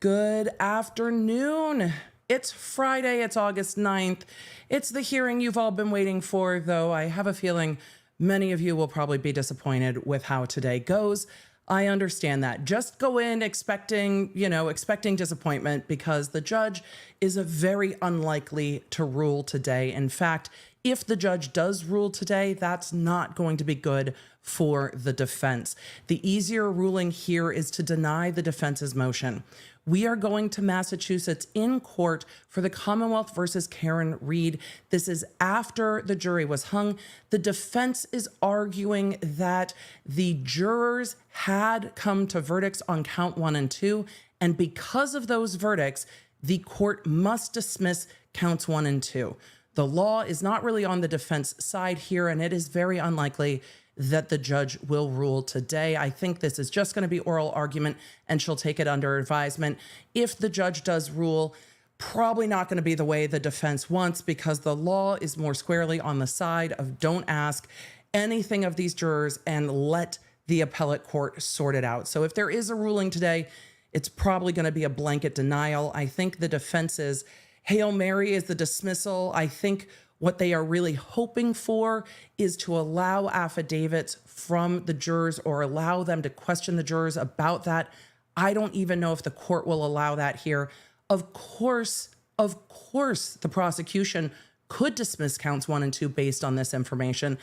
Good afternoon. It's Friday, it's August 9th. It's the hearing you've all been waiting for, though I have a feeling many of you will probably be disappointed with how today goes. I understand that. Just go in expecting disappointment, because the judge is very unlikely to rule today. In fact, if the judge does rule today, that's not going to be good for the defense. The easier ruling here is to deny the defense's motion. We are going to Massachusetts in court for the Commonwealth versus Karen Reed. This is after the jury was hung. The defense is arguing that the jurors had come to verdicts on count 1 and 2, and because of those verdicts, the court must dismiss counts 1 and 2. The law is not really on the defense side here, and it is very unlikely that the judge will rule today. I think this is just going to be oral argument, and she'll take it under advisement. If the judge does rule, probably not going to be the way the defense wants, because the law is more squarely on the side of don't ask anything of these jurors and let the appellate court sort it out. So if there is a ruling today, it's probably going to be a blanket denial. I think the defense's Hail Mary is the dismissal. I think what they are really hoping for is to allow affidavits from the jurors, or allow them to question the jurors about that. I don't even know if the court will allow that here. Of course, the prosecution could dismiss counts 1 and 2 based on this information,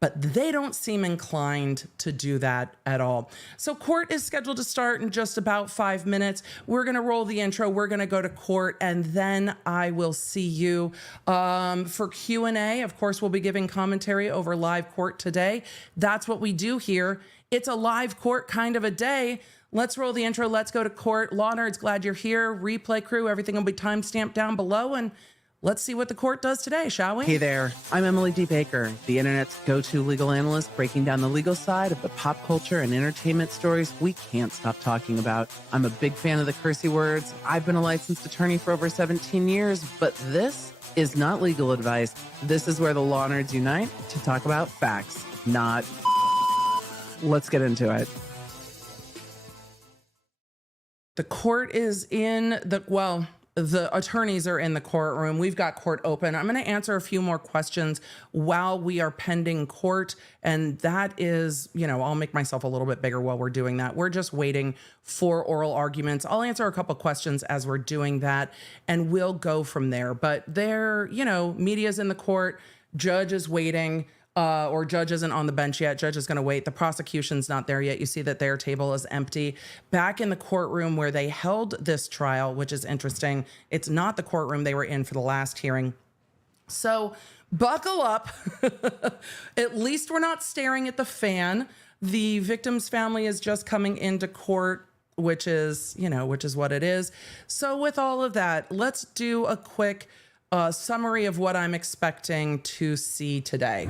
but they don't seem inclined to do that at all. So court is scheduled to start in just about 5 minutes. We're gonna roll the intro, we're gonna go to court, and then I will see you for Q&A. Of course, we'll be giving commentary over live court today. That's what we do here. It's a live court kind of a day. Let's roll the intro, let's go to court. Law nerds, glad you're here. Replay crew, everything will be timestamped down below, and let's see what the court does today, shall we? Hey there, I'm Emily D. Baker, the internet's go-to legal analyst, breaking down the legal side of the pop culture and entertainment stories we can't stop talking about. I'm a big fan of the cursey words. I've been a licensed attorney for over 17 years, but this is not legal advice. This is where the law nerds unite to talk about facts, not... Let's get into it. The court is in the attorneys are in the courtroom. We've got court open. I'm going to answer a few more questions while we are pending court. And that is, I'll make myself a little bit bigger while we're doing that. We're just waiting for oral arguments. I'll answer a couple questions as we're doing that, and we'll go from there. But media's in the court. Judge is waiting. Or judge isn't on the bench yet. Judge is going to wait. The prosecution's not there yet. You see that their table is empty. Back in the courtroom where they held this trial, which is interesting, it's not the courtroom they were in for the last hearing. So buckle up. At least we're not staring at the fan. The victim's family is just coming into court, which is what it is. So with all of that, let's do a quick summary of what I'm expecting to see today.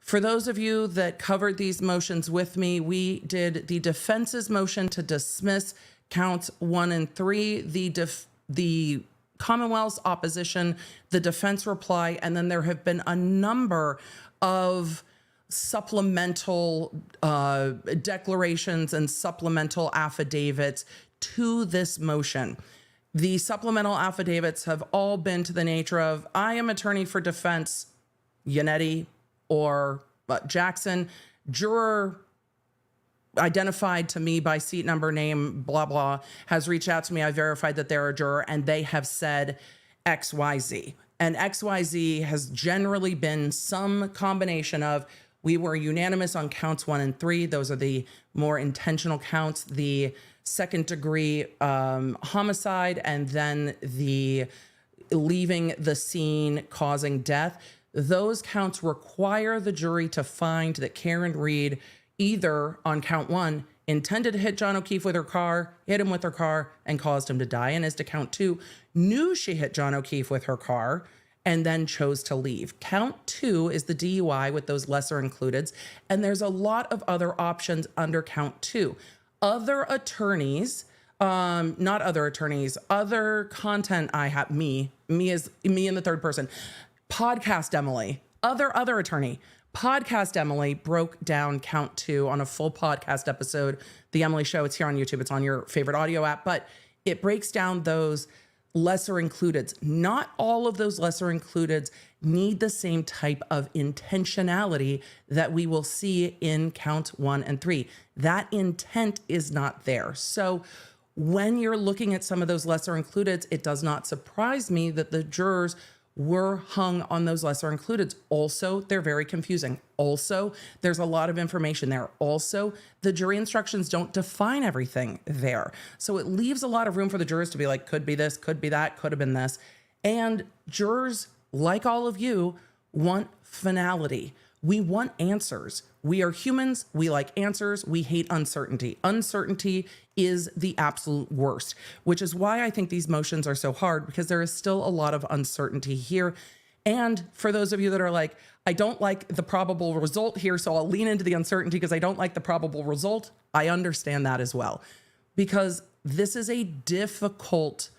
For those of you that covered these motions with me, we did the defense's motion to dismiss counts 1 and 3, the Commonwealth's opposition, the defense reply, and then there have been a number of supplemental declarations and supplemental affidavits to this motion. The supplemental affidavits have all been to the nature of, I am attorney for defense, Yannetti or Jackson, juror identified to me by seat number, name, blah, blah, has reached out to me. I verified that they're a juror, and they have said XYZ. And XYZ has generally been some combination of, we were unanimous on counts 1 and 3. Those are the more intentional counts, the second degree homicide, and then the leaving the scene causing death. Those counts require the jury to find that Karen Reed, either on count 1, intended to hit John O'Keefe with her car, hit him with her car, and caused him to die, and as to count 2, knew she hit John O'Keefe with her car and then chose to leave. Count 2 is the DUI with those lesser includeds, and there's a lot of other options under count 2. Other attorneys, not other attorneys, other content I have, me is me in the third person. Podcast Emily, other attorney. Podcast Emily broke down count 2 on a full podcast episode. The Emily Show, it's here on YouTube. It's on your favorite audio app, but it breaks down those lesser includeds. Not all of those lesser includeds need the same type of intentionality that we will see in count 1 and 3. That intent is not there. So when you're looking at some of those lesser includeds, it does not surprise me that the jurors were hung on those lesser includeds. Also, they're very confusing. Also, there's a lot of information there. Also, the jury instructions don't define everything there. So it leaves a lot of room for the jurors to be like, could be this, could be that, could have been this. And jurors, like all of you, want finality. We want answers. We are humans. We like answers. We hate uncertainty. Uncertainty is the absolute worst, which is why I think these motions are so hard, because there is still a lot of uncertainty here. And for those of you that are like, I don't like the probable result here, so I'll lean into the uncertainty because I don't like the probable result, I understand that as well, because this is a difficult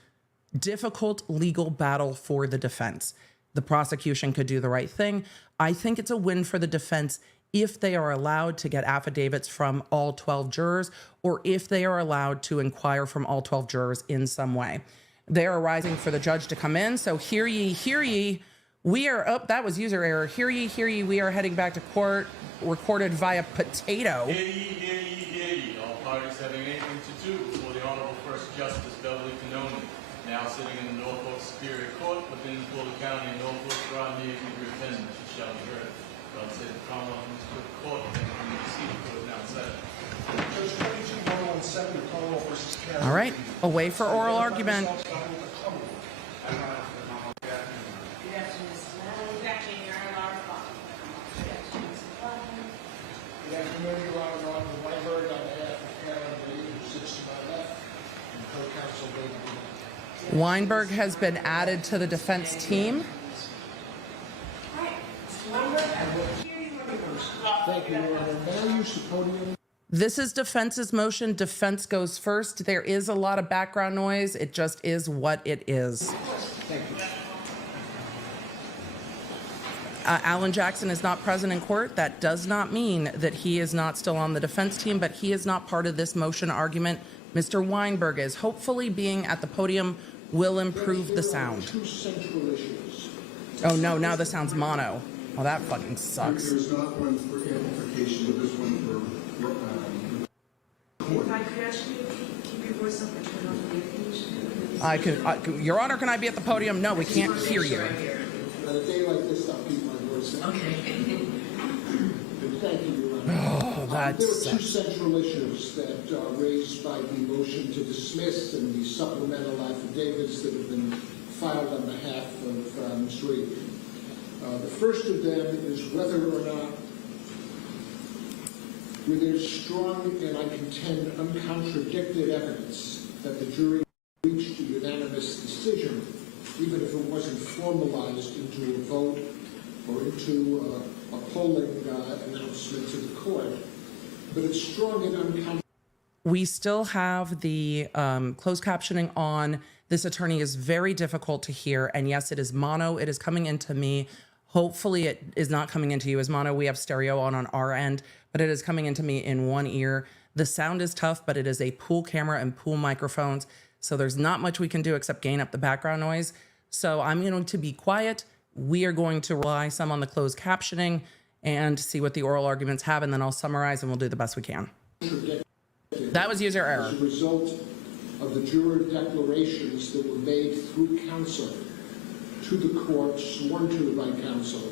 legal battle for the defense. The prosecution could do the right thing. I think it's a win for the defense if they are allowed to get affidavits from all 12 jurors, or if they are allowed to inquire from all 12 jurors in some way. They are rising for the judge to come in. So hear ye, hear ye. We are up. That was user error. Hear ye, we are heading back to court, recorded via potato. Hear ye, hear ye, hear ye. All parties having anything to do before the Honorable First Justice Beverly Canoni, now sitting in the Norfolk Superior Court within Fuller County and Norfolk, draw near to your attendance, you shall be heard. God save the Commonwealth and the court, and then you see the court now set. Judge 22-117, the Commonwealth versus Canada. All right, away for oral argument. Good afternoon, Your Honor. Ron Weinberg on behalf of Karen Lee, who sits to my left, and co-counsel David. Weinberg has been added to the defense team. Thank you, Your Honor. May I use the podium? This is defense's motion. Defense goes first. There is a lot of background noise. It just is what it is. Thank you. Alan Jackson is not present in court. That does not mean that he is not still on the defense team, but he is not part of this motion argument. Mr. Weinberg is. Hopefully being at the podium will improve the sound. Two central issues. Oh no, now the sound's mono. Oh, that fucking sucks. There's not one for amplification, but there's one for If I could actually keep your voice up and turn off the amplification. Your Honor, can I be at the podium? No, we can't hear you. On a day like this, I'll keep my voice up. Okay. Thank you, Your Honor. Oh, that's There are two central issues that are raised by the motion to dismiss and the supplemental affidavits that have been filed on behalf of Ms. Reed. The first of them is whether or not, where there's strong and I contend uncontradicted evidence that the jury reached a unanimous decision, even if it wasn't formalized into a vote or into a polling announcement to the court, but it's strong and uncontradicted. We still have the closed captioning on. This attorney is very difficult to hear. And yes, it is mono. It is coming into me. Hopefully it is not coming into you as mono. We have stereo on our end, but it is coming into me in one ear. The sound is tough, but it is a pool camera and pool microphones. So there's not much we can do except gain up the background noise. So I'm going to be quiet. We are going to rely some on the closed captioning and see what the oral arguments have, and then I'll summarize and we'll do the best we can. That was user error. As a result of the juror declarations that were made through counsel to the court, sworn to by counsel,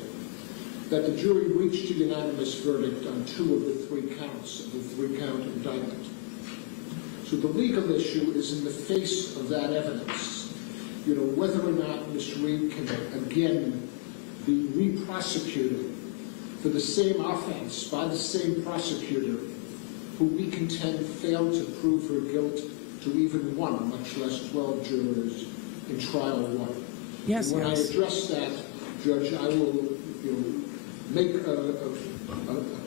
that the jury reached a unanimous verdict on 2 of the 3 counts of the 3-count indictment. So the legal issue is in the face of that evidence, whether or not Ms. Reed can again be re-prosecuted for the same offense by the same prosecutor who we contend failed to prove her guilt to even 1, much less 12 jurors in trial 1. Yes, and when yes. I address that, Judge, I will make a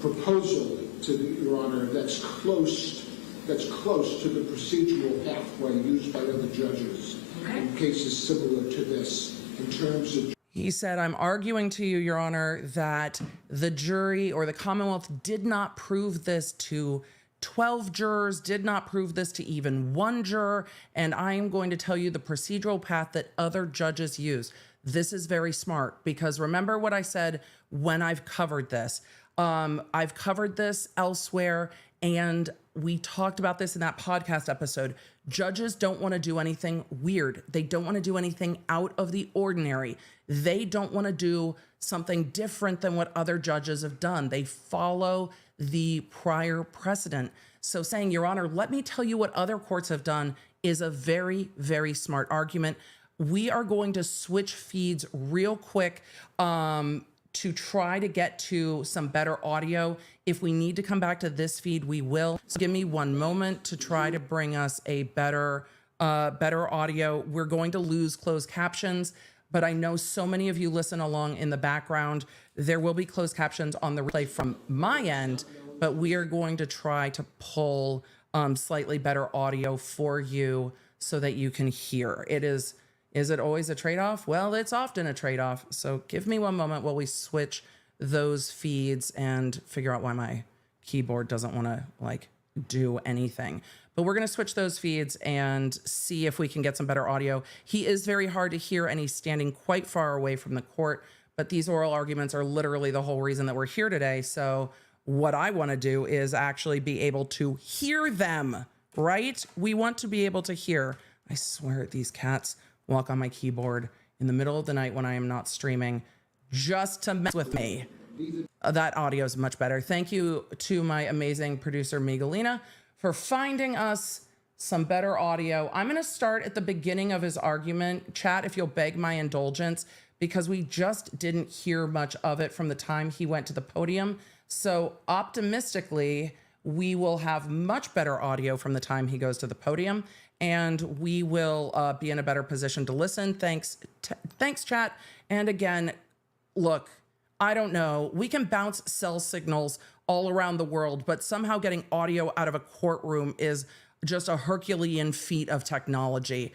proposal to Your Honor that's close to the procedural pathway used by other judges in cases similar to this in terms of. He said, I'm arguing to you, Your Honor, that the jury or the Commonwealth did not prove this to 12 jurors did not prove this to even one juror, and I am going to tell you the procedural path that other judges use. This is very smart because remember what I said when I've covered this. I've covered this elsewhere, and we talked about this in that podcast episode. Judges don't want to do anything weird. They don't want to do anything out of the ordinary. They don't want to do something different than what other judges have done. They follow the prior precedent. So saying, Your Honor, let me tell you what other courts have done is a very, very smart argument. We are going to switch feeds real quick to try to get to some better audio. If we need to come back to this feed, we will. So give me one moment to try to bring us a better audio. We're going to lose closed captions, but I know so many of you listen along in the background. There will be closed captions on the replay from my end, but we are going to try to pull slightly better audio for you so that you can hear. Is it always a trade-off? Well, it's often a trade-off. So give me one moment while we switch those feeds and figure out why my keyboard doesn't want to do anything. But we're going to switch those feeds and see if we can get some better audio. He is very hard to hear and he's standing quite far away from the court, but these oral arguments are literally the whole reason that we're here today. So what I want to do is actually be able to hear them, right? We want to be able to hear. I swear these cats walk on my keyboard in the middle of the night when I am not streaming just to mess with me. That audio is much better. Thank you to my amazing producer, Miguelina, for finding us some better audio. I'm going to start at the beginning of his argument. Chat, if you'll beg my indulgence, because we just didn't hear much of it from the time he went to the podium. So optimistically, we will have much better audio from the time he goes to the podium, and we will be in a better position to listen. Thanks, chat. And again, look, I don't know. We can bounce cell signals all around the world, but somehow getting audio out of a courtroom is just a Herculean feat of technology.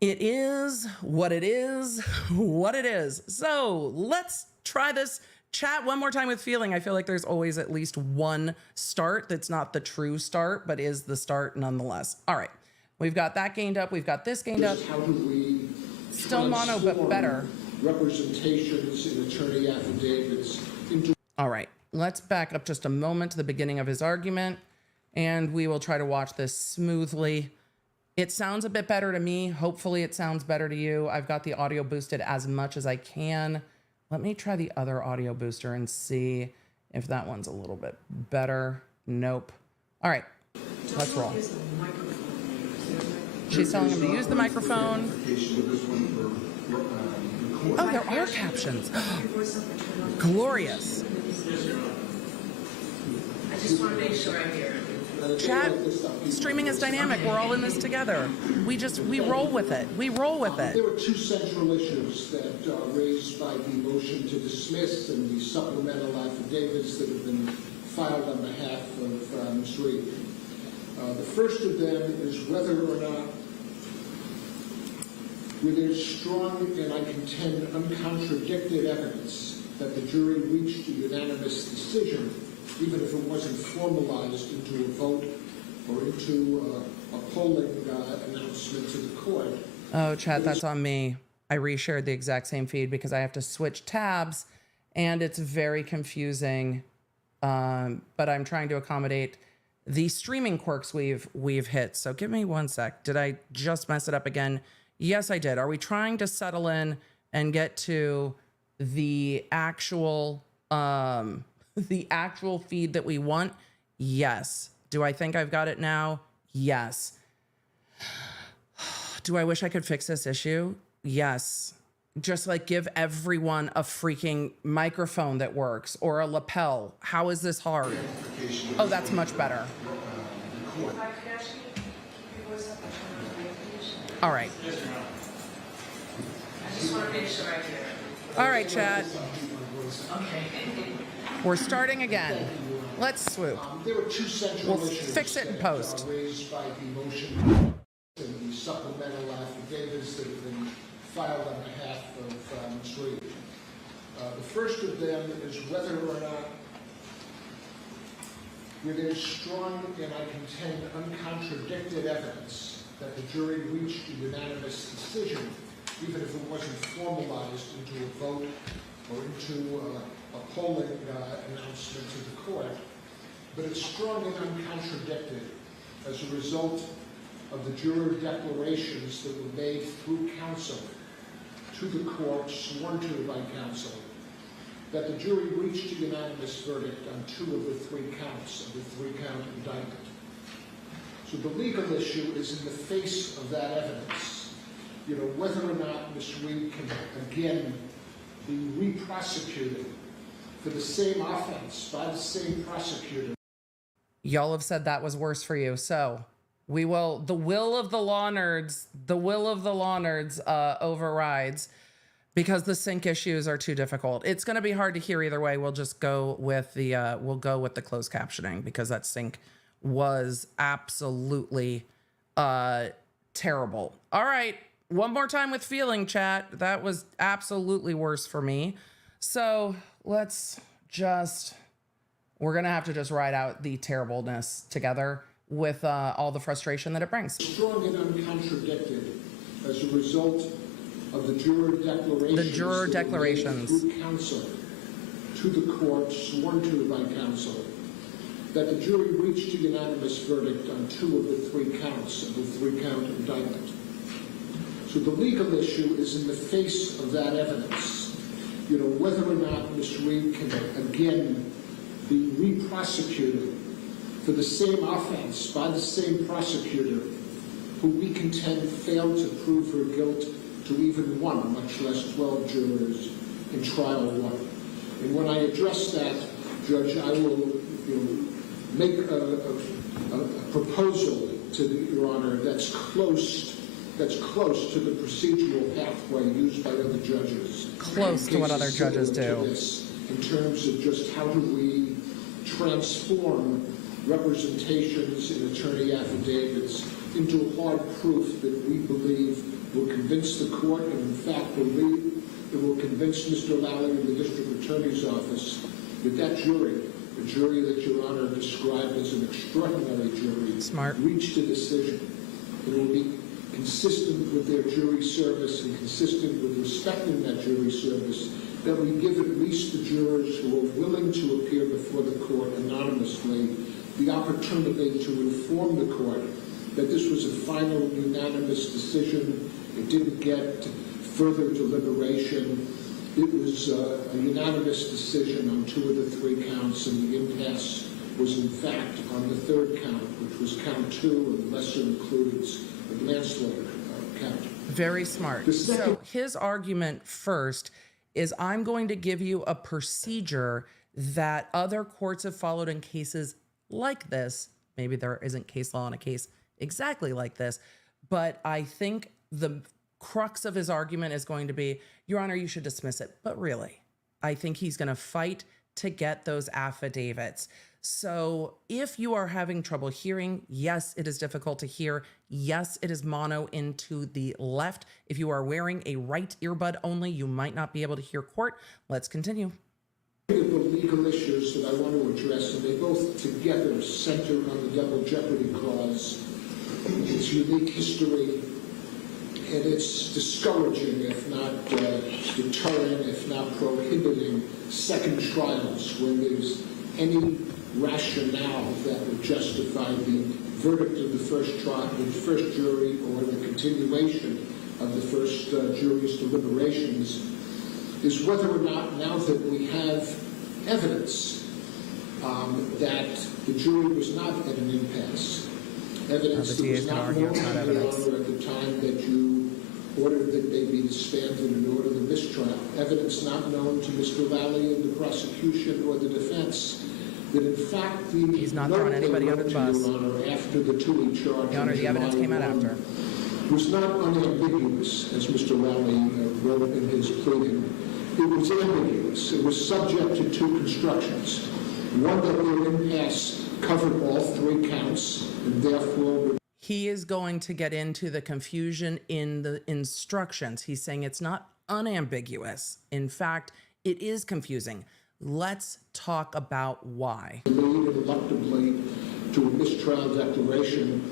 It is what it is, what it is. So let's try this. Chat one more time with feeling. I feel like there's always at least one start that's not the true start, but is the start nonetheless. All right. We've got that gained up. We've got this gained up. How do we still mono, but better. Representations in attorney affidavits into... All right. Let's back up just a moment to the beginning of his argument, and we will try to watch this smoothly. It sounds a bit better to me. Hopefully it sounds better to you. I've got the audio boosted as much as I can. Let me try the other audio booster and see if that one's a little bit better. Nope. All right, let's roll. She's telling him to use the microphone. Oh, there are captions. Glorious. I just want to make sure I hear it. Chat, streaming is dynamic. We're all in this together. We roll with it. We roll with it. There were two central issues that raised by the motion to dismiss and the supplemental affidavits that have been filed on behalf of Ms. Reed. The first of them is whether or not, with their strong and I contend uncontradicted evidence that the jury reached a unanimous decision, even if it wasn't formalized into a vote or into a polling announcement to the court. Oh, chat, that's on me. I reshared the exact same feed because I have to switch tabs, and it's very confusing. But I'm trying to accommodate the streaming quirks we've hit. So give me one sec. Did I just mess it up again? Yes, I did. Are we trying to settle in and get to the actual feed that we want? Yes. Do I think I've got it now? Yes. Do I wish I could fix this issue? Yes. Just give everyone a freaking microphone that works or a lapel. How is this hard? Oh, that's much better. If I could actually keep your voice up, I turn on the notification. All right. I just want to make sure I hear it. All right, chat. Okay. We're starting again. Let's swoop. There were two central We'll issues fix it in post. raised by the motion and the supplemental affidavits that have been filed on behalf of Ms. Reed. The first of them is whether or not, where there's strong and I contend uncontradicted evidence that the jury reached a unanimous decision, even if it wasn't formalized into a vote or into a polling announcement to the court, but it's strong and uncontradicted as a result of the juror declarations that were made through counsel to the court, sworn to by counsel, that the jury reached a unanimous verdict on 2 of the 3 counts of the 3-count indictment. So the legal issue is in the face of that evidence, whether or not Ms. Reed can again be re-prosecuted for the same offense by the same prosecutor. Y'all have said that was worse for you. So we will, the will of the law nerds overrides because the sync issues are too difficult. It's going to be hard to hear either way. We'll just go with the, closed captioning because that sync was absolutely terrible. All right. One more time with feeling, chat. That was absolutely worse for me. So let's just, we're going to have to just ride out the terribleness together with all the frustration that it brings. Strong and uncontradicted as a result of the juror declarations. The juror declarations. Through counsel to the court, sworn to by counsel, that the jury reached a unanimous verdict on 2 of the 3 counts of the 3-count indictment. So the legal issue is in the face of that evidence, whether or not Ms. Reed can again be re-prosecuted for the same offense by the same prosecutor who we contend failed to prove her guilt to even 1, much less 12 jurors in trial 1. And when I address that, Judge, I will make a proposal to Your Honor that's close to the procedural pathway used by other judges. Close to what other judges do. In terms of just how do we transform representations in attorney affidavits into hard proof that we believe will convince the court, and in fact believe it will convince Mr. Lally in the district attorney's office that that jury, the jury that Your Honor described as an extraordinary jury, reached a decision. It will be consistent with their jury service and consistent with respecting that jury service, that we give at least the jurors who are willing to appear before the court anonymously the opportunity to inform the court that this was a final unanimous decision. It didn't get further deliberation. It was a unanimous decision on 2 of the 3 counts, and the impasse was in fact on the 3rd count, which was count 2, and the lesser includes the manslaughter count. Very smart. So his argument first is I'm going to give you a procedure that other courts have followed in cases like this. Maybe there isn't case law in a case exactly like this, but I think the crux of his argument is going to be, Your Honor, you should dismiss it. But really, I think he's going to fight to get those affidavits. So if you are having trouble hearing, yes, it is difficult to hear. Yes, it is mono into the left. If you are wearing a right earbud only, you might not be able to hear court. Let's continue. The legal issues that I want to address, and they both together center on the double jeopardy clause, its unique history, and it's discouraging, if not deterring, if not prohibiting second trials when there's any rationale that would justify the verdict of the first trial, the first jury, or the continuation of the first jury's deliberations, is whether or not, now that we have evidence that the jury was not at an impasse, evidence that was not known to the Honor at the time that you ordered that they be disbanded and ordered the mistrial, evidence not known to Mr. Lally in the prosecution or the defense, that in fact the He's not throwing anybody under the bus. After the Toohey charge, Your Honor, the evidence came out after. Was not unambiguous, as Mr. Lally wrote in his pleading. It was ambiguous. It was subject to 2 constructions. One, that their impasse covered all 3 counts, and therefore he is going to get into the confusion in the instructions. He's saying it's not unambiguous. In fact, it is confusing. Let's talk about why. Made reluctantly to a mistrial declaration,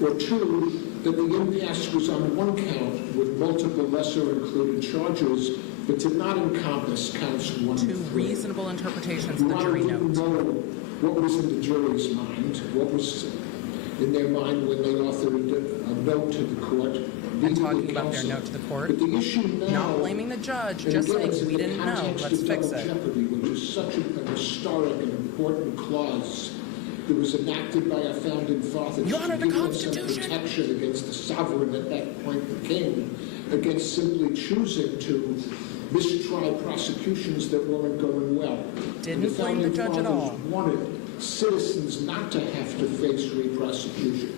or two, that the impasse was on one count with multiple lesser included charges, but did not encompass counts 1 Two and 3. reasonable interpretations of the Your jury Honor didn't note. know what was in the jury's mind, what was in their mind when they authored a note to the court. And talking about their note to the court. But the issue now, Not blaming the judge, and just again, saying it's in we the didn't know, context let's of fix double it. jeopardy, which is such an historic and important clause that was enacted by our founding fathers. You honor the to give us some Constitution. protection against the sovereign, at that point the king, against simply choosing to mistry prosecutions that weren't going well. Didn't And blame the founding judge at fathers all. wanted citizens not to have to face re-prosecution.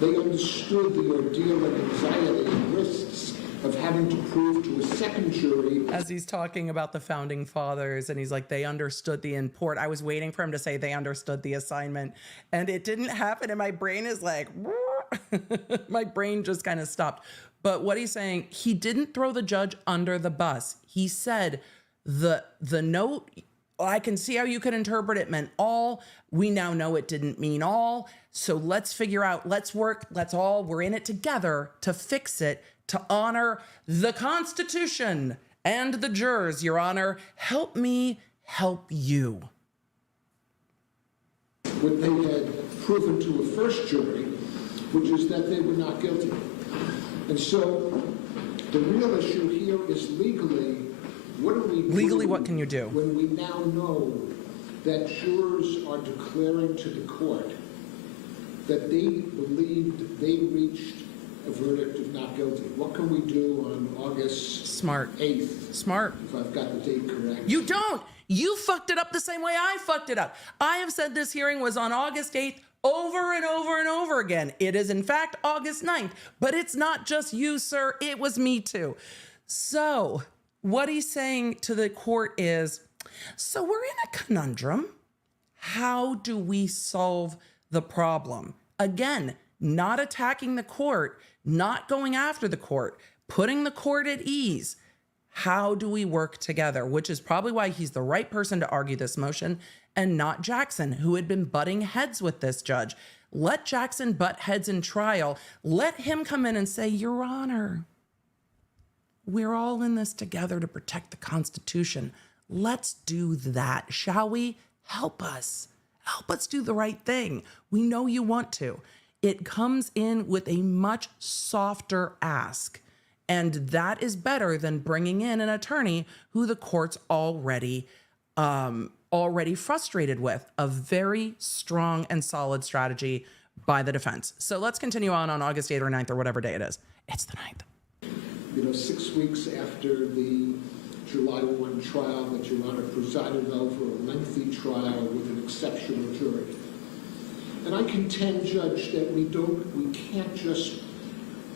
They understood the ordeal and anxiety and risks of having to prove to a second jury. As he's talking about the founding fathers and he's like, they understood the import. I was waiting for him to say they understood the assignment and it didn't happen. And my brain is like, my brain just kind of stopped. But what he's saying, he didn't throw the judge under the bus. He said the note, I can see how you could interpret it meant all. We now know it didn't mean all. So let's figure out, let's work, we're in it together to fix it, to honor the Constitution and the jurors, Your Honor. Help me help you. What they had proven to a first jury, which is that they were not guilty. And so the real issue here is legally, what do we do? Legally, what can you do? When we now know that jurors are declaring to the court that they believed they reached a verdict of not guilty. What can we do on August Smart. 8th? Smart. If I've got the date correct. You don't. You fucked it up the same way I fucked it up. I have said this hearing was on August 8th over and over and over again. It is in fact August 9th, but it's not just you, sir. It was me too. So what he's saying to the court is, so we're in a conundrum. How do we solve the problem? Again, not attacking the court, not going after the court, putting the court at ease. How do we work together? Which is probably why he's the right person to argue this motion and not Jackson, who had been butting heads with this judge. Let Jackson butt heads in trial. Let him come in and say, Your Honor, we're all in this together to protect the Constitution. Let's do that, shall we? Help us. Help us do the right thing. We know you want to. It comes in with a much softer ask. And that is better than bringing in an attorney who the court's already frustrated with. A very strong and solid strategy by the defense. So let's continue on August 8th or 9th or whatever day it is. It's the 9th. 6 weeks after the July 1 trial that Your Honor presided over, a lengthy trial with an exceptional jury. And I contend, Judge, that we can't just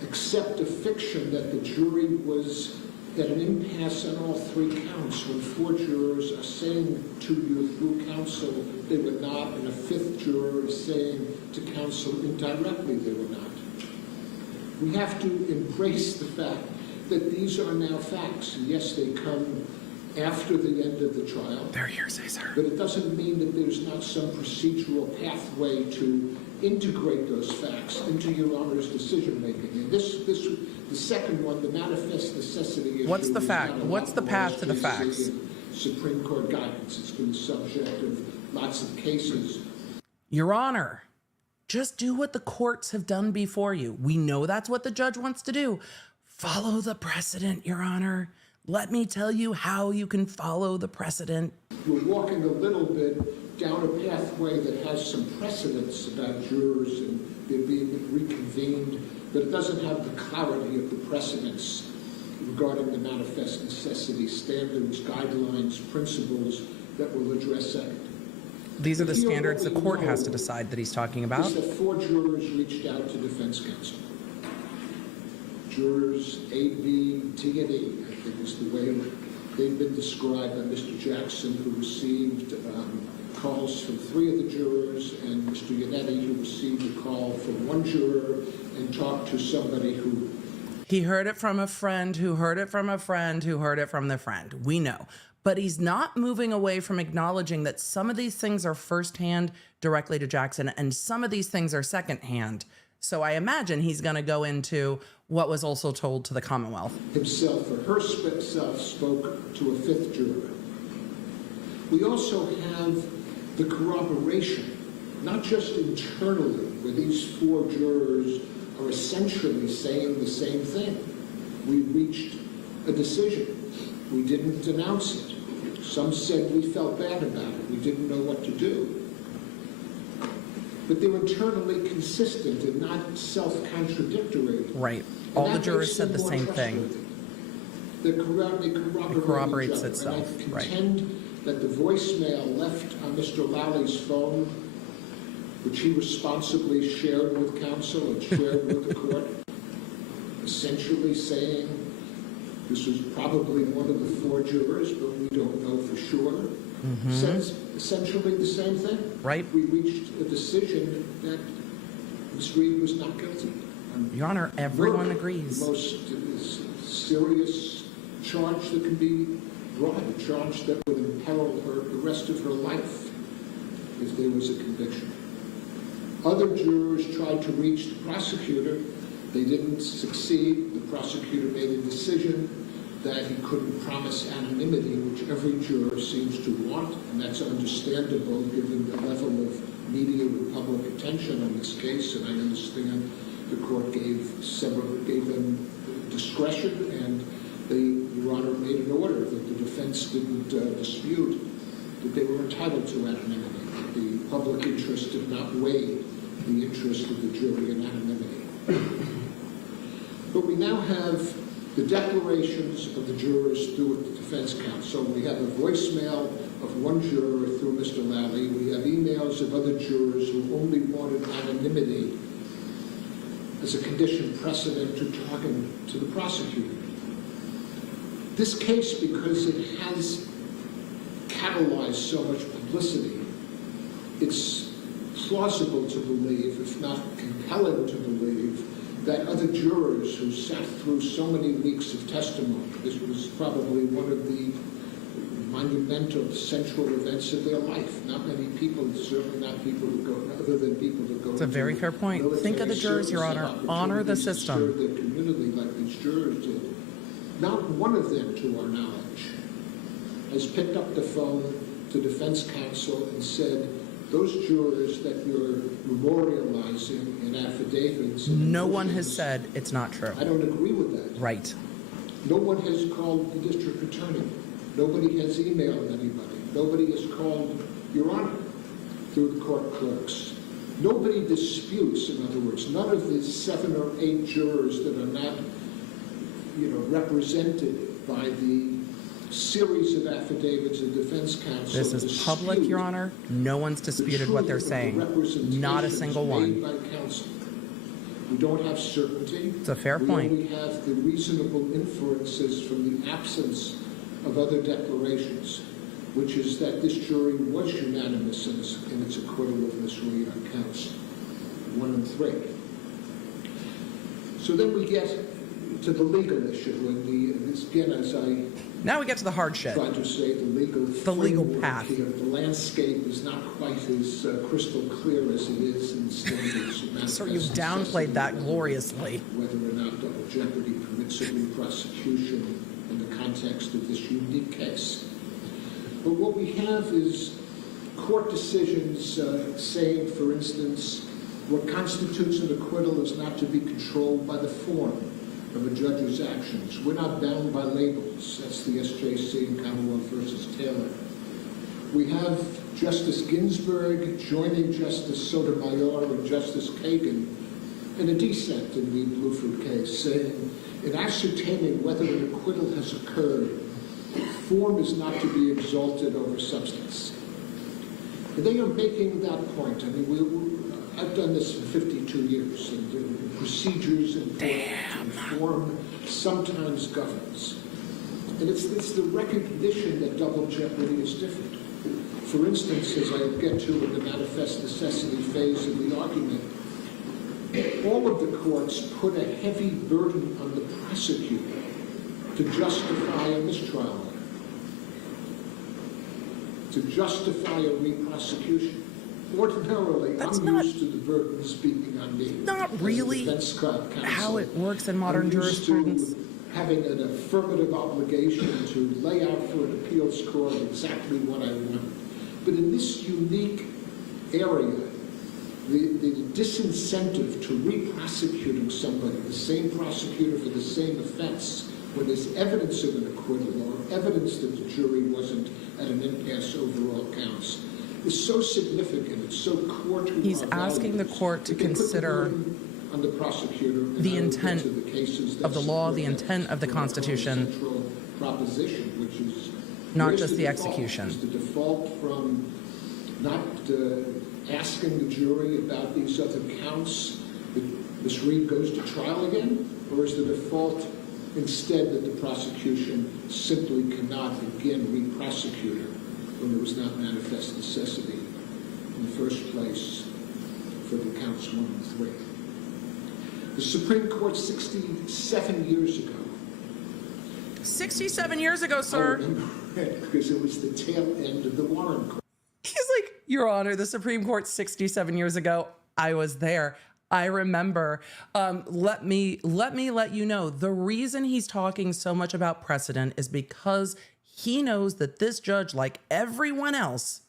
accept a fiction that the jury was at an impasse on all 3 counts when 4 jurors are saying to you through counsel they were not, and a 5th juror is saying to counsel indirectly they were not. We have to embrace the fact that these are now facts. Yes, they come after the end of the trial. They're hearsay, sir. But it doesn't mean that there's not some procedural pathway to integrate those facts into Your Honor's decision-making. And the second one, the manifest necessity issue. What's the is fact? not What's the path to the SJC facts? and Supreme Court guidance. It's been the subject of lots of cases. Your Honor, just do what the courts have done before you. We know that's what the judge wants to do. Follow the precedent, Your Honor. Let me tell you how you can follow the precedent. We're walking a little bit down a pathway that has some precedents about jurors and they're being reconvened, but it doesn't have the clarity of the precedents regarding the manifest necessity standards, guidelines, principles that will address that. These are the standards the court has to decide that he's talking about. Is that 4 jurors reached out to defense counsel. Jurors A, B, T, and E, I think is the way they've been described by Mr. Jackson, who received calls from 3 of the jurors, and Mr. Yannetti, who received a call from 1 juror and talked to somebody who... He heard it from a friend who heard it from a friend who heard it from the friend. We know. but he's not moving away from acknowledging that some of these things are firsthand directly to Jackson and some of these things are secondhand. So I imagine he's going to go into what was also told to the Commonwealth. Himself or herself spoke to a fifth juror. We also have the corroboration, not just internally, where these four jurors are essentially saying the same thing. We reached a decision. We didn't announce it. Some said we felt bad about it. We didn't know what to do. But they're internally consistent and not self-contradictory. Right. And All the that jurors makes said them the more same thing. trustworthy. It corroborates each other. itself, And I right. contend that the voicemail left on Mr. Lally phone, which he responsibly shared with counsel and shared with the court, essentially saying this was probably one of the four jurors, but we don't know for sure, says essentially the same thing. Right. We reached a decision that Ms. Reed was not guilty. Your Honor, everyone Murder, agrees. the most serious charge that can be brought, a charge that would imperil her the rest of her life if there was a conviction. Other jurors tried to reach the prosecutor. They didn't succeed. The prosecutor made a decision that he couldn't promise anonymity, which every juror seems to want, and that's understandable given the level of media and public attention on this case, and I understand the court gave them discretion, and Your Honor made an order that the defense didn't dispute that they were entitled to anonymity. The public interest did not weigh the interest of the jury in anonymity. But we now have the declarations of the jurors through the defense counsel. We have a voicemail of one juror through Mr. Lally. We have emails of other jurors who only wanted anonymity as a condition precedent to talking to the prosecutor. This case, because it has catalyzed so much publicity, it's plausible to believe, if not compelling to believe, that other jurors who sat through so many weeks of testimony, this was probably one of the monumental central events of their life. Not many people, certainly not people who go, other than people that go. It's a very fair point. Think of the jurors, Your Honor. Honor the system. Serve their community like these jurors did. Not one of them, to our knowledge, has picked up the phone to defense counsel and said, those jurors that you're memorializing in affidavits. No one has said it's not true. I don't agree with that. Right. No one has called the district attorney. Nobody has emailed anybody. Nobody has called Your Honor through the court clerks. Nobody disputes, in other words, none of the 7 or 8 jurors that are not, represented by the series of affidavits of defense counsel. This is public, Your Honor. No one's disputed what they're saying. Not a single one. By counsel. We don't have certainty. It's a fair point. We only have the reasonable inferences from the absence of other declarations, which is that this jury was unanimous in its acquittal of Ms. Reed on counts 1 and 3. So then we get to the legal issue, and again, as I Now we get to the hard shit. tried to say, the legal path. here, the landscape is not quite as crystal clear as it is in standards. Sir, you've downplayed that gloriously. Whether or not double jeopardy permits a prosecution in the context of this unique case. But what we have is court decisions saying, for instance, what constitutes an acquittal is not to be controlled by the form of a judge's actions. We're not bound by labels. That's the SJC in Commonwealth versus Taylor. We have Justice Ginsburg joining Justice Sotomayor and Justice Kagan in a dissent in the Bluford case, saying, in ascertaining whether an acquittal has occurred, form is not to be exalted over substance. And they are making that point. I mean, I've done this for 52 years, and procedures and form sometimes governs. And it's the recognition that double jeopardy is different. For instance, as I'll get to in the manifest necessity phase of the argument, all of the courts put a heavy burden on the prosecutor to justify a mistrial order. to justify a re-prosecution. Ordinarily, That's I'm not- used to the burden speaking on me. Not as a really defense counsel. how it works in modern I'm used jurisprudence. to having an affirmative obligation to lay out for an appeals court exactly what I want. But in this unique area, the disincentive to re-prosecuting somebody, the same prosecutor for the same offense, when there's evidence of an acquittal or evidence that the jury wasn't at an impasse over all counts, is so significant. It's so core to He's our asking the values. court to It can put the consider burden on the prosecutor and the I will get intent to the cases that of the law, support the that intent of the from our Constitution, central proposition, which is not where's just the default? execution. Is the default from not asking the jury about these other counts that Ms. Reed goes to trial again? Or is the default instead that the prosecution simply cannot again re-prosecute her when there was not manifest necessity in the first place for the counts 1 and 3? The Supreme Court 67 years ago, 67 years ago, I sir. remember it because it was the tail end of the Warren Court. He's like, Your Honor, the Supreme Court 67 years ago, I was there. I remember. Let me let you know, the reason he's talking so much about precedent is because he knows that this judge, like everyone else,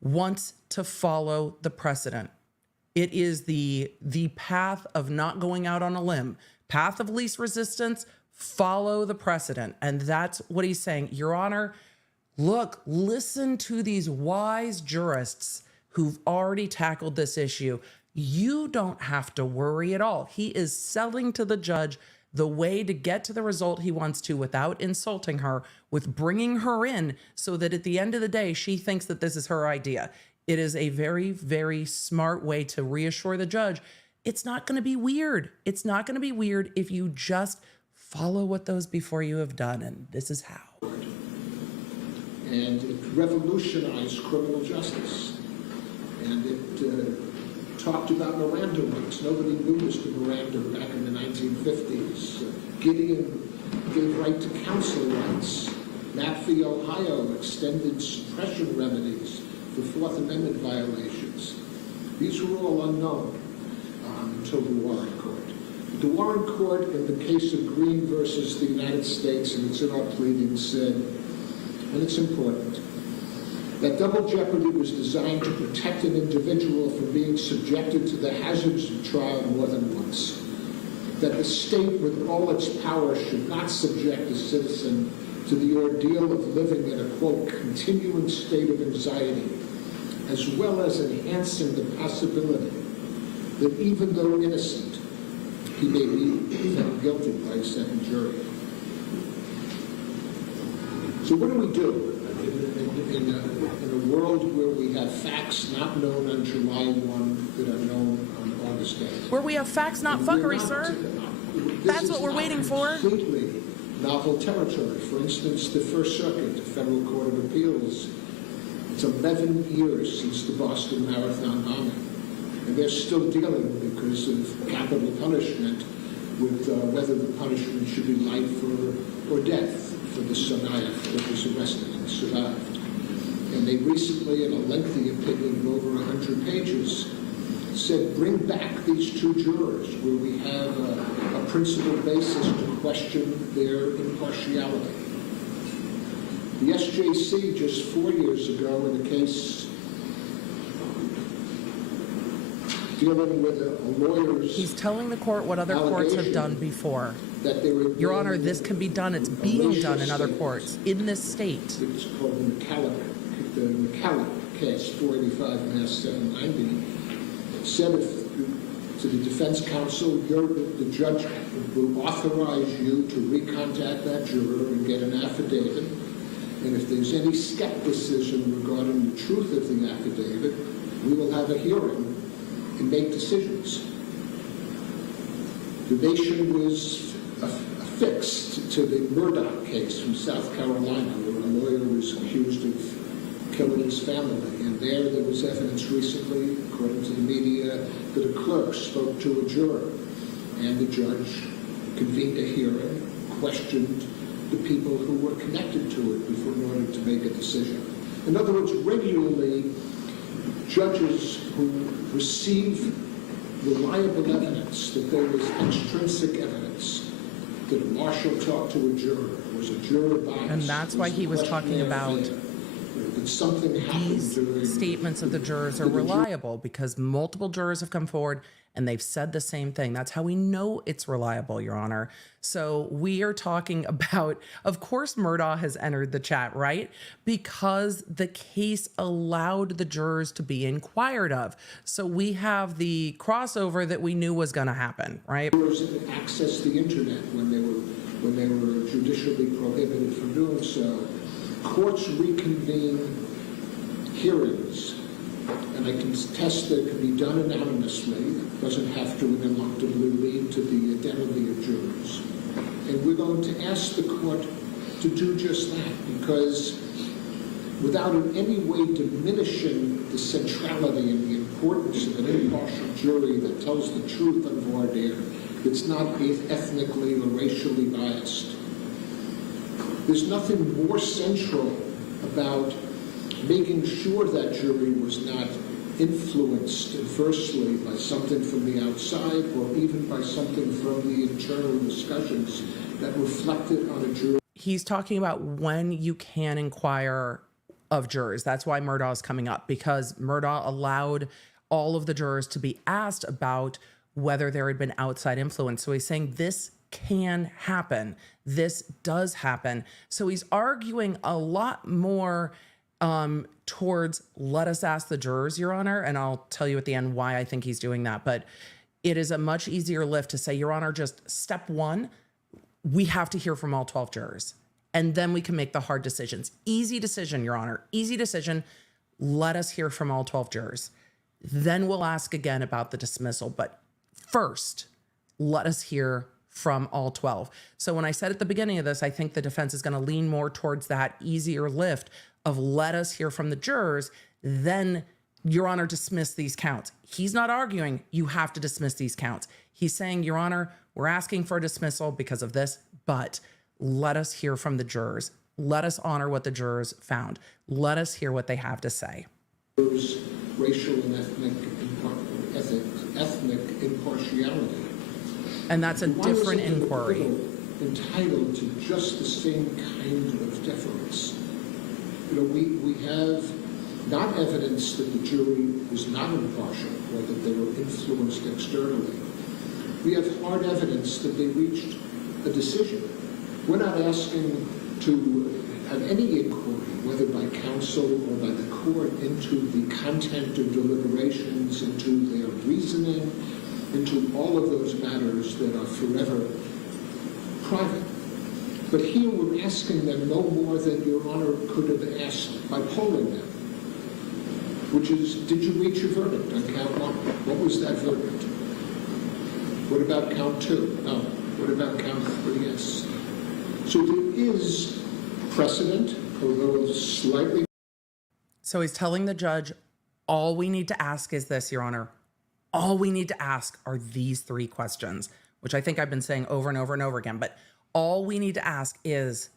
wants to follow the precedent. It is the path of not going out on a limb, path of least resistance, follow the precedent. And that's what he's saying. Your Honor, look, listen to these wise jurists who've already tackled this issue. You don't have to worry at all. He is selling to the judge the way to get to the result he wants to without insulting her, with bringing her in so that at the end of the day, she thinks that this is her idea. It is a very, very smart way to reassure the judge. It's not going to be weird. It's not going to be weird if you just follow what those before you have done. And this is how. And it revolutionized criminal justice. And it talked about Miranda rights. Nobody knew Mr. Miranda back in the 1950s. Gideon gave right to counsel rights. Map v. Ohio extended suppression remedies for Fourth Amendment violations. These were all unknown until the Warren Court. The Warren Court, in the case of Green versus the United States, and it's in our pleadings, said, and it's important, that double jeopardy was designed to protect an individual from being subjected to the hazards of trial more than once. That the state, with all its power, should not subject a citizen to the ordeal of living in a, quote, continuing state of anxiety, as well as enhancing the possibility that even though innocent, he may be found guilty by a second jury. So what do we do in a world where we have facts not known on July 1 that are known on August 8th? Where we have facts, not fuckery, sir. That's what we're waiting for. Completely novel territory. For instance, the First Circuit, the Federal Court of Appeals, it's 11 years since the Boston Marathon bombing. And they're still dealing because of capital punishment with whether the punishment should be life or death for the Tsarnaev that was arrested and survived. And they recently, in a lengthy opinion of over 100 pages, said bring back these two jurors where we have a principled basis to question their impartiality. The SJC just 4 years ago in a case dealing with a lawyer's He's telling the court what other courts have done before. that they were Your Honor, this can be done. It's being done in other courts in this state. It's called the McCallum case, 485 Mass 790. Said to the defense counsel, the judge will authorize you to recontact that juror and get an affidavit. And if there's any skepticism regarding the truth of the affidavit, we will have a hearing and make decisions. The nation was affixed to the Murdoch case from South Carolina, where a lawyer was accused of killing his family. And there was evidence recently, according to the media, that a clerk spoke to a juror. And the judge convened a hearing, questioned the people who were connected to it in order to make a decision. In other words, regularly, judges who receive reliable evidence that there was extrinsic evidence, that a marshal talked to a juror, was a juror biased. And that's why he was talking about that something happened these during statements of the jurors are reliable because multiple jurors have come forward and they've said the same thing. That's how we know it's reliable, Your Honor. So we are talking about, of course, Murdaugh has entered the chat, right? Because the case allowed the jurors to be inquired of. So we have the crossover that we knew was going to happen, right? jurors access the internet when they were judicially prohibited from doing so. Courts reconvene hearings, and I can attest that it can be done anonymously. It doesn't have to ineluctably lead to the identity of jurors. And we're going to ask the court to do just that, because without in any way diminishing the centrality and the importance of an impartial jury that tells the truth on voir dire, it's not ethnically or racially biased. There's nothing more central about making sure that jury was not influenced adversely by something from the outside or even by something from the internal discussions that reflected on a jury. He's talking about when you can inquire of jurors. That's why Murdaugh is coming up, because Murdaugh allowed all of the jurors to be asked about whether there had been outside influence. So he's saying this can happen. This does happen. So he's arguing a lot more towards let us ask the jurors, Your Honor. And I'll tell you at the end why I think he's doing that. But it is a much easier lift to say, Your Honor, just step one, we have to hear from all 12 jurors. And then we can make the hard decisions. Easy decision, Your Honor. Easy decision. Let us hear from all 12 jurors. Then we'll ask again about the dismissal. But first, let us hear from all 12. So when I said at the beginning of this, I think the defense is going to lean more towards that easier lift of let us hear from the jurors, then, Your Honor, dismiss these counts. He's not arguing you have to dismiss these counts. He's saying, Your Honor, we're asking for a dismissal because of this, but let us hear from the jurors. Let us honor what the jurors found. Let us hear what they have to say. Racial and ethnic impartiality. And that's a different inquiry. Entitled to just the same kind of deference. You know, we have not evidence that the jury was not impartial or that they were influenced externally. We have hard evidence that they reached a decision. We're not asking to have any inquiry, whether by counsel or by the court, into the content of deliberations, into their reasoning, into all of those matters that are forever private. But here we're asking them no more than Your Honor could have asked by polling them, which is, did you reach a verdict on count one? What was that verdict? What about count two? No. What about count three? Yes. So there is precedent, although slightly. So he's telling the judge, all we need to ask is this, Your Honor. All we need to ask are these three questions, which I think I've been saying over and over and over again. But all we need to ask is,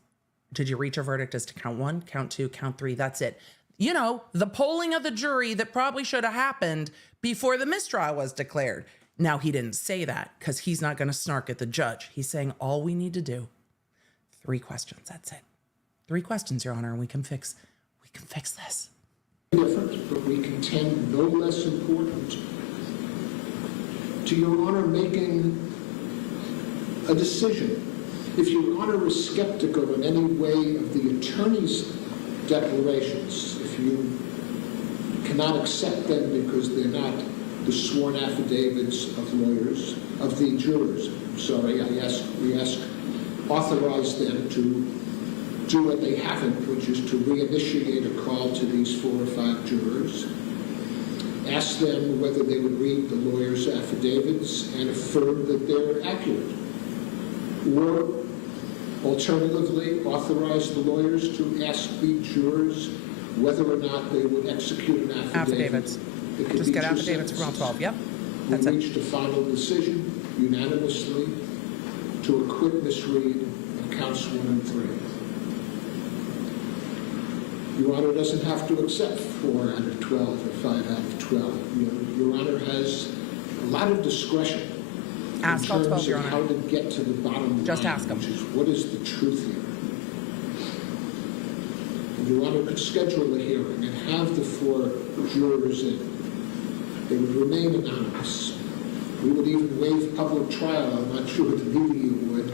did you reach a verdict as to count one, count two, count three? That's it. You know, the polling of the jury that probably should have happened before the mistrial was declared. Now, he didn't say that because he's not going to snark at the judge. He's saying all we need to do, three questions. That's it. Three questions, Your Honor, and we can fix this. Different, but we contend no less important to Your Honor making a decision. If Your Honor is skeptical in any way of the attorney's declarations, if you cannot accept them because they're not the sworn affidavits of lawyers, of the jurors, we authorize them to do what they haven't, which is to reinitiate a call to these 4 or 5 jurors, ask them whether they would read the lawyers' affidavits and affirm that they're accurate, or alternatively authorize the lawyers to ask the jurors whether or not they would execute an affidavit. Just get affidavits from all 12. Yep, that's it. We reached a final decision unanimously to acquit Ms. Reed of counts 1 and 3. Your Honor doesn't have to accept 4 out of 12 or 5 out of 12. Your Honor has a lot of discretion Ask all 12, Your in terms Honor. of how to get to the bottom line. Just ask 'em. Which is, what is the truth here? And Your Honor could schedule a hearing and have the 4 jurors in. They would remain anonymous. We would even waive public trial. I'm not sure the media would.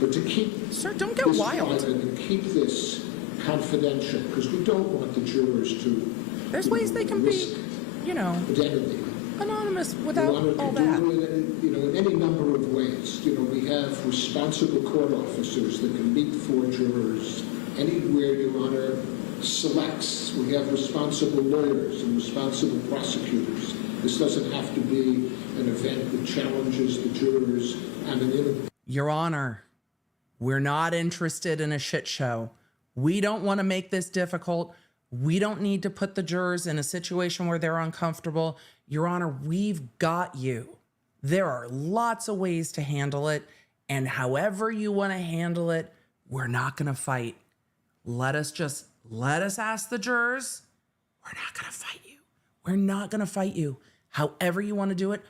But to keep Sir, don't get this wild. private and keep this confidential, because we don't want the jurors to There's ways they can be, risk identity. anonymous Your without Honor, all can that. do it in any number of ways. We have responsible court officers that can meet 4 jurors anywhere Your Honor selects. We have responsible lawyers and responsible prosecutors. This doesn't have to be an event that challenges the jurors' anonymity. Your Honor, we're not interested in a shit show. We don't want to make this difficult. We don't need to put the jurors in a situation where they're uncomfortable. Your Honor, we've got you. There are lots of ways to handle it, and however you want to handle it, we're not going to fight. Let us ask the jurors. We're not going to fight you. We're not going to fight you. However you want to do it,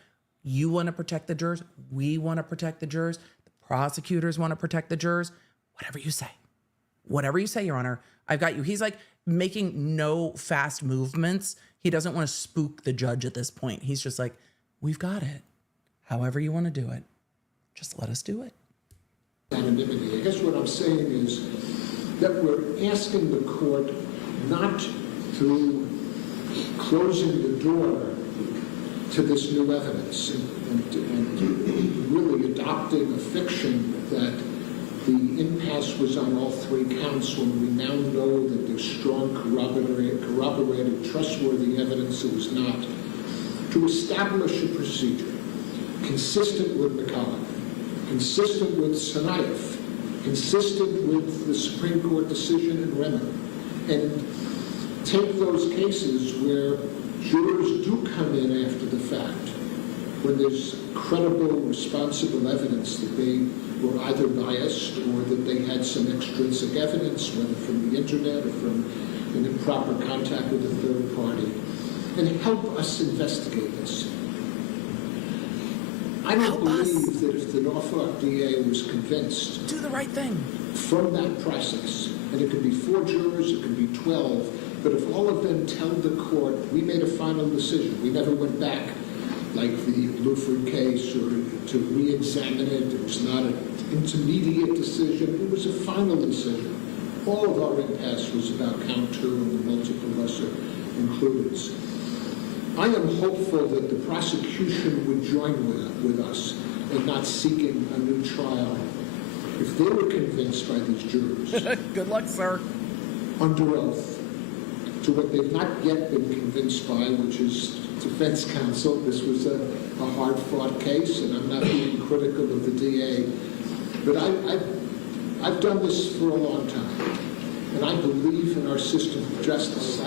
you want to protect the jurors. We want to protect the jurors. The prosecutors want to protect the jurors. Whatever you say. Whatever you say, Your Honor, I've got you. He's like making no fast movements. He doesn't want to spook the judge at this point. He's just like, we've got it. However you want to do it, just let us do it. Anonymity. I guess what I'm saying is that we're asking the court not through closing the door to this new evidence and really adopting a fiction that the impasse was on all 3 counts when we now know that there's strong corroborated, trustworthy evidence it was not, to establish a procedure consistent with McCulloch, consistent with Tsarnaev, consistent with the Supreme Court decision in Remmer, and take those cases where jurors do come in after the fact, when there's credible, responsible evidence that they were either biased or that they had some extrinsic evidence, whether from the internet or from an improper contact with a third party, and help us investigate this. I don't believe that if the Norfolk DA was convinced, Do the right thing. from that process, and it could be 4 jurors, it could be 12, but if all of them tell the court, we made a final decision, we never went back, like the Bluford case, or to re-examine it, it was not an intermediate decision, it was a final decision. All of our impasse was about count 2 and the multiple lesser includeds. I am hopeful that the prosecution would join with us in not seeking a new trial if they were convinced by these jurors Good luck, sir. under oath to what they've not yet been convinced by, which is defense counsel. This was a hard-fought case, and I'm not being critical of the DA, but I've done this for a long time, and I believe in our system of justice.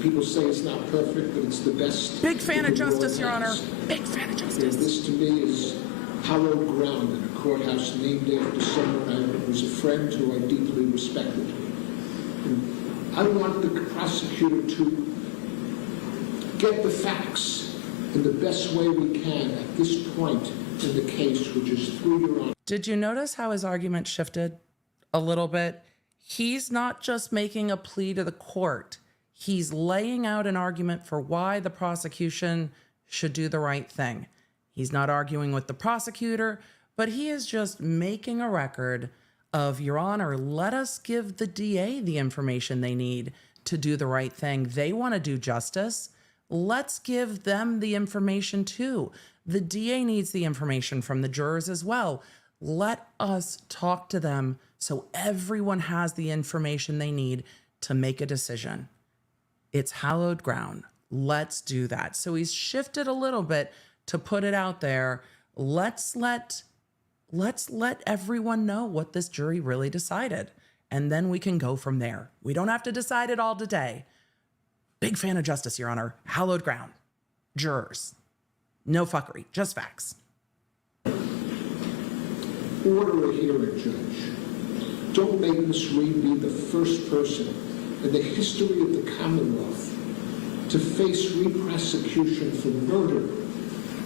People say it's not perfect, but it's the best. Big fan of the world justice, Your Honor. has. Big fan of justice. This, to me, is hallowed ground in a courthouse named after someone who was a friend who I deeply respected. And I want the prosecutor to get the facts in the best way we can at this point in the case, which is through Your Honor. Did you notice how his argument shifted a little bit? He's not just making a plea to the court. He's laying out an argument for why the prosecution should do the right thing. He's not arguing with the prosecutor, but he is just making a record of, Your Honor, let us give the DA the information they need to do the right thing. They want to do justice. Let's give them the information too. The DA needs the information from the jurors as well. Let us talk to them so everyone has the information they need to make a decision. It's hallowed ground. Let's do that. So he's shifted a little bit to put it out there. Let's let everyone know what this jury really decided. And then we can go from there. We don't have to decide it all today. Big fan of justice, Your Honor. Hallowed ground. Jurors. No fuckery, just facts. Order a hearing, Judge. Don't make Ms. Reed be the first person in the history of the Commonwealth to face re-prosecution for murder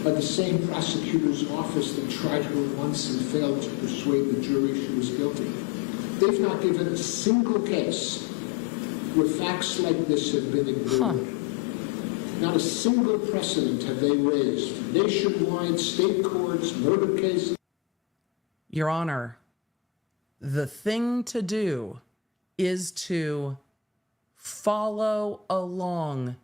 by the same prosecutor's office that tried her once and failed to persuade the jury she was guilty. They've not given a single case where facts like this have been ignored. Not a single precedent have they raised. Nationwide, state courts, murder cases. Your Honor, the thing to do is to follow along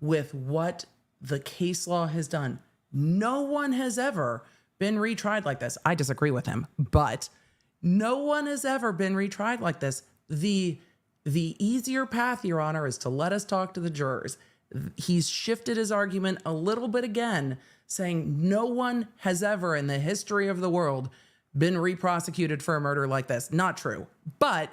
with what the case law has done. No one has ever been retried like this. I disagree with him, but no one has ever been retried like this. The easier path, Your Honor, is to let us talk to the jurors. He's shifted his argument a little bit again, saying no one has ever in the history of the world been re-prosecuted for a murder like this. Not true. But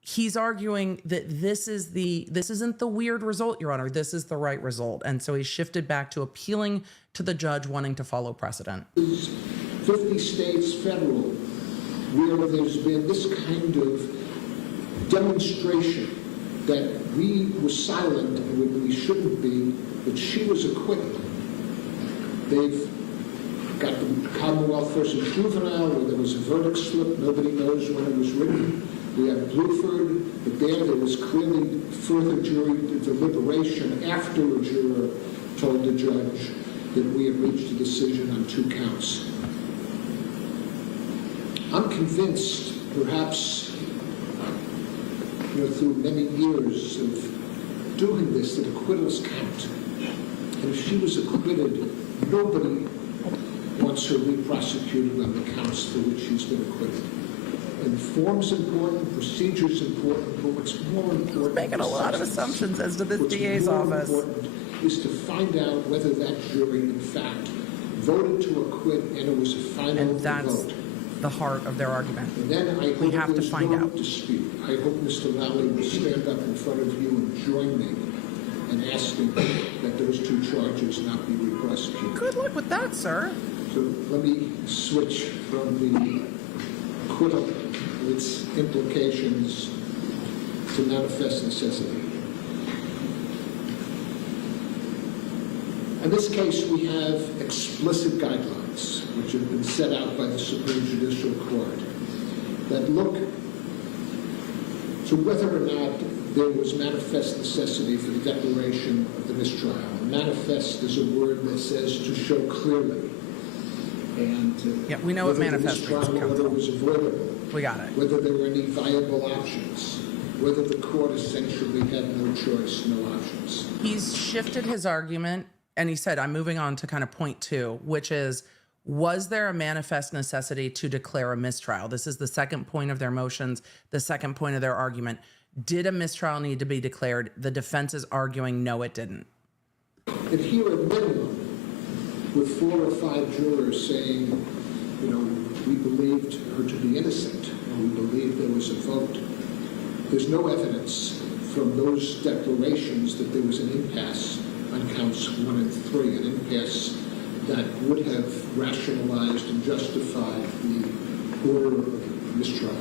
he's arguing that this isn't the weird result, Your Honor. This is the right result. And so he shifted back to appealing to the judge wanting to follow precedent. 50 states federal, where there's been this kind of demonstration that we were silent when we shouldn't be, that she was acquitted. They've got the Commonwealth versus Juvenile, where there was a verdict slip, nobody knows when it was written. We have Bluford, but there was clearly further jury deliberation after a juror told the judge that we had reached a decision on 2 counts. I'm convinced, perhaps, through many years of doing this, that acquittals count. And if she was acquitted, nobody wants her re-prosecuted on the counts for which she's been acquitted. And form's important, procedure's important, but what's more important... Making a lot of assumptions as to this DA's office. What's more important is to find out whether that jury, in fact, voted to acquit and it was a final And that's vote. the heart of their argument. And then I hope We have to there's find no out. dispute. I hope Mr. Mallory will stand up in front of you and join me in asking that those 2 charges not be re-prosecuted. Good luck with that, sir. So let me switch from the acquittal and its implications to manifest necessity. In this case, we have explicit guidelines, which have been set out by the Supreme Judicial Court, that look to whether or not there was manifest necessity for the declaration of the mistrial. Manifest is a word that says to show clearly. And Yeah, we know what manifest means, whether the mistrial order counsel. was avoidable, We got it. whether there were any viable options, whether the court essentially had no choice, no options. He's shifted his argument, and he said, I'm moving on to kind of point 2, which is, was there a manifest necessity to declare a mistrial? This is the second point of their motions, the second point of their argument. Did a mistrial need to be declared? The defense is arguing, no, it didn't. And here at minimum, with 4 or 5 jurors saying, we believed her to be innocent, and we believed there was a vote, there's no evidence from those declarations that there was an impasse on counts 1 and 3, an impasse that would have rationalized and justified the order of mistrial.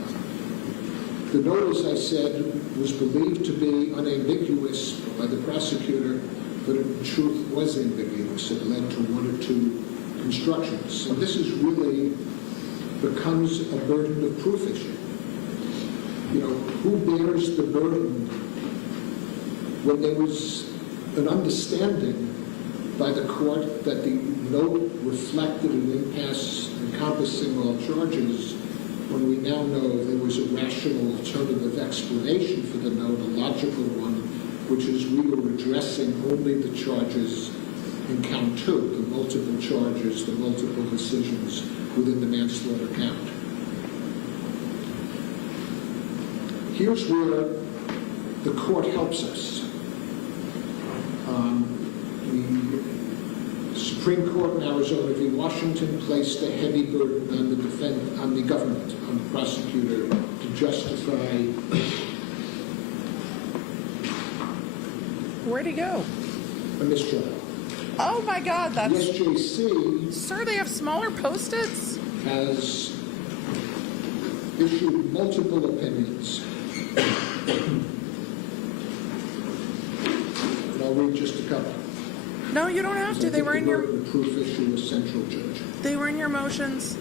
The note, as I said, was believed to be unambiguous by the prosecutor, but in truth was ambiguous. It led to 1 or 2 constructions. And this is really becomes a burden of proof issue. Who bears the burden when there was an understanding by the court that the note reflected an impasse encompassing all charges, when we now know there was a rational alternative explanation for the note, a logical one, which is we were addressing only the charges in count 2, the multiple charges, the multiple decisions within the manslaughter count. Here's where the court helps us. The Supreme Court in Arizona v. Washington placed a heavy burden on the government, on the prosecutor, to justify. Where'd he go? A mistrial. Oh my God, The that's... SJC Sir, they have smaller Post-its? has issued multiple opinions read just a couple? No, you don't have to. They were in your The proof issue is central, Judge. they were in your motions.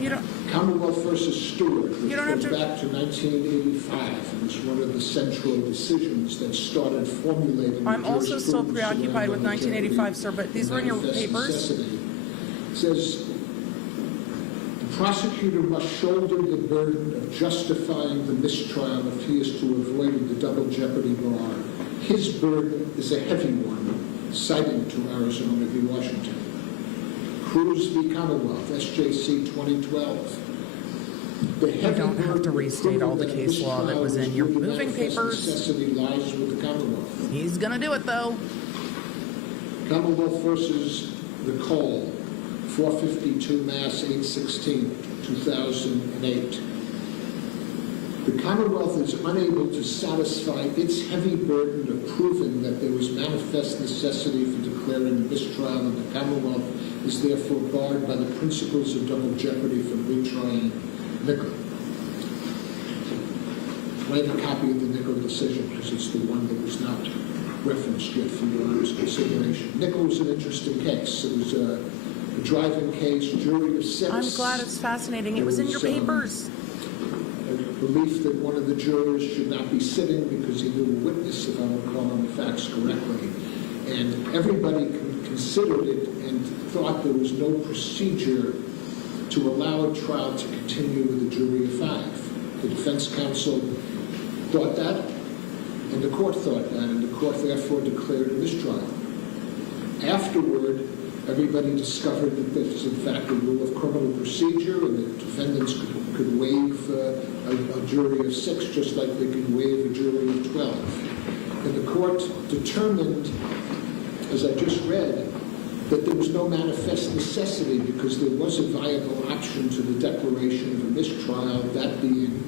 You don't Commonwealth versus Stewart, which You don't have goes to- back to 1985, and was one of the central decisions that started formulating the I'm also still jurisprudence preoccupied with around 1985, sir, but these were in your manifest papers. necessity. It says, the prosecutor must shoulder the burden of justifying the mistrial if he is to avoid the double jeopardy bar. His burden is a heavy one, citing to Arizona v. Washington. Cruz v. Commonwealth, SJC 2012. The heavy don't have to burden of restate all the proving case that law that was in your due to moving manifest papers. necessity lies with the Commonwealth. He's gonna do it though. Commonwealth versus the Cole, 452 Mass 816, 2008. The Commonwealth is unable to satisfy its heavy burden of proving that there was manifest necessity for declaring mistrial, and the Commonwealth is therefore barred by the principles of double jeopardy from retrying Nichol. I have a copy of the Nichol decision because it's the one that was not referenced yet for your Honor's consideration. Nichol was an interesting case. It was a driving case, jury of 6. I'm glad it's fascinating. It was in your papers. A belief that one of the jurors should not be sitting because he knew a witness, if I recall on the facts correctly. And everybody considered it and thought there was no procedure to allow a trial to continue with a jury of 5. The defense counsel thought that, and the court thought that, and the court therefore declared a mistrial. Afterward, everybody discovered that there's in fact a rule of criminal procedure, and that defendants could waive a jury of 6 just like they could waive a jury of 12. And the court determined, as I just read, that there was no manifest necessity because there was a viable option to the declaration of a mistrial, that being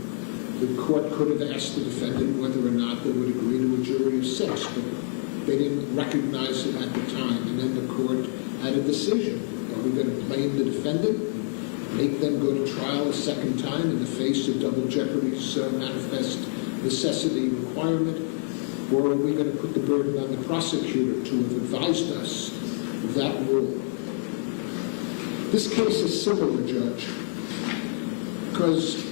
the court could have asked the defendant whether or not they would agree to a jury of 6, but they didn't recognize it at the time. And then the court had a decision. Are we going to blame the defendant and make them go to trial a second time in the face of double jeopardy's manifest necessity requirement? Or are we going to put the burden on the prosecutor to have advised us of that rule? This case is similar, Judge, because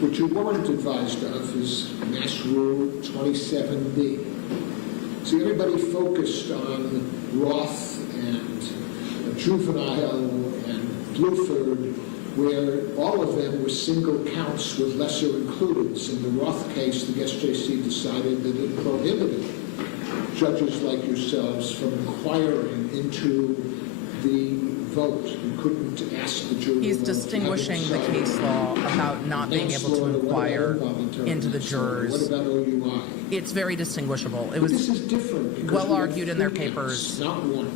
what you weren't advised of is Mass Rule 27B. See, everybody focused on Roth and Juvenile and Bluford, where all of them were single counts with lesser included. In the Roth case, the SJC decided that it prohibited judges like yourselves from inquiring into the vote. You couldn't ask the jury. He's distinguishing the case law about not being able to inquire into the jurors. What about OUI? It's very distinguishable. It But this was is different because well we have argued in their 3 papers. counts, not one.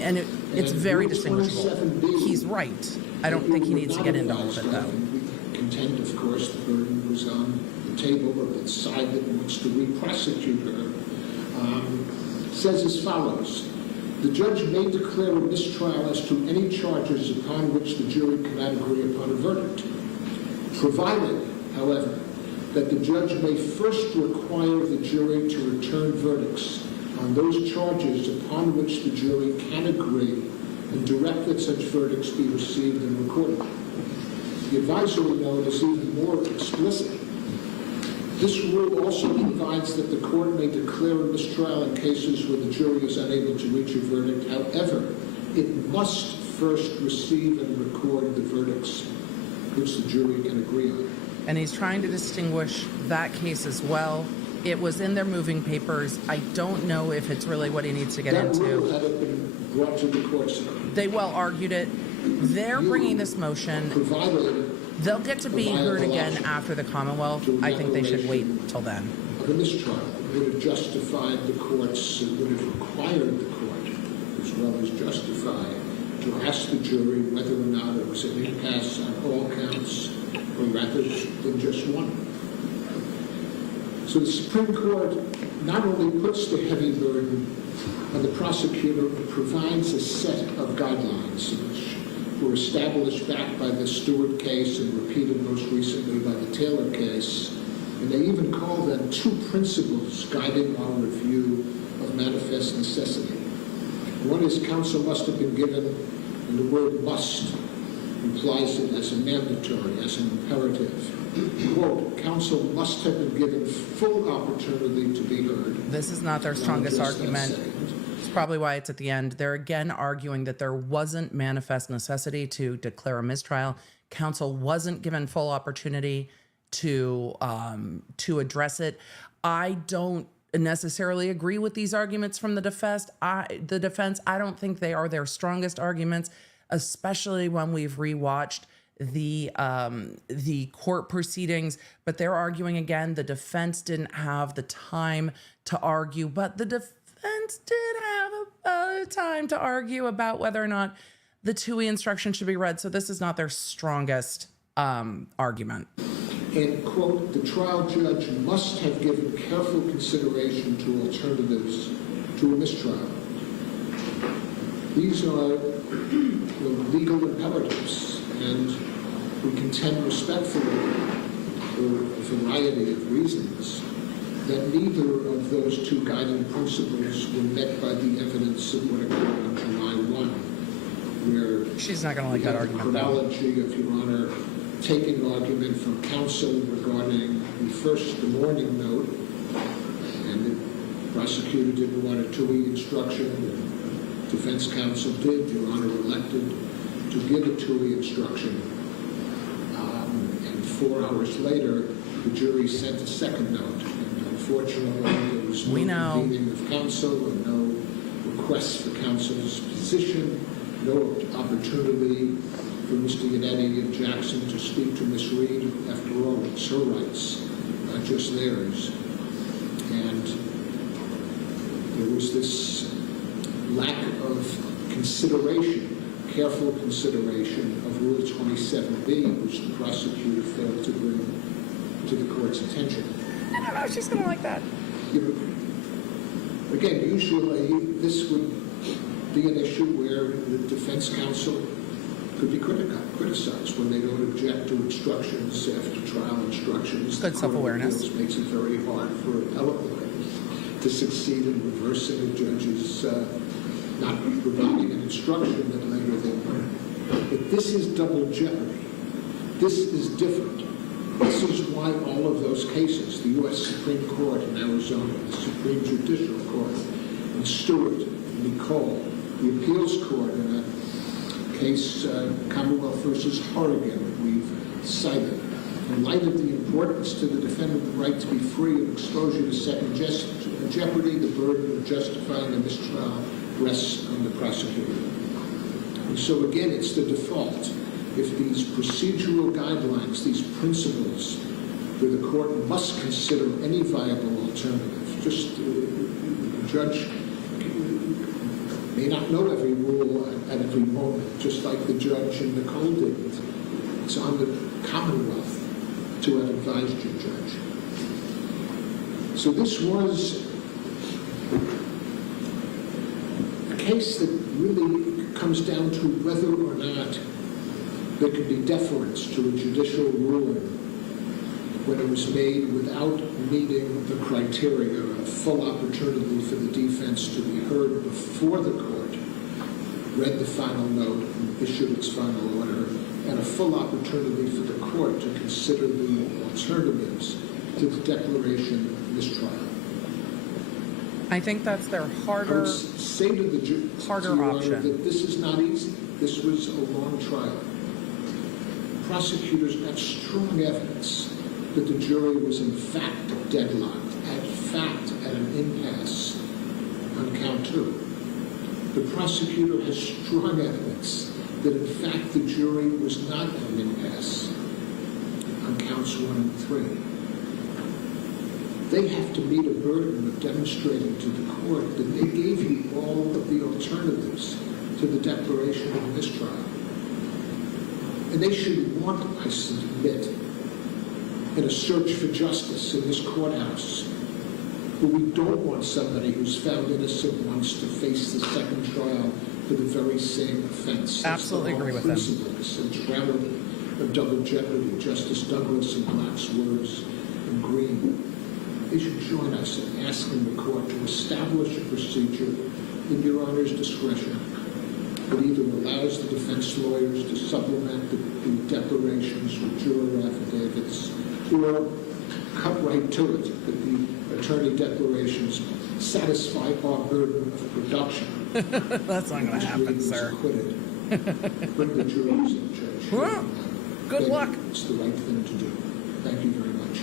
and it's And very Rule distinguishable. 27B, He's right. I don't think he needs to get into all of it, though. We contend, of course, the burden was on the table of the side that wants to re-prosecute her. Says as follows: the judge may declare a mistrial as to any charges upon which the jury cannot agree upon a verdict, provided, however, that the judge may first require the jury to return verdicts on those charges upon which the jury can agree and direct that such verdicts be received and recorded. The advisory note is even more explicit. This rule also provides that the court may declare a mistrial in cases where the jury is unable to reach a verdict. However, it must first receive and record the verdicts which the jury can agree on. And he's trying to distinguish that case as well. It was in their moving papers. I don't know if it's really what he needs to get That into. rule had it been brought to the court's They well argued it. They're bringing this motion. provided They'll get to be heard again after the Commonwealth. I think they should wait till then. of a mistrial. It would have justified the courts, it would have required the court, as well as justified, to ask the jury whether or not it was an impasse on all counts, or rather than just one. So the Supreme Court not only puts the heavy burden on the prosecutor, it provides a set of guidelines which were established back by the Stewart case and repeated most recently by the Taylor case And they even call them two principles guiding our review of manifest necessity. One is counsel must have been given, and the word must implies it as a mandatory, as an imperative. Quote, counsel must have been given full opportunity to be heard. This is not their strongest argument. It's probably why it's at the end. They're again arguing that there wasn't manifest necessity to declare a mistrial. Counsel wasn't given full opportunity to address it. I don't necessarily agree with these arguments from the defense. I don't think they are their strongest arguments, especially when we've rewatched the court proceedings. But they're arguing again, the defense didn't have the time to argue, but the defense did have a time to argue about whether or not the TUI instruction should be read. So this is not their strongest argument. And, quote, the trial judge must have given careful consideration to alternatives to a mistrial. These are legal imperatives, and we contend respectfully, for a variety of reasons, that neither of those two guiding principles were met by the evidence of what occurred on July 1, where she's not going to like that argument, though. Chronology of Your Honor, taking argument from counsel regarding the morning note, and the prosecutor didn't want a TUI instruction, the defense counsel did. Your Honor elected to give a TUI instruction, and 4 hours later, the jury sent a second note. And unfortunately, there was no convening of counsel and no request for counsel's position, no opportunity for Mr. Yannetti and Jackson to speak to Ms. Reed. After all, it's her rights, not just theirs. And there was this lack of consideration, careful consideration of Rule 27B, which the prosecutor failed to bring to the court's attention. I don't know if she's going to like that. Again, usually this would be an issue where the defense counsel could be criticized when they don't object to instructions after trial instructions. Good self-awareness. Makes it very hard for appellate lawyers to succeed in reversing a judge's not providing an instruction that later they learn. But this is double jeopardy. This is different. This is why all of those cases, the U.S. Supreme Court in Arizona, the Supreme Judicial Court in Stewart, in Nicole, the appeals court in a case, Commonwealth versus Horrigan, that we've cited, in light of the importance to the defendant the right to be free of exposure to second jeopardy, the burden of justifying a mistrial rests on the prosecutor. And so again, it's the default. If these procedural guidelines, these principles, where the court must consider any viable alternative, just the judge may not know every rule at every moment, just like the judge in Nicole didn't. It's on the Commonwealth to have advised your judge. So this was a case that really comes down to whether or not there could be deference to a judicial ruling when it was made without meeting the criteria of full opportunity for the defense to be heard before the court read the final note and issued its final order, and a full opportunity for the court to consider the alternatives to the declaration of mistrial. I think that's their harder option. That this is not easy. This was a long trial. Prosecutors had strong evidence that the jury was in fact deadlocked, at an impasse on count 2. The prosecutor has strong evidence that in fact the jury was not at an impasse on counts 1 and 3. They have to meet a burden of demonstrating to the court that they gave you all of the alternatives to the declaration of mistrial. And they should want, I submit, in a search for justice in this courthouse, where we don't want somebody who's found innocent once to face the second trial for the very same offense. Absolutely agree with them. Principle, the centrality of double jeopardy, Justice Douglas and Black's words and Green, they should join us in asking the court to establish a procedure in Your Honor's discretion that either allows the defense lawyers to supplement the declarations with juror affidavits, or cut right to it, that the attorney declarations satisfy our burden of production. That's not going to happen, sir. Bring the jurors in, Judge. Well, good luck. It's the right thing to do. Thank you very much.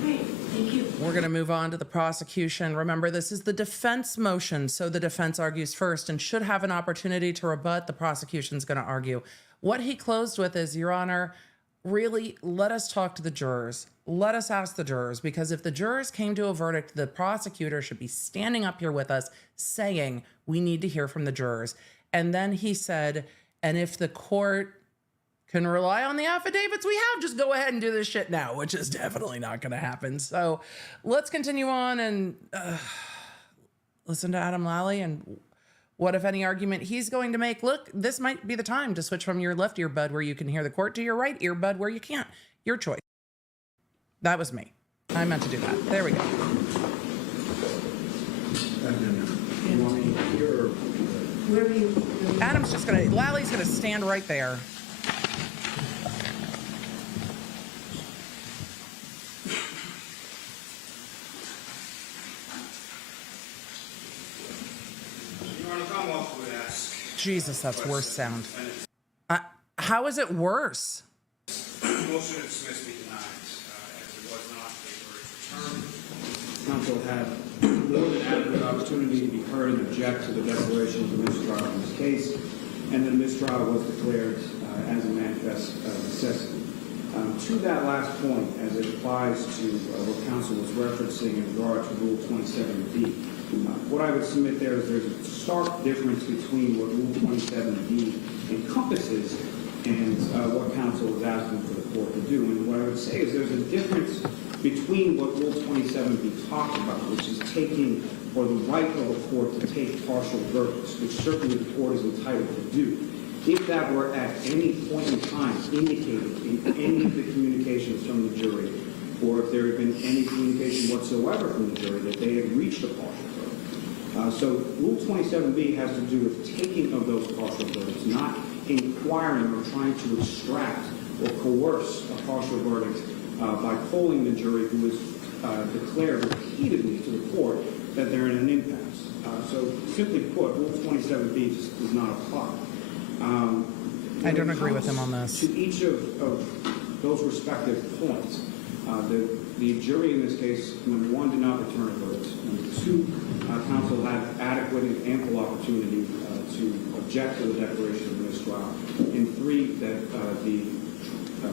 Great, thank you. We're going to move on to the prosecution. Remember, this is the defense motion, so the defense argues first and should have an opportunity to rebut. The prosecution's going to argue. What he closed with is, Your Honor, really, let us talk to the jurors. Let us ask the jurors, because if the jurors came to a verdict, the prosecutor should be standing up here with us saying, we need to hear from the jurors. And then he said, and if the court can rely on the affidavits we have, just go ahead and do this shit now, which is definitely not going to happen. So let's continue on and listen to Adam Lally and what, if any, argument he's going to make. Look, this might be the time to switch from your left earbud where you can hear the court to your right earbud where you can't. Your choice. That was me. I meant to do that. There we go. Wherever you. Adam's just going to, Lally's going to stand right there. Jesus, that's worse sound. How is it worse? Motion to dismiss be denied, as it was not a verdict returned. Counsel had more than adequate opportunity to be heard and object to the declaration of the mistrial in this case, and the mistrial was declared as a manifest necessity. To that last point, as it applies to what counsel was referencing in regard to Rule 27B, what I would submit there is there's a stark difference between what Rule 27B encompasses and what counsel is asking for the court to do. And what I would say is there's a difference between what Rule 27B talks about, which is taking, or the right of a court to take partial verdicts, which certainly the court is entitled to do. If that were at any point in time indicated in any of the communications from the jury, or if there had been any communication whatsoever from the jury that they had reached a partial verdict. So Rule 27B has to do with taking of those partial verdicts, not inquiring or trying to extract or coerce a partial verdict by polling the jury who has declared repeatedly to the court that they're in an impasse. So simply put, Rule 27B just does not apply. I don't agree with him on this. To each of those respective points, the jury in this case, number one, did not return a verdict. Number two, counsel had adequate and ample opportunity to object to the declaration of mistrial. And three, that the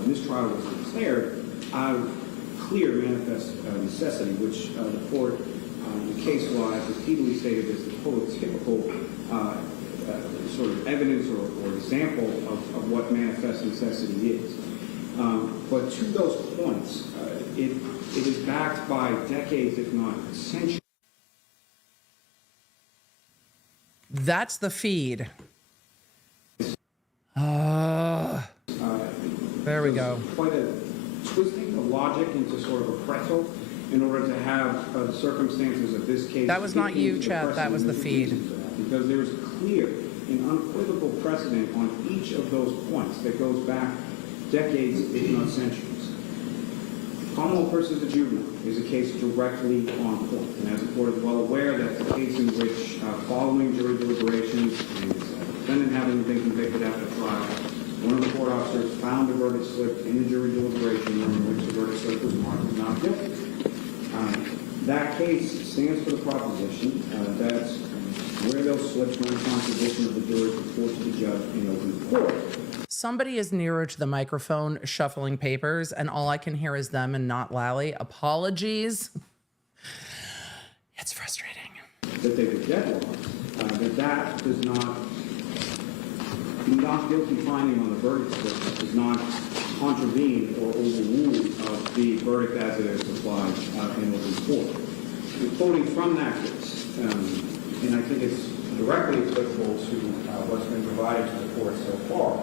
mistrial was declared out of clear manifest necessity, which the court, the case law, has repeatedly stated is the prototypical sort of evidence or example of what manifest necessity is. But to those points, it is backed by decades, if not centuries. That's the feed. There we go. Quite a twisting of logic into sort of a pretzel in order to have the circumstances of this case. That was not you, Chad. That was the feed. Because there is clear and unequivocal precedent on each of those points that goes back decades, if not centuries. Commonwealth versus the juvenile is a case directly on point. And as the court is well aware, that's a case in which following jury deliberations and the defendant having been convicted after trial, one of the court officers found a verdict slip in the jury deliberation in which the verdict slip was marked as not guilty. That case stands for the proposition that where those slips were in contradiction of the jury's report to the judge in open court. Somebody is nearer to the microphone shuffling papers, and all I can hear is them and not Lally. Apologies. It's frustrating. That they were deadlocked, that does not, the not guilty finding on the verdict slip does not contravene or overrule the verdict as it is applied in open court. And quoting from that case, and I think it's directly applicable to what's been provided to the court so far,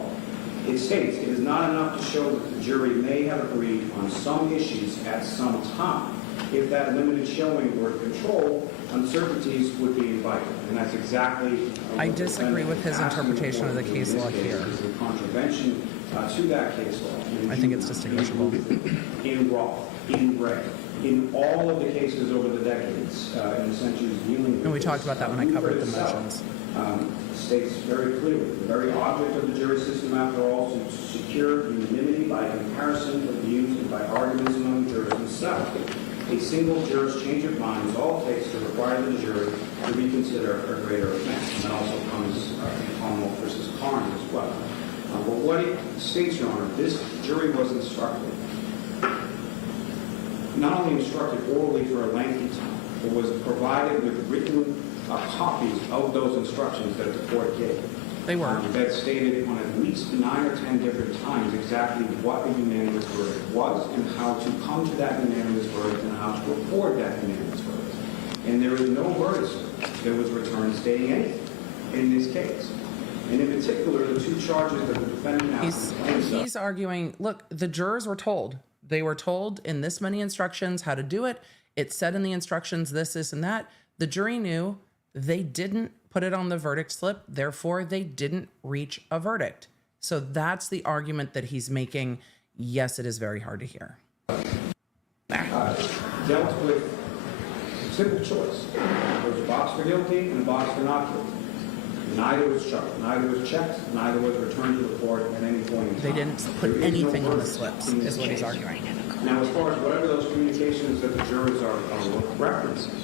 It states, it is not enough to show that the jury may have agreed on some issues at some time. If that limited showing were to control, uncertainties would be invited. And that's exactly... I disagree with his interpretation of the case law here. In contravention to that case law. I think it's distinguishable. In Roth, in Gray, in all of the cases over the decades, in the centuries dealing with... And we talked about that when I covered the motions. States very clearly, the very object of the jury system, after all, is to secure unanimity by comparison of views and by arguments among jurors themselves. A single juror's change of mind is all it takes to require the jury to reconsider a greater offense. And that also comes in Commonwealth versus Carnes as well. But what it states, Your Honor, this jury was instructed, not only instructed orally for a lengthy time, but was provided with written copies of those instructions that the court gave. They were. That stated on at least 9 or 10 different times exactly what a unanimous verdict was and how to come to that unanimous verdict and how to record that unanimous verdict. And there is no verdict that was returned stating anything in this case. And in particular, the two charges that the defendant now... He's arguing, look, the jurors were told. They were told in this many instructions how to do it. It said in the instructions this, and that. The jury knew. They didn't put it on the verdict slip. Therefore, they didn't reach a verdict. So that's the argument that he's making. Yes, it is very hard to hear. Dealt with simple choice. There was a box for guilty and a box for not guilty. Neither was checked. Neither was checked. Neither was returned to the court at any point in time. They didn't put anything on the slips, is what he's arguing. Now, as far as whatever those communications that the jurors are referencing,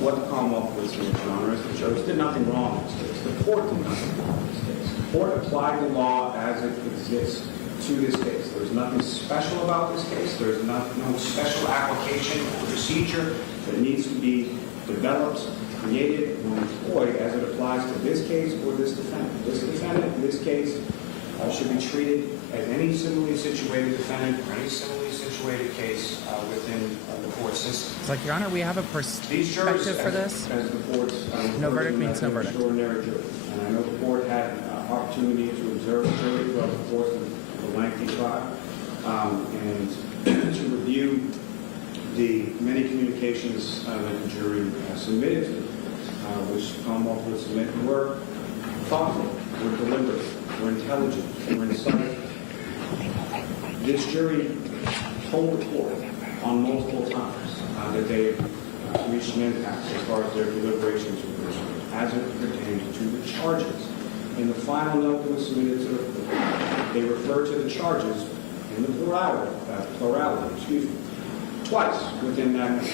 what the Commonwealth would say, Your Honor, is the jurors did nothing wrong in this case. The court did nothing wrong in this case. The court applied the law as it exists to this case. There's nothing special about this case. There's no special application or procedure that needs to be developed, created, or employed as it applies to this case or this defendant. This defendant, in this case, should be treated as any similarly situated defendant or any similarly situated case within the court system. It's like, Your Honor, we have a perspective for this. As the court, No verdict means no verdict. Extraordinary jury. And I know the court had opportunity to observe the jury throughout the course of the lengthy trial and to review the many communications that the jury submitted to which the Commonwealth would submit were thoughtful, were deliberate, were intelligent, were insightful. This jury told the court on multiple times that they reached an impasse as far as their deliberations were concerned, as it pertained to the charges. In the final note that was submitted to the court, they referred to the charges in the plurality, twice within that note,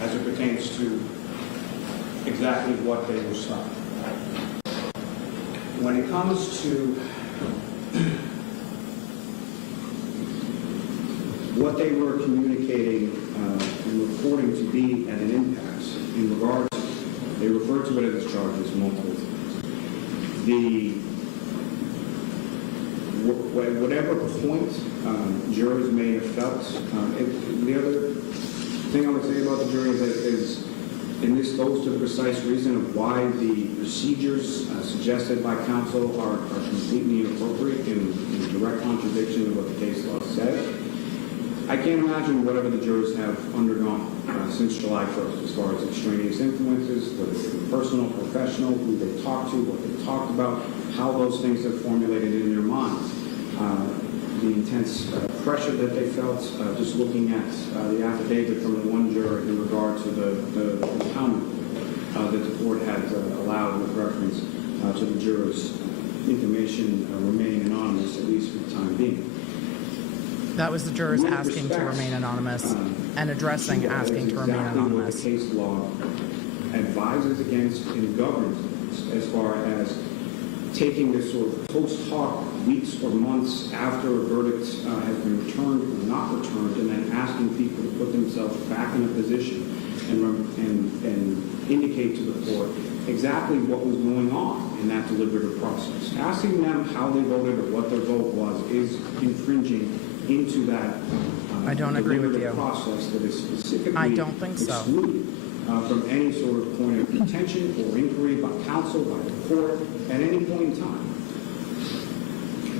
as it pertains to exactly what they were studying. When it comes to what they were communicating and reporting to be at an impasse in regards to, they referred to it as charges multiple times. Whatever point jurors may have felt, the other thing I would say about the jury is and this goes to the precise reason of why the procedures suggested by counsel are completely inappropriate in direct contradiction of what the case law says. I can't imagine whatever the jurors have undergone since July 1st as far as extraneous influences, whether they were personal, professional, who they talked to, what they talked about, how those things have formulated in their minds. The intense pressure that they felt just looking at the affidavit from the one juror in regard to the comment that the court had allowed with reference to the jurors' information remaining anonymous, at least for the time being. That was the jurors asking to remain anonymous and addressing asking to remain anonymous. What the case law advises against and governs as far as taking this sort of post hoc weeks or months after a verdict has been returned or not returned, and then asking people to put themselves back in a position and indicate to the court exactly what was going on in that deliberative process. Asking them how they voted or what their vote was is infringing into that I don't agree with you. Process that is specifically I don't think so. excluded from any sort of point of contention or inquiry by counsel, by the court, at any point in time.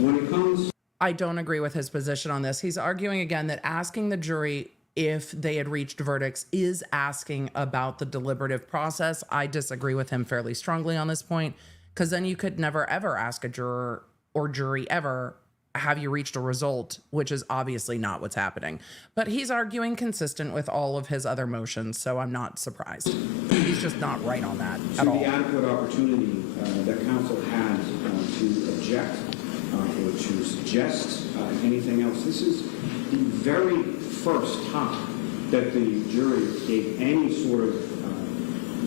When it comes I don't agree with his position on this. He's arguing again that asking the jury if they had reached verdicts is asking about the deliberative process. I disagree with him fairly strongly on this point, because then you could never ever ask a juror or jury ever, have you reached a result, which is obviously not what's happening. But he's arguing consistent with all of his other motions, so I'm not surprised. He's just not right on that at to all. the adequate opportunity that counsel had to object or to suggest anything else, this is the very first time that the jury gave any sort of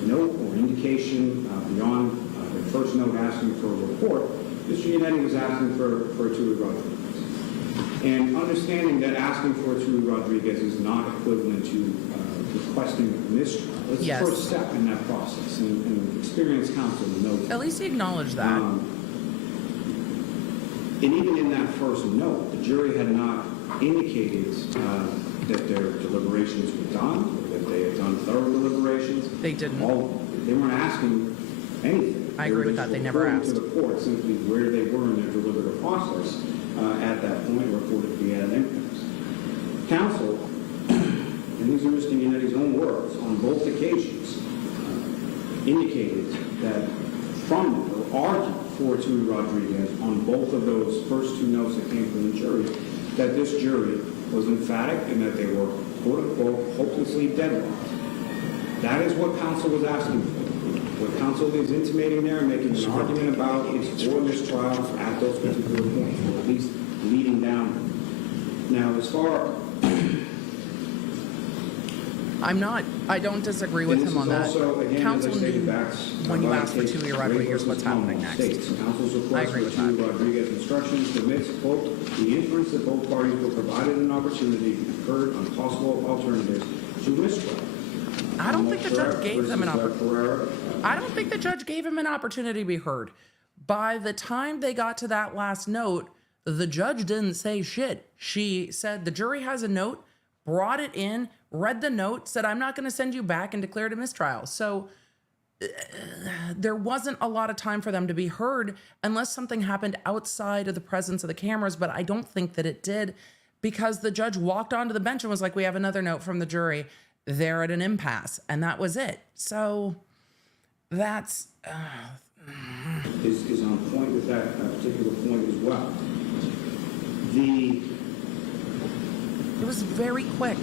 note or indication beyond the first note asking for a report. Mr. Yannetti was asking for Tui Rodriguez. And understanding that asking for Tui Rodriguez is not equivalent to requesting a mistrial. It's Yes. the first step in that process, and experienced counsel knows that. At least he acknowledged that. And even in that first note, the jury had not indicated that their deliberations were done, or that they had done thorough deliberations. They didn't. They weren't asking anything. I agree with that. They never reporting asked. to the court simply where they were in their deliberative process at that point, reported to be at an impasse. Counsel, and these are Mr. Yannetti's own words, on both occasions, indicated that from or argued for Tui Rodriguez on both of those first two notes that came from the jury, that this jury was emphatic and that they were, quote unquote, hopelessly deadlocked. That is what counsel was asking for. What counsel is intimating there and making an argument about is for mistrial at those particular points, or at least leading down. Now, as far I don't disagree with him on that. Also, again, Counsel as I stated, knew that's when you by asked for case Tui Rodriguez what's happening States. next. Counsel's I request agree for with Tui that. Rodriguez instructions commits, quote, the inference that both parties were provided an opportunity to confer on possible alternatives to mistrial. I don't think the judge gave them an opportunity. Ferreira, I don't think the judge gave him an opportunity to be heard. By the time they got to that last note, the judge didn't say shit. She said the jury has a note, brought it in, read the note, said, I'm not going to send you back, and declared a mistrial. So there wasn't a lot of time for them to be heard unless something happened outside of the presence of the cameras, but I don't think that it did, because the judge walked onto the bench and was like, we have another note from the jury. They're at an impasse, and that was it. So that's... is on point with that particular point as well. It was very quick.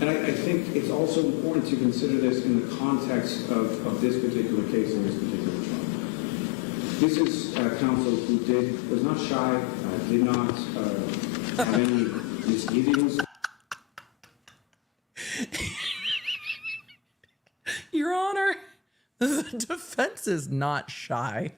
And I think it's also important to consider this in the context of this particular case and this particular trial. This is counsel who was not shy, did not have any misgivings. Your Honor, the defense is not shy.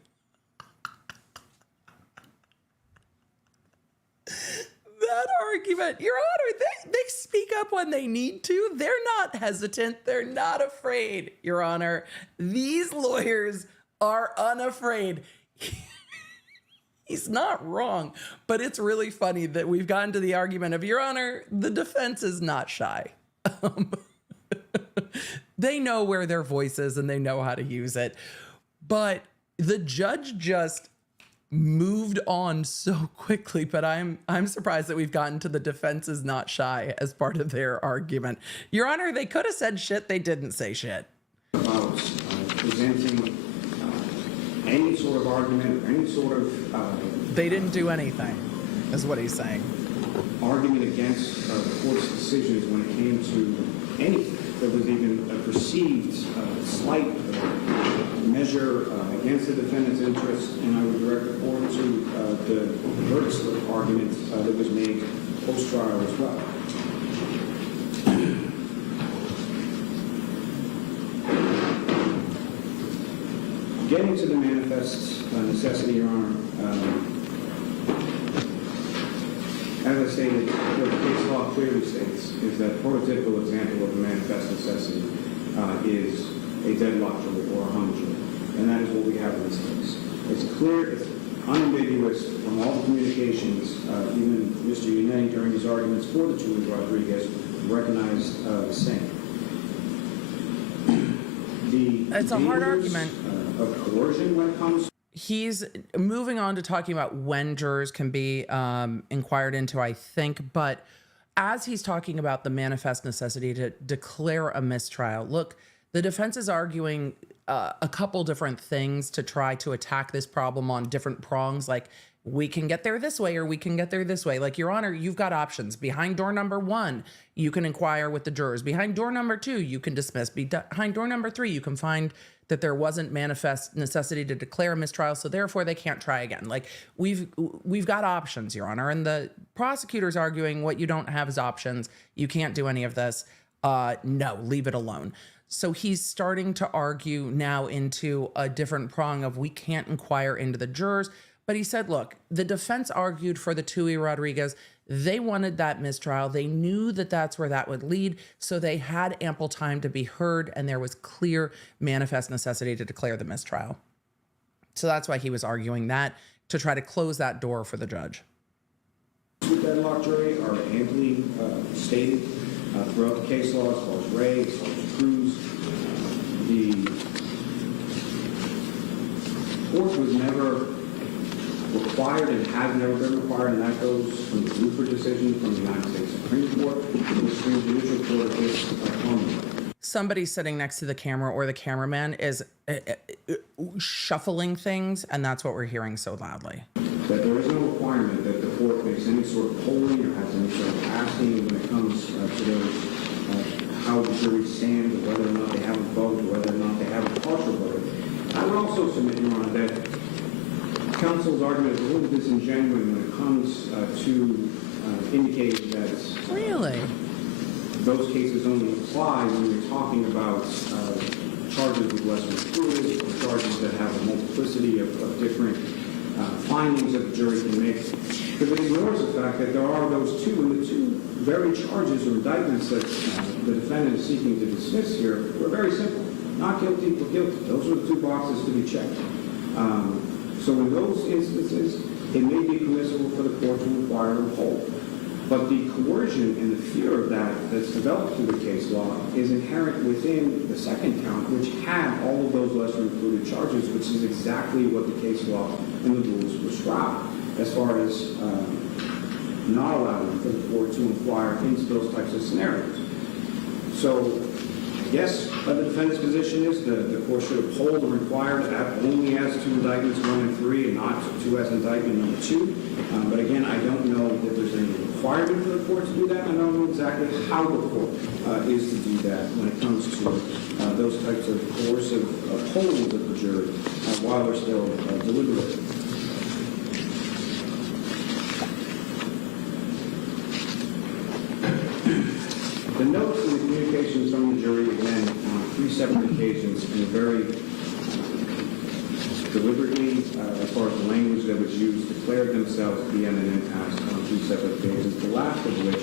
That argument, Your Honor, they speak up when they need to. They're not hesitant. They're not afraid, Your Honor. These lawyers are unafraid. He's not wrong, but it's really funny that we've gotten to the argument of, Your Honor, the defense is not shy. They know where their voice is and they know how to use it. But the judge just moved on so quickly, but I'm surprised that we've gotten to the defense is not shy as part of their argument. Your Honor, they could have said shit, they didn't say shit. About presenting any sort of argument, or any sort of... They didn't do anything, is what he's saying. Argument against the court's decisions when it came to anything. There was even a perceived slight measure against the defendant's interest, and I would direct the court to the verdict slip argument that was made post-trial as well. Getting to the manifest necessity, Your Honor, as I stated, what the case law clearly states is that a prototypical example of a manifest necessity is a deadlock jury or a hung jury, and that is what we have in this case. It's clear, it's unambiguous from all the communications, even Mr. Yannetti during his arguments for the Tui Rodriguez recognized the same. It's a hard argument. Of coercion when it comes. he's moving on to talking about when jurors can be inquired into, I think. But as he's talking about the manifest necessity to declare a mistrial, look, the defense is arguing a couple different things to try to attack this problem on different prongs. Like, we can get there this way or we can get there this way. Like, Your Honor, you've got options. Behind door number 1, you can inquire with the jurors. Behind door number 2, you can dismiss. Behind door number 3, you can find that there wasn't manifest necessity to declare a mistrial, so therefore they can't try again. Like, we've got options, Your Honor. And the prosecutor's arguing what you don't have is options. You can't do any of this. No, leave it alone. So he's starting to argue now into a different prong of we can't inquire into the jurors. But he said, look, the defense argued for the Tui Rodriguez. They wanted that mistrial. They knew that that's where that would lead. So they had ample time to be heard, and there was clear manifest necessity to declare the mistrial. So that's why he was arguing that, to try to close that door for the judge. The deadlock jury are amply stated throughout the case law, as far as Ray, as far as Cruz. The court was never required and has never been required, and that goes from the Blueprint decision from the United States Supreme Court to the Supreme Judicial Court of cases like Columbia. Somebody sitting next to the camera or the cameraman is shuffling things, and that's what we're hearing so loudly. That there is no requirement that the court makes any sort of polling or has any sort of asking when it comes to those, how the jury stands, or whether or not they have a vote, or whether or not they have a partial vote. I would also submit, Your Honor, that counsel's argument is a little disingenuous when it comes to indicating that Really? those cases only apply when you're talking about charges with lesser included or charges that have a multiplicity of different findings that the jury can make. Because it ignores the fact that there are those two, and the two very charges or indictments that the defendant is seeking to dismiss here were very simple. Not guilty or guilty. Those are the two boxes to be checked. So in those instances, it may be permissible for the court to inquire and hold. But the coercion and the fear of that that's developed through the case law is inherent within the second count, which had all of those lesser included charges, which is exactly what the case law and the rules prescribe, as far as not allowing for the court to inquire into those types of scenarios. So, yes, the defendant's position is the court should uphold or inquire only as to indictments 1 and 3 and not to as indictment number 2. But again, I don't know that there's any requirement for the court to do that. I don't know exactly how the court is to do that when it comes to those types of coercive holdings of the jury while they're still deliberating. The notes and the communications from the jury, again, on 3 separate occasions, and very deliberately, as far as the language that was used, declared themselves to be at an impasse on 3 separate occasions, the last of which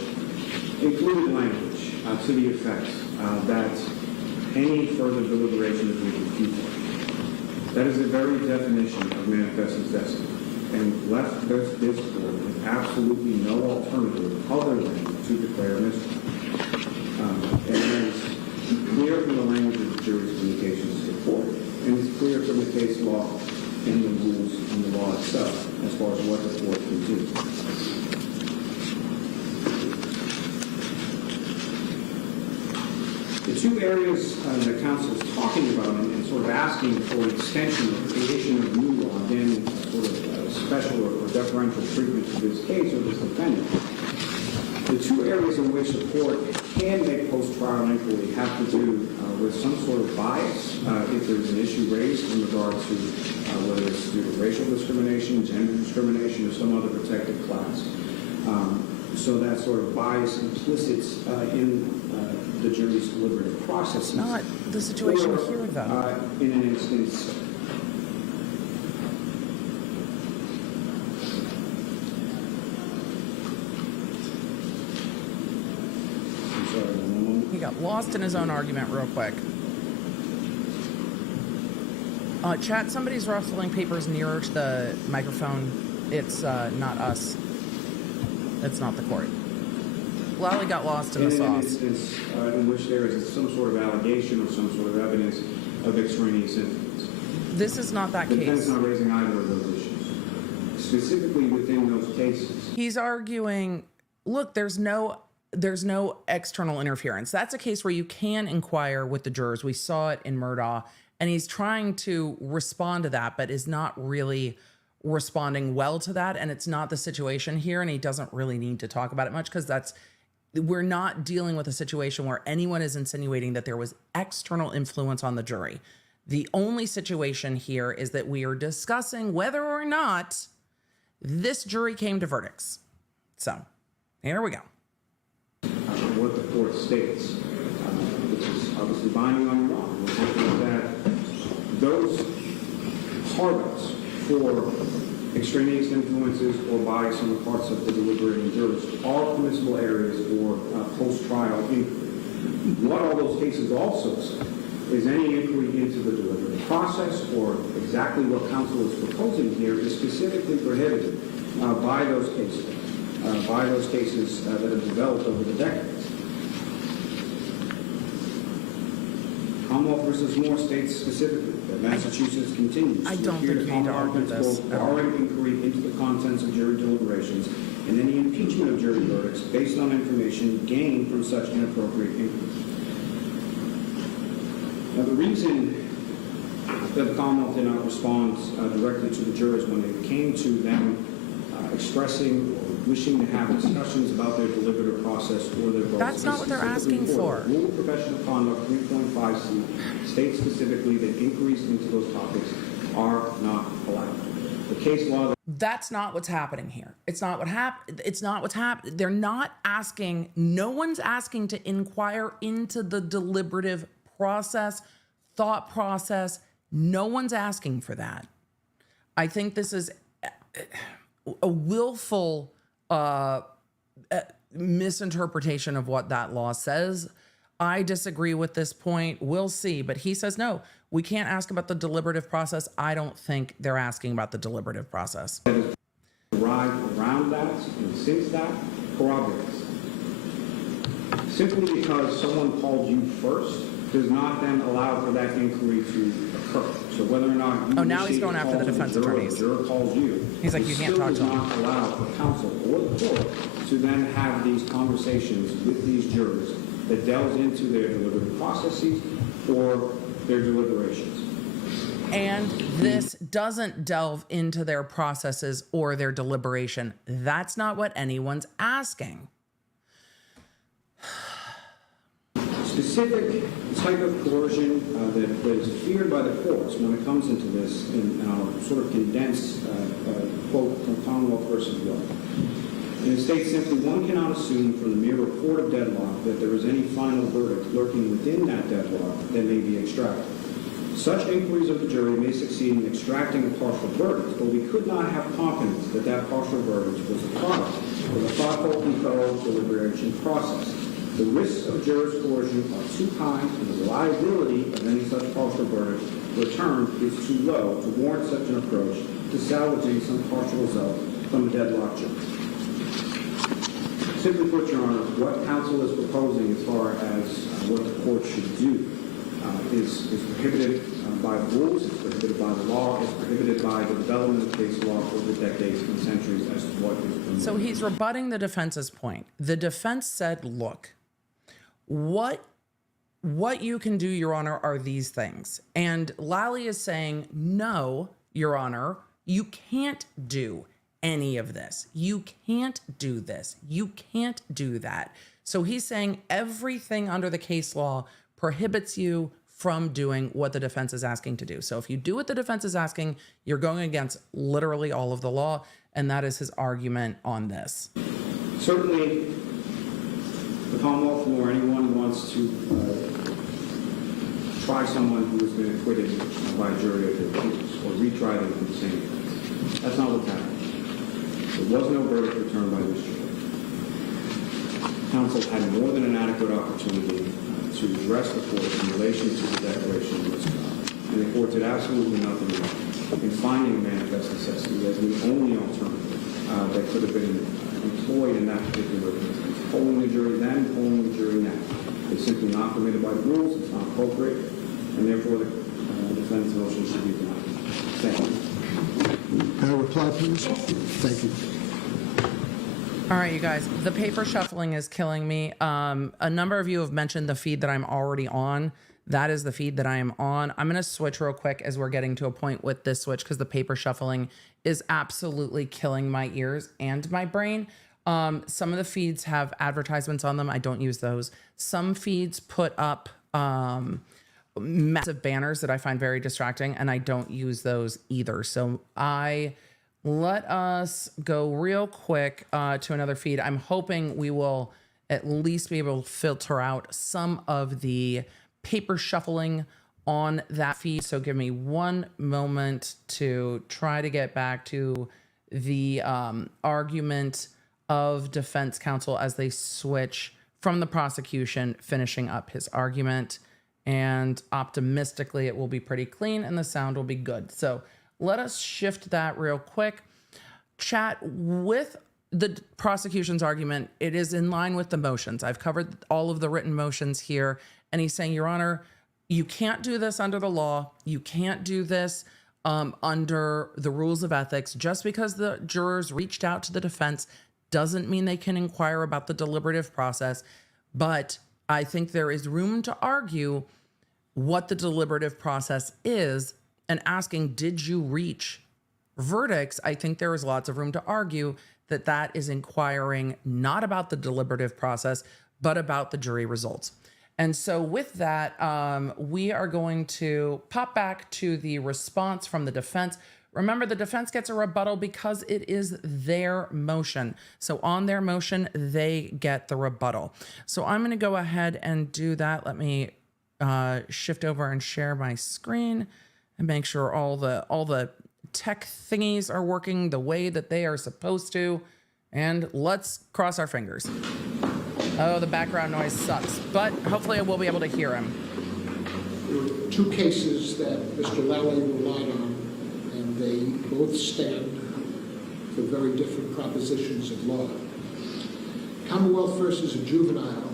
included language to the effect that any further deliberation is legal futile. That is the very definition of manifest necessity, and left this court with absolutely no alternative other than to declare a mistrial. And it is clear from the language of the jury's communications to the court, and it's clear from the case law and the rules and the law itself as far as what the court can do. The two areas that counsel is talking about and sort of asking for extension or creation of new law, again, sort of special or deferential treatment to this case or this defendant. The two areas in which the court can make post-trial inquiry have to do with some sort of bias, if there's an issue raised in regard to whether it's due to racial discrimination, gender discrimination, or some other protected class. So that sort of bias implicit in the jury's deliberative process. It's not the situation here, though. In an instance, He got lost in his own argument real quick. Chat, somebody's rustling papers nearer to the microphone. It's not us. It's not the court. Lally got lost in the sauce. In an instance in which there is some sort of allegation or some sort of evidence of extraneous influence. This is not that The defendant's case. not raising either of those issues. Specifically within those cases, He's arguing, look, there's no external interference. That's a case where you can inquire with the jurors. We saw it in Murdaugh, and he's trying to respond to that, but is not really responding well to that. And it's not the situation here, and he doesn't really need to talk about it much because we're not dealing with a situation where anyone is insinuating that there was external influence on the jury. The only situation here is that we are discussing whether or not this jury came to verdicts. So here we go. what the court states, which is obviously binding on your honor, which is that those carve-outs for extraneous influences or bias on the parts of the deliberating jurors are permissible areas for post-trial inquiry. What all those cases also say is any inquiry into the deliberative process or exactly what counsel is proposing here is specifically prohibited by those cases that have developed over the decades. Commonwealth versus Moore states specifically that Massachusetts continues I to don't adhere think to you need to Commonwealth argue this principles at all. barring inquiry into the contents of jury deliberations and any impeachment of jury verdicts based on information gained from such inappropriate inquiry. Now, the reason that the Commonwealth did not respond directly to the jurors when it came to them expressing or wishing to have discussions about their deliberative process or their votes. That's not what they're asking for. Rule of Professional Conduct 3.5c states specifically that inquiries into those topics are not allowed. The case law. That's not what's happening here. It's not what happened. It's not what's happening. They're not asking. No one's asking to inquire into the deliberative process, thought process. No one's asking for that. I think this is a willful misinterpretation of what that law says. I disagree with this point. We'll see. But he says, no, we can't ask about the deliberative process. I don't think they're asking about the deliberative process. Arrived around that and since that corroborates. Simply because someone called you first does not then allow for that inquiry to occur. So whether or not you now he's going after the defense attorneys. The juror calls you. He's like, you can't talk to him. Still does not allow for counsel or the court to then have these conversations with these jurors that delves into their deliberative processes or their deliberations. And this doesn't delve into their processes or their deliberation. That's not what anyone's asking. Specific type of coercion that is feared by the courts when it comes into this, and I'll sort of condense quote from Commonwealth versus Law. And it states simply, one cannot assume from the mere report of deadlock that there is any final verdict lurking within that deadlock that may be extracted. Such inquiries of the jury may succeed in extracting a partial verdict, but we could not have confidence that that partial verdict was a product of a thoughtful, controlled deliberation process. The risks of jurors' coercion are too high, and the reliability of any such partial verdict returned is too low to warrant such an approach to salvaging some partial result from a deadlocked jury. Simply put, Your Honor, what counsel is proposing as far as what the court should do is prohibited by the rules, it's prohibited by the law, it's prohibited by the development of case law over decades and centuries as to what is permitted. So he's rebutting the defense's point. The defense said, look, what you can do, Your Honor, are these things. And Lally is saying, no, Your Honor, you can't do any of this. You can't do this. You can't do that. So he's saying everything under the case law prohibits you from doing what the defense is asking to do. So if you do what the defense is asking, you're going against literally all of the law, and that is his argument on this. Certainly, the Commonwealth or anyone who wants to try someone who has been acquitted by a jury of their peers or retry them for the same thing. That's not what's happened. There was no verdict returned by this jury. Counsel had more than an adequate opportunity to address the court in relation to the declaration of mistrial, and the court did absolutely nothing wrong in finding manifest necessity as the only alternative that could have been employed in that particular instance. Polling the jury then, polling the jury now. It's simply not permitted by the rules, it's not appropriate, and therefore the defense motion should be denied. Thank you. Can I reply, please? Thank you. All right, you guys, the paper shuffling is killing me. A number of you have mentioned the feed that I'm already on. That is the feed that I am on. I'm going to switch real quick as we're getting to a point with this switch because the paper shuffling is absolutely killing my ears and my brain. Some of the feeds have advertisements on them. I don't use those. Some feeds put up massive banners that I find very distracting, and I don't use those either. So let us go real quick to another feed. I'm hoping we will at least be able to filter out some of the paper shuffling on that feed. So give me one moment to try to get back to the argument of defense counsel as they switch from the prosecution, finishing up his argument. And optimistically, it will be pretty clean and the sound will be good. So let us shift that real quick. Chat with the prosecution's argument. It is in line with the motions. I've covered all of the written motions here. And he's saying, Your Honor, you can't do this under the law. You can't do this under the rules of ethics. Just because the jurors reached out to the defense doesn't mean they can inquire about the deliberative process. But I think there is room to argue what the deliberative process is and asking, did you reach verdicts? I think there is lots of room to argue that that is inquiring not about the deliberative process, but about the jury results. And so with that, we are going to pop back to the response from the defense. Remember, the defense gets a rebuttal because it is their motion. So on their motion, they get the rebuttal. So I'm going to go ahead and do that. Let me shift over and share my screen and make sure all the tech thingies are working the way that they are supposed to. And let's cross our fingers. Oh, the background noise sucks, but hopefully I will be able to hear him. There were two cases that Mr. Lally relied on, and they both stand for very different propositions of law. Commonwealth versus a juvenile,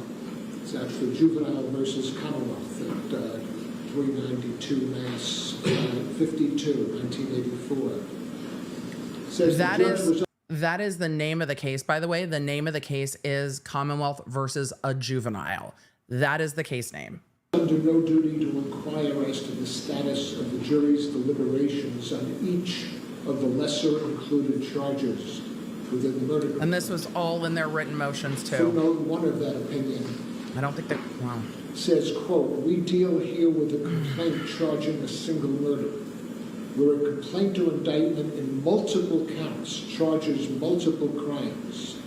it's actually juvenile versus Commonwealth at 392 Mass 52, 1984. Says that is the name of the case, by the way. The name of the case is Commonwealth versus a juvenile. That is the case name. Under no duty to inquire as to the status of the jury's deliberations on each of the lesser included charges within the murder. And this was all in their written motions too. Footnote 1 of that opinion. I don't think that, wow. Says, quote, we deal here with a complaint charging a single murder, where a complaint or indictment in multiple counts charges multiple crimes,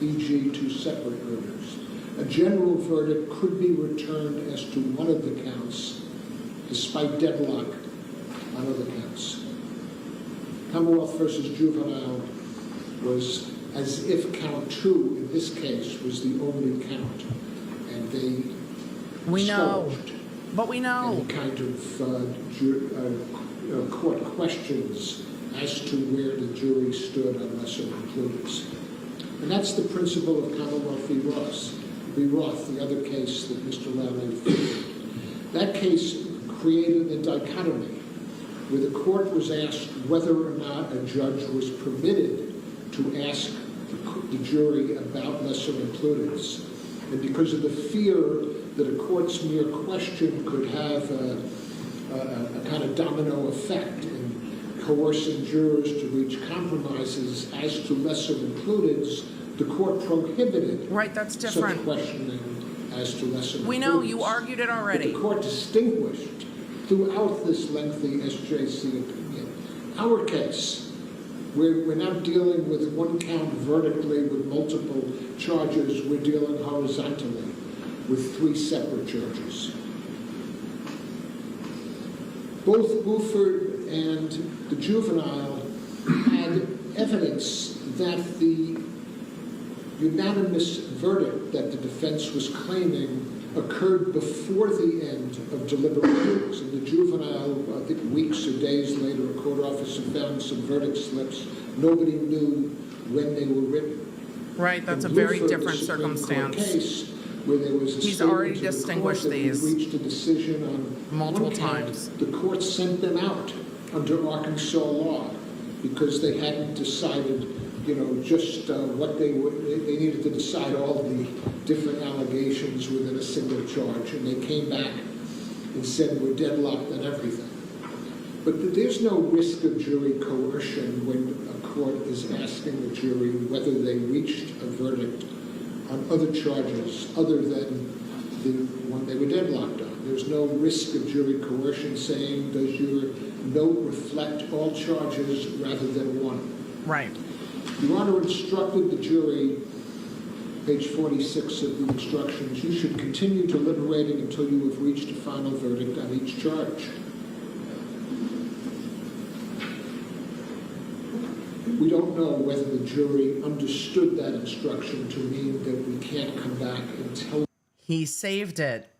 e.g. two separate murders. A general verdict could be returned as to one of the counts, despite deadlock on other counts. Commonwealth versus juvenile was as if count 2 in this case was the only count, and they we know, but we know any kind of court questions as to where the jury stood on lesser includeds. And that's the principle of Commonwealth v. Roth, the other case that Mr. Lally favored. That case created a dichotomy where the court was asked whether or not a judge was permitted to ask the jury about lesser includeds. And because of the fear that a court's mere question could have a kind of domino effect in coercing jurors to reach compromises as to lesser includeds, the court prohibited that's different. Such questioning as to lesser includeds. We know, you argued it already. But the court distinguished throughout this lengthy SJC opinion. Our case, we're not dealing with one count vertically with multiple charges, we're dealing horizontally with 3 separate charges. Both Buford and the juvenile had evidence that the unanimous verdict that the defense was claiming occurred before the end of deliberations. In the juvenile, I think weeks or days later, a court officer found some verdict slips. Nobody knew when they were written. Right, that's a Buford, very different the Supreme circumstance. Court case where there was a He's statement already to the distinguished court that these we reached a decision on multiple one count. times. The court sent them out under Arkansas law, because they hadn't decided, just what they needed to decide all the different allegations within a single charge, and they came back and said we're deadlocked on everything. But there's no risk of jury coercion when a court is asking the jury whether they reached a verdict on other charges other than the one they were deadlocked on. There's no risk of jury coercion saying, does your note reflect all charges rather than one? Right. Your Honor instructed the jury, page 46 of the instructions, you should continue deliberating until you have reached a final verdict on each charge. We don't know whether the jury understood that instruction to mean that we can't come back and tell. He saved it.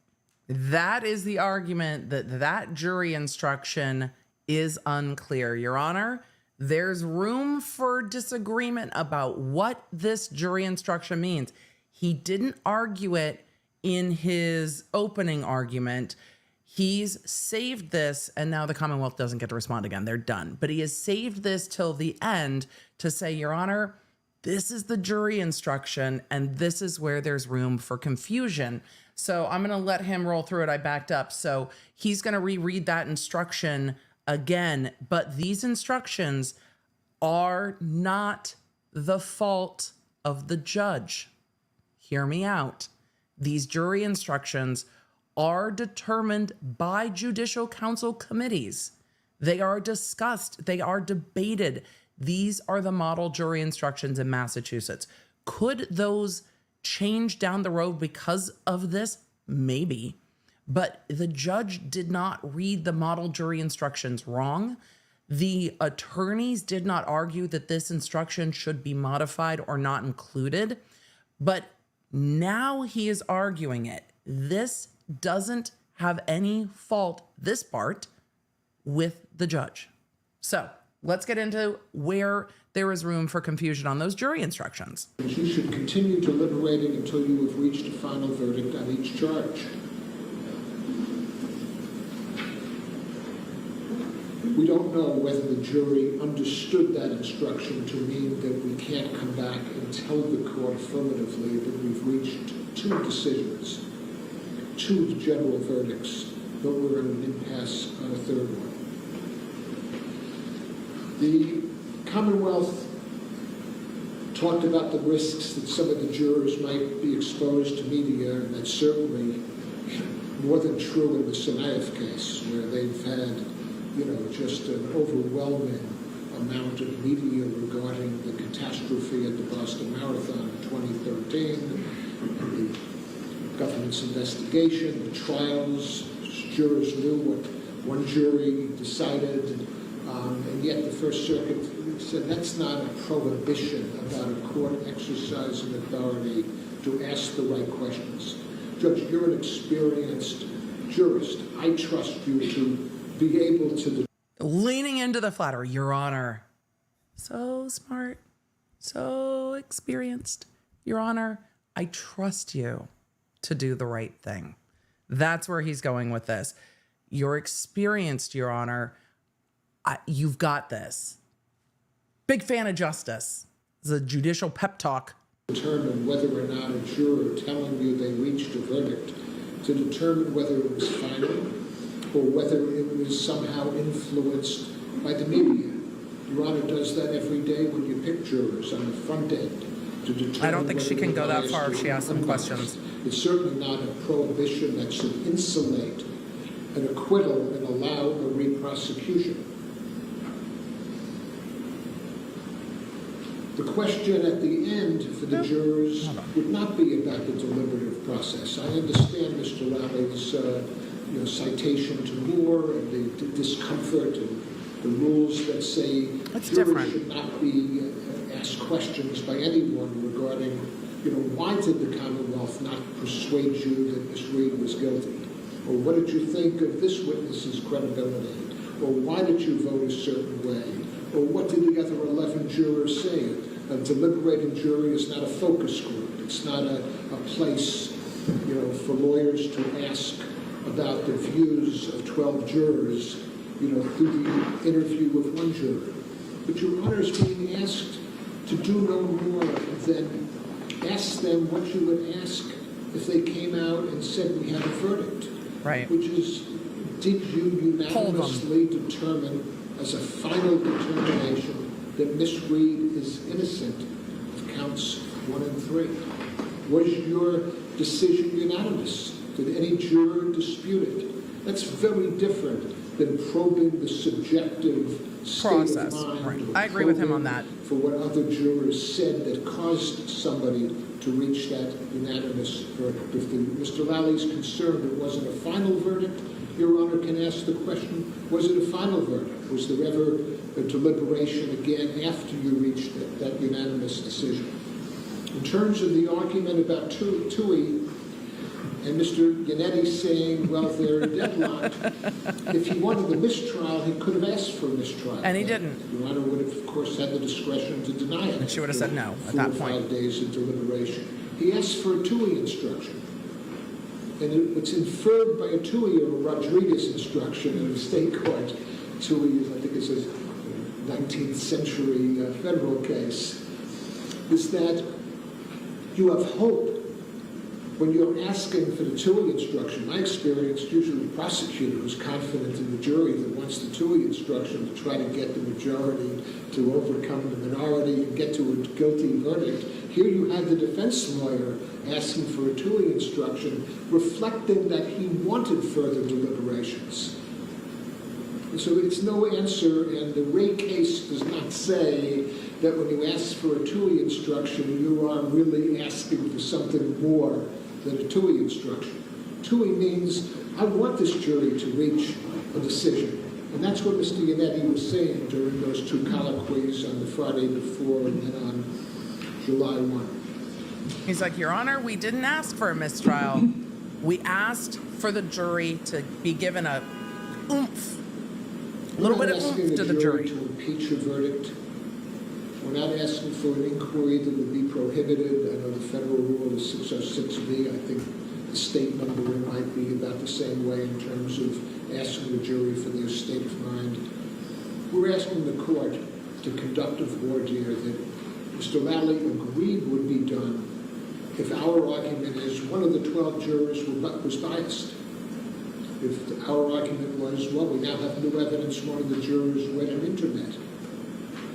That is the argument, that jury instruction is unclear. Your Honor, there's room for disagreement about what this jury instruction means. He didn't argue it in his opening argument. He's saved this, and now the Commonwealth doesn't get to respond again. They're done. But he has saved this till the end to say, Your Honor, this is the jury instruction, and this is where there's room for confusion. So I'm going to let him roll through it. I backed up. So he's going to reread that instruction again. But these instructions are not the fault of the judge. Hear me out. These jury instructions are determined by judicial council committees. They are discussed. They are debated. These are the model jury instructions in Massachusetts. Could those change down the road because of this? Maybe. But the judge did not read the model jury instructions wrong. The attorneys did not argue that this instruction should be modified or not included. But now he is arguing it. This doesn't have any fault, this part, with the judge. So let's get into where there is room for confusion on those jury instructions. You should continue deliberating until you have reached a final verdict on each charge. We don't know whether the jury understood that instruction to mean that we can't come back and tell the court affirmatively that we've reached two decisions, two general verdicts, but we're in an impasse on a third one. The Commonwealth talked about the risks that some of the jurors might be exposed to media, and that's certainly more than true in the Sanaif case, where they've had, just an overwhelming amount of media regarding the catastrophe at the Boston Marathon in 2013, and the government's investigation, the trials. Jurors knew what one jury decided, and yet the First Circuit said that's not a prohibition about a court exercising authority to ask the right questions. Judge, you're an experienced jurist. I trust you to be able to... Leaning into the flattery, Your Honor. So smart, so experienced. Your Honor, I trust you to do the right thing. That's where he's going with this. You're experienced, Your Honor. You've got this. Big fan of justice. It's a judicial pep talk. Determine whether or not a juror telling you they reached a verdict, to determine whether it was final or whether it was somehow influenced by the media. Your Honor does that every day when you pick jurors on the front end to determine. I don't think she can go that far if she asks them questions. It's certainly not a prohibition that should insulate an acquittal and allow a re-prosecution. The question at the end for the jurors would not be about the deliberative process. I understand Mr. Riley's citation to Moore and the discomfort and the rules that say jurors should not be asked questions by anyone regarding, why did the Commonwealth not persuade you that Ms. Reed was guilty? Or what did you think of this witness's credibility? Or why did you vote a certain way? Or what did the other 11 jurors say? A deliberating jury is not a focus group. It's not a place, for lawyers to ask about the views of 12 jurors through the interview with one juror. But Your Honor is being asked to do no more than ask them what you would ask if they came out and said we have a verdict. Right. Which is, did you unanimously determine as a final determination that Miss Reed is innocent of counts 1 and 3? Was your decision unanimous? Did any juror dispute it? That's very different than probing the subjective state Process. of mind. Right. or I agree with him on probing that. For what other jurors said that caused somebody to reach that unanimous verdict. If Mr. Lally is concerned it wasn't a final verdict, Your Honor can ask the question, was it a final verdict? Was there ever a deliberation again after you reached that unanimous decision? In terms of the argument about Tui and Mr. Yannetti saying, well, they're deadlocked, if he wanted a mistrial, he could have asked for a mistrial. And he didn't. Your Honor would have, of course, had the discretion to deny it. And she would have said no at 4 or that point. 5 days of deliberation. He asked for a Tui instruction. And it's inferred by a Tui or a Rodriguez instruction in the state court. Tui is, I think it's a 19th century federal case, is that you have hope when you're asking for the TUI instruction. My experience, usually the prosecutor is confident in the jury that wants the TUI instruction to try to get the majority to overcome the minority and get to a guilty verdict. Here you had the defense lawyer asking for a TUI instruction, reflecting that he wanted further deliberations. And so it's no answer, and the Ray case does not say that when you ask for a TUI instruction, you are really asking for something more than a TUI instruction. TUI means, I want this jury to reach a decision. And that's what Mr. Yannetti was saying during those 2 colloquies on the Friday before and then on July 1. He's like, Your Honor, we didn't ask for a mistrial. We asked for the jury to be given a oomph, a little bit of oomph to the jury. To impeach a verdict. We're not asking for an inquiry that would be prohibited. I know the federal rule is 606B. I think the state number might be about the same way in terms of asking the jury for their state of mind. We're asking the court to conduct a voir dire that Mr. Lally agreed would be done if our argument is one of the 12 jurors was biased. If our argument was, well, we now have new evidence one of the jurors read on internet.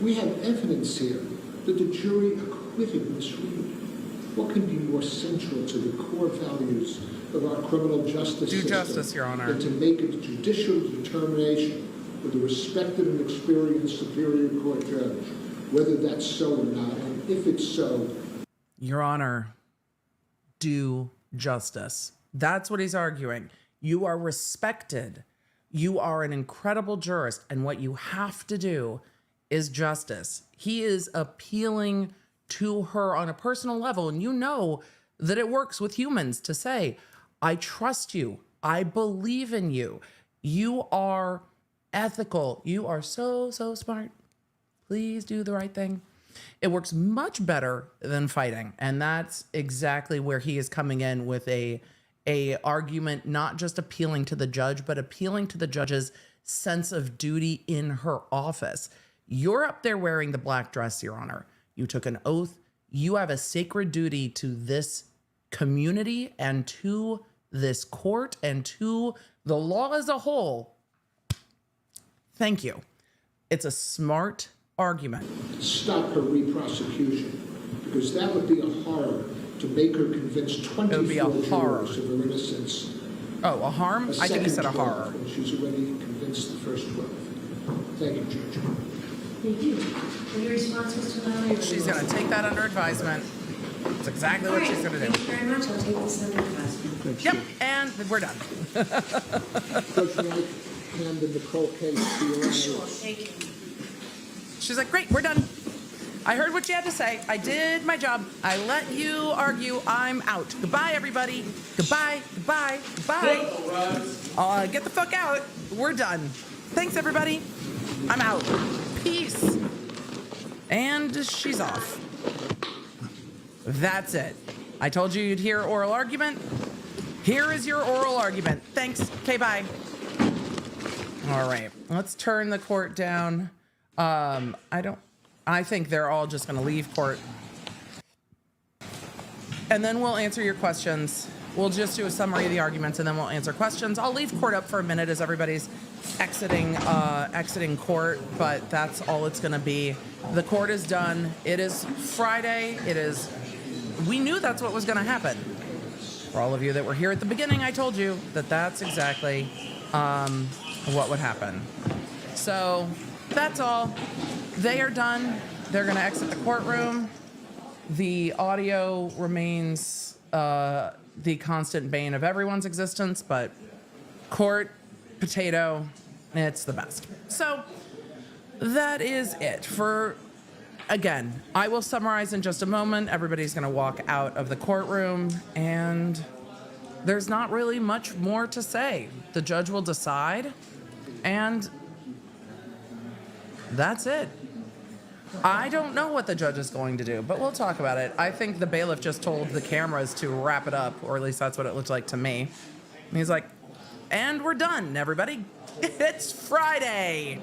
We have evidence here that the jury acquitted Miss Reed. What can be more central to the core values of our criminal justice system justice, Your Honor. than to make a judicial determination with a respected and experienced Superior Court judge, whether that's so or not, and if it's so. Your Honor, do justice. That's what he's arguing. You are respected. You are an incredible jurist, and what you have to do is justice. He is appealing to her on a personal level, and you know that it works with humans to say, I trust you. I believe in you. You are ethical. You are so, so smart. Please do the right thing. It works much better than fighting, and that's exactly where he is coming in with a argument, not just appealing to the judge, but appealing to the judge's sense of duty in her office. You're up there wearing the black dress, Your Honor. You took an oath. You have a sacred duty to this community and to this court and to the law as a whole. Thank you. It's a smart argument. Stop her re-prosecution, because that would be a horror to make her convince 24 jurors of her innocence. Oh, a harm? I think he said a horror. When she's already convinced the first 12. Thank you, Judge. Thank you. Any response, Mr. Mallory? She's going to take that under advisement. That's exactly what she's going to do. Thank you very much. I'll take this under advisement. Yep, and we're done. Judge Wright, hand the Nicole case to your Sure, honors. thank you. She's like, great, we're done. I heard what you had to say. I did my job. I let you argue. I'm out. Goodbye, everybody. Goodbye, goodbye, goodbye. Get the fuck out. We're done. Thanks, everybody. I'm out. Peace. And she's off. That's it. I told you you'd hear oral argument. Here is your oral argument. Thanks. Okay, bye. All right, let's turn the court down. I think they're all just going to leave court. And then we'll answer your questions. We'll just do a summary of the arguments and then we'll answer questions. I'll leave court up for a minute as everybody's exiting court, but that's all it's going to be. The court is done. It is Friday. We knew that's what was going to happen. For all of you that were here at the beginning, I told you that that's exactly what would happen. So that's all. They are done. They're going to exit the courtroom. The audio remains the constant bane of everyone's existence, but court, potato, it's the best. So that is it for, again, I will summarize in just a moment. Everybody's going to walk out of the courtroom, and there's not really much more to say. The judge will decide, and that's it. I don't know what the judge is going to do, but we'll talk about it. I think the bailiff just told the cameras to wrap it up, or at least that's what it looked like to me. And he's like, and we're done, everybody. It's Friday.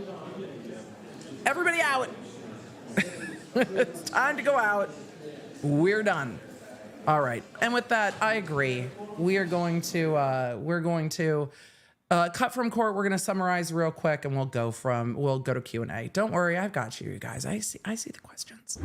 Everybody out. It's time to go out. We're done. All right. And with that, I agree. We're going to cut from court. We're going to summarize real quick, and we'll go to Q&A. Don't worry, I've got you guys. I see the questions.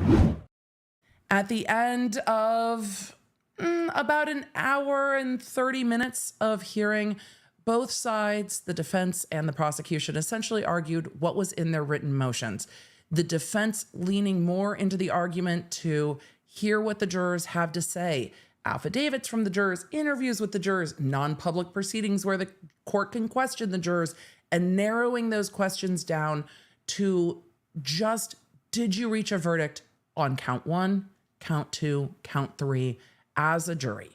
At the end of about an hour and 30 minutes of hearing, both sides, the defense and the prosecution, essentially argued what was in their written motions. The defense leaning more into the argument to hear what the jurors have to say. Affidavits from the jurors, interviews with the jurors, non-public proceedings where the court can question the jurors, and narrowing those questions down to just, did you reach a verdict on count 1, count 2, count 3 as a jury?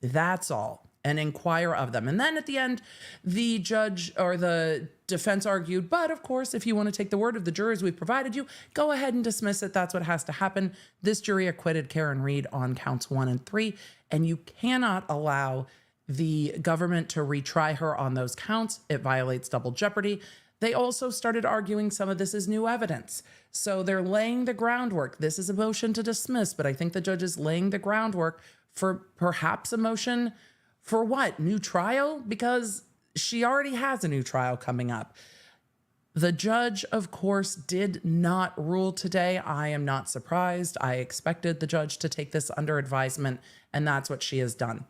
That's all. And inquire of them. And then at the end, the judge or the defense argued, but of course, if you want to take the word of the jurors we've provided you, go ahead and dismiss it. That's what has to happen. This jury acquitted Karen Reed on counts 1 and 3, and you cannot allow the government to retry her on those counts. It violates double jeopardy. They also started arguing some of this is new evidence. So they're laying the groundwork. This is a motion to dismiss, but I think the judge is laying the groundwork for perhaps a motion for what? New trial? Because she already has a new trial coming up. The judge, of course, did not rule today. I am not surprised. I expected the judge to take this under advisement, and that's what she has done.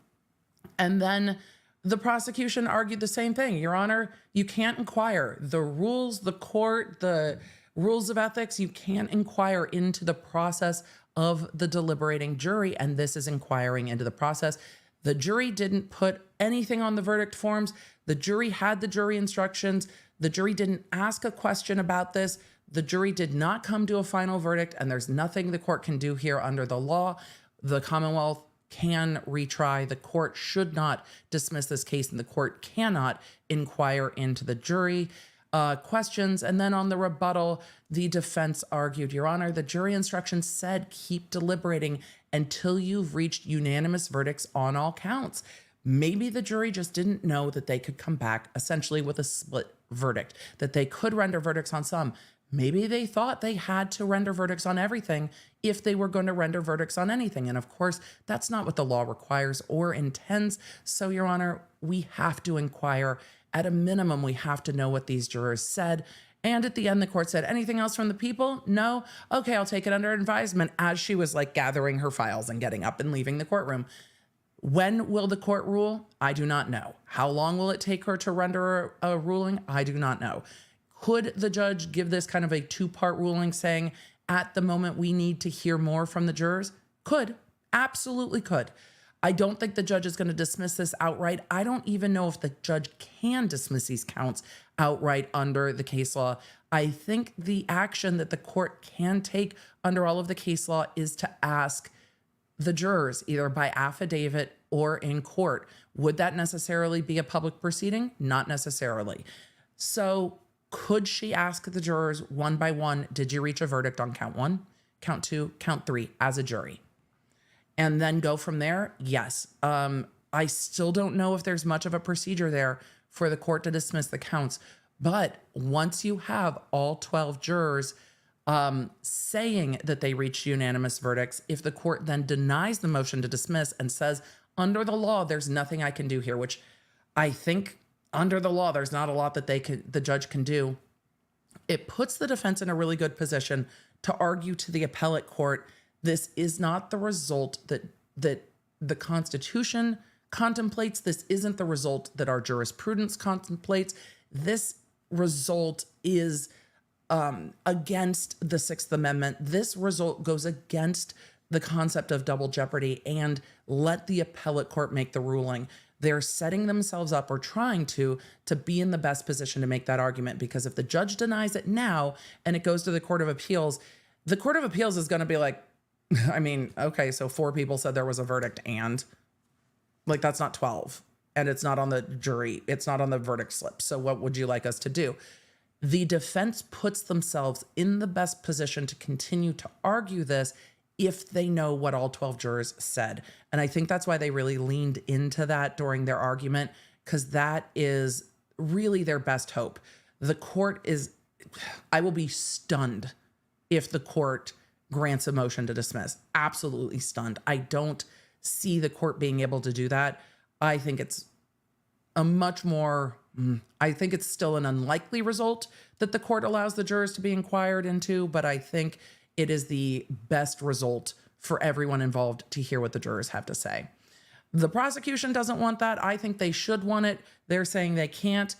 And then the prosecution argued the same thing. Your Honor, you can't inquire. The rules, the court, the rules of ethics, you can't inquire into the process of the deliberating jury, and this is inquiring into the process. The jury didn't put anything on the verdict forms. The jury had the jury instructions. The jury didn't ask a question about this. The jury did not come to a final verdict, and there's nothing the court can do here under the law. The Commonwealth can retry. The court should not dismiss this case, and the court cannot inquire into the jury questions. And then on the rebuttal, the defense argued, Your Honor, the jury instructions said keep deliberating until you've reached unanimous verdicts on all counts. Maybe the jury just didn't know that they could come back essentially with a split verdict, that they could render verdicts on some. Maybe they thought they had to render verdicts on everything if they were going to render verdicts on anything. And of course, that's not what the law requires or intends. So, Your Honor, we have to inquire. At a minimum, we have to know what these jurors said. And at the end, the court said, anything else from the people? No? Okay, I'll take it under advisement, as she was like gathering her files and getting up and leaving the courtroom. When will the court rule? I do not know. How long will it take her to render a ruling? I do not know. Could the judge give this kind of a two-part ruling saying, at the moment, we need to hear more from the jurors? Could. Absolutely could. I don't think the judge is going to dismiss this outright. I don't even know if the judge can dismiss these counts outright under the case law. I think the action that the court can take under all of the case law is to ask the jurors, either by affidavit or in court. Would that necessarily be a public proceeding? Not necessarily. So could she ask the jurors one by one, did you reach a verdict on count 1, count 2, count 3 as a jury? And then go from there? Yes. I still don't know if there's much of a procedure there for the court to dismiss the counts, But once you have all 12 jurors saying that they reached unanimous verdicts, if the court then denies the motion to dismiss and says, under the law, there's nothing I can do here, which I think under the law, there's not a lot that the judge can do. It puts the defense in a really good position to argue to the appellate court, this is not the result that the Constitution contemplates. This isn't the result that our jurisprudence contemplates. This result is against the Sixth Amendment. This result goes against the concept of double jeopardy, and let the appellate court make the ruling. They're setting themselves up, or trying to be in the best position to make that argument, because if the judge denies it now and it goes to the Court of Appeals, the Court of Appeals is going to be like, I mean, okay, so 4 people said there was a verdict, and like, that's not 12, and it's not on the jury, it's not on the verdict slip. So what would you like us to do? The defense puts themselves in the best position to continue to argue this if they know what all 12 jurors said. And I think that's why they really leaned into that during their argument, because that is really their best hope. The court is, I will be stunned if the court grants a motion to dismiss. Absolutely stunned. I don't see the court being able to do that. I think it's a much more, I think it's still an unlikely result that the court allows the jurors to be inquired into, but I think it is the best result for everyone involved to hear what the jurors have to say. The prosecution doesn't want that. I think they should want it. They're saying they can't.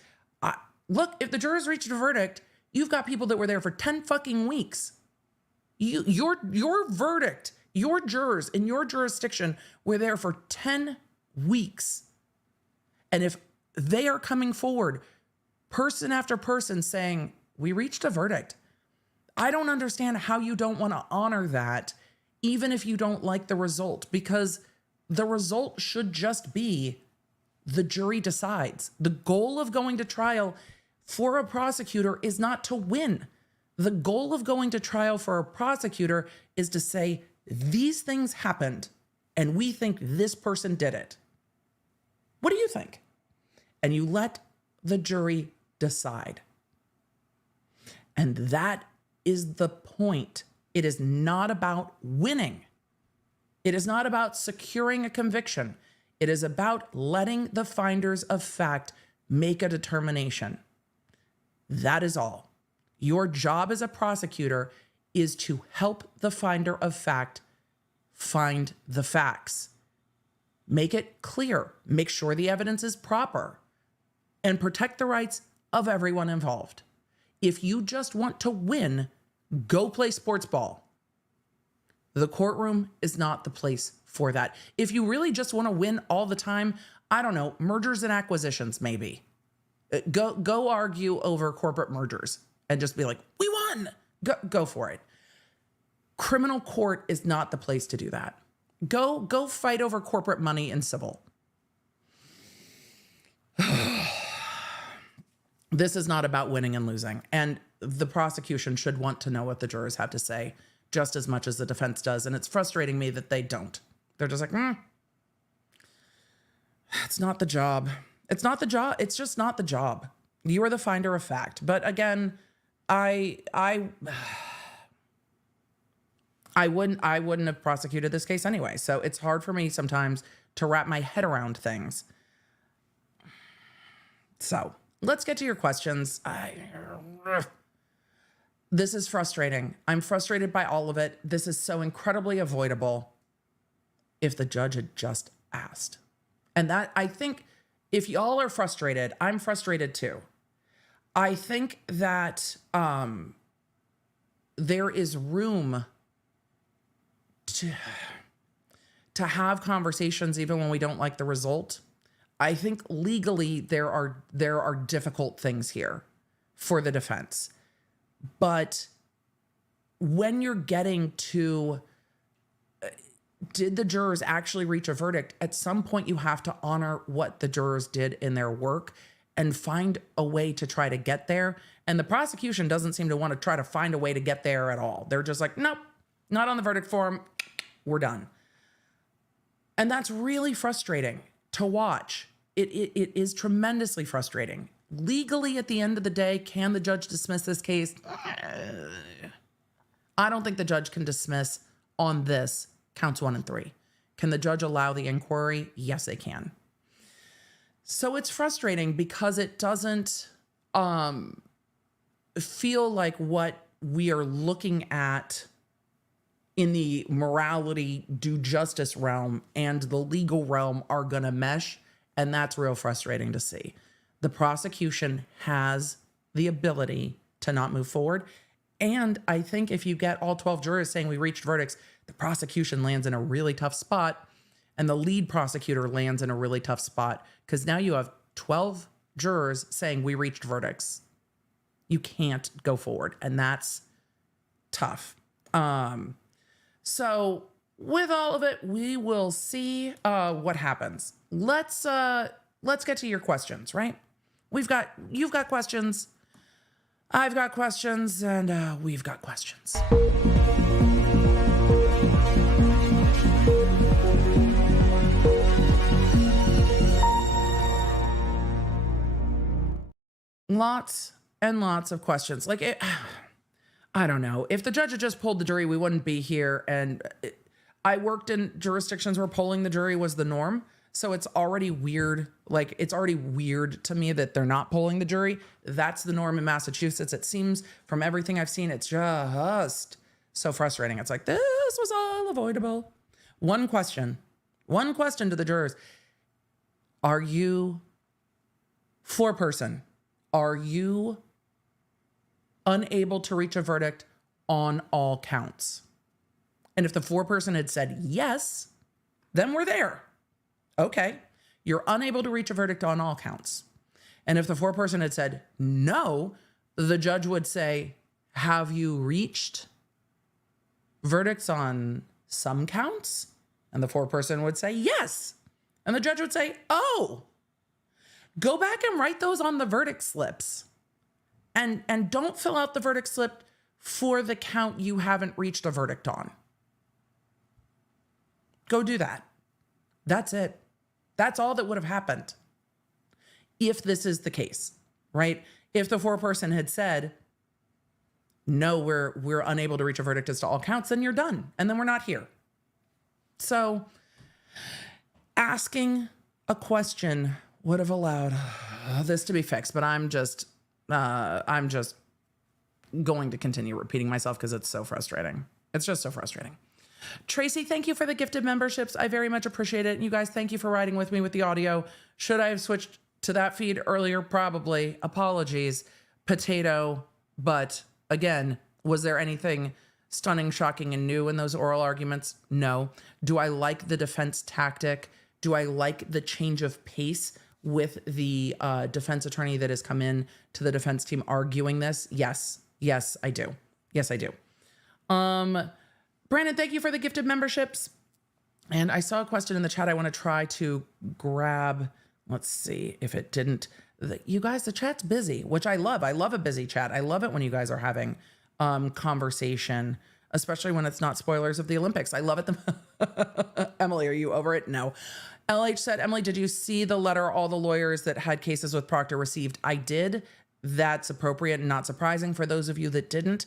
Look, if the jurors reached a verdict, you've got people that were there for 10 fucking weeks. Your verdict, your jurors in your jurisdiction were there for 10 weeks. And if they are coming forward, person after person, saying, we reached a verdict, I don't understand how you don't want to honor that, even if you don't like the result, because the result should just be the jury decides. The goal of going to trial for a prosecutor is not to win. The goal of going to trial for a prosecutor is to say, these things happened, and we think this person did it. What do you think? And you let the jury decide. And that is the point. It is not about winning. It is not about securing a conviction. It is about letting the finders of fact make a determination. That is all. Your job as a prosecutor is to help the finder of fact find the facts. Make it clear. Make sure the evidence is proper. And protect the rights of everyone involved. If you just want to win, go play sports ball. The courtroom is not the place for that. If you really just want to win all the time, I don't know, mergers and acquisitions, maybe. Go argue over corporate mergers and just be like, we won. Go for it. Criminal court is not the place to do that. Go fight over corporate money in civil. This is not about winning and losing. And the prosecution should want to know what the jurors have to say just as much as the defense does. And it's frustrating me that they don't. They're just like, it's not the job. It's not the job. It's just not the job. You are the finder of fact. But again, I wouldn't have prosecuted this case anyway. So it's hard for me sometimes to wrap my head around things. So let's get to your questions. This is frustrating. I'm frustrated by all of it. This is so incredibly avoidable. If the judge had just asked. And that, I think, if y'all are frustrated, I'm frustrated too. I think that there is room to have conversations even when we don't like the result. I think legally there are difficult things here for the defense. But when you're getting to, did the jurors actually reach a verdict? At some point you have to honor what the jurors did in their work and find a way to try to get there. And the prosecution doesn't seem to want to try to find a way to get there at all. They're just like, nope, not on the verdict form. We're done. And that's really frustrating to watch. It is tremendously frustrating. legally at the end of the day, can the judge dismiss this case? I don't think the judge can dismiss on this counts 1 and 3. Can the judge allow the inquiry? Yes, they can. So it's frustrating because it doesn't feel like what we are looking at in the morality, due justice realm and the legal realm are going to mesh. And that's real frustrating to see. The prosecution has the ability to not move forward. And I think if you get all 12 jurors saying we reached verdicts, the prosecution lands in a really tough spot. And the lead prosecutor lands in a really tough spot because now you have 12 jurors saying we reached verdicts. You can't go forward. And that's tough. So with all of it, we will see what happens. Let's get to your questions, right? You've got questions, I've got questions, and we've got questions. Lots and lots of questions. I don't know. If the judge had just polled the jury, we wouldn't be here. And I worked in jurisdictions where polling the jury was the norm. So it's already weird. It's already weird to me that they're not polling the jury. That's the norm in Massachusetts. It seems from everything I've seen, it's just so frustrating. It's like, this was all avoidable. One question to the jurors. Are you foreperson? Are you unable to reach a verdict on all counts? And if the foreperson had said yes, then we're there. Okay, you're unable to reach a verdict on all counts. And if the foreperson had said no, the judge would say, have you reached verdicts on some counts? And the foreperson would say yes. And the judge would say, oh, go back and write those on the verdict slips. And don't fill out the verdict slip for the count you haven't reached a verdict on. Go do that. That's it. That's all that would have happened if this is the case, right? If the foreperson had said, no, we're unable to reach a verdict as to all counts, then you're done. And then we're not here. So asking a question would have allowed this to be fixed, but I'm just going to continue repeating myself because it's so frustrating. It's just so frustrating. Tracy, thank you for the gifted memberships. I very much appreciate it. And you guys, thank you for riding with me with the audio. Should I have switched to that feed earlier? Probably. Apologies. Potato. But again, was there anything stunning, shocking, and new in those oral arguments? No. Do I like the defense tactic? Do I like the change of pace with the defense attorney that has come in to the defense team arguing this? Yes. Yes, I do. Yes, I do. Brandon, thank you for the gifted memberships. And I saw a question in the chat I want to try to grab. Let's see if it didn't. You guys, the chat's busy, which I love. I love a busy chat. I love it when you guys are having conversation, especially when it's not spoilers of the Olympics. I love it. Emily, are you over it? No. LH said, Emily, did you see the letter all the lawyers that had cases with Proctor received? I did. That's appropriate and not surprising. For those of you that didn't,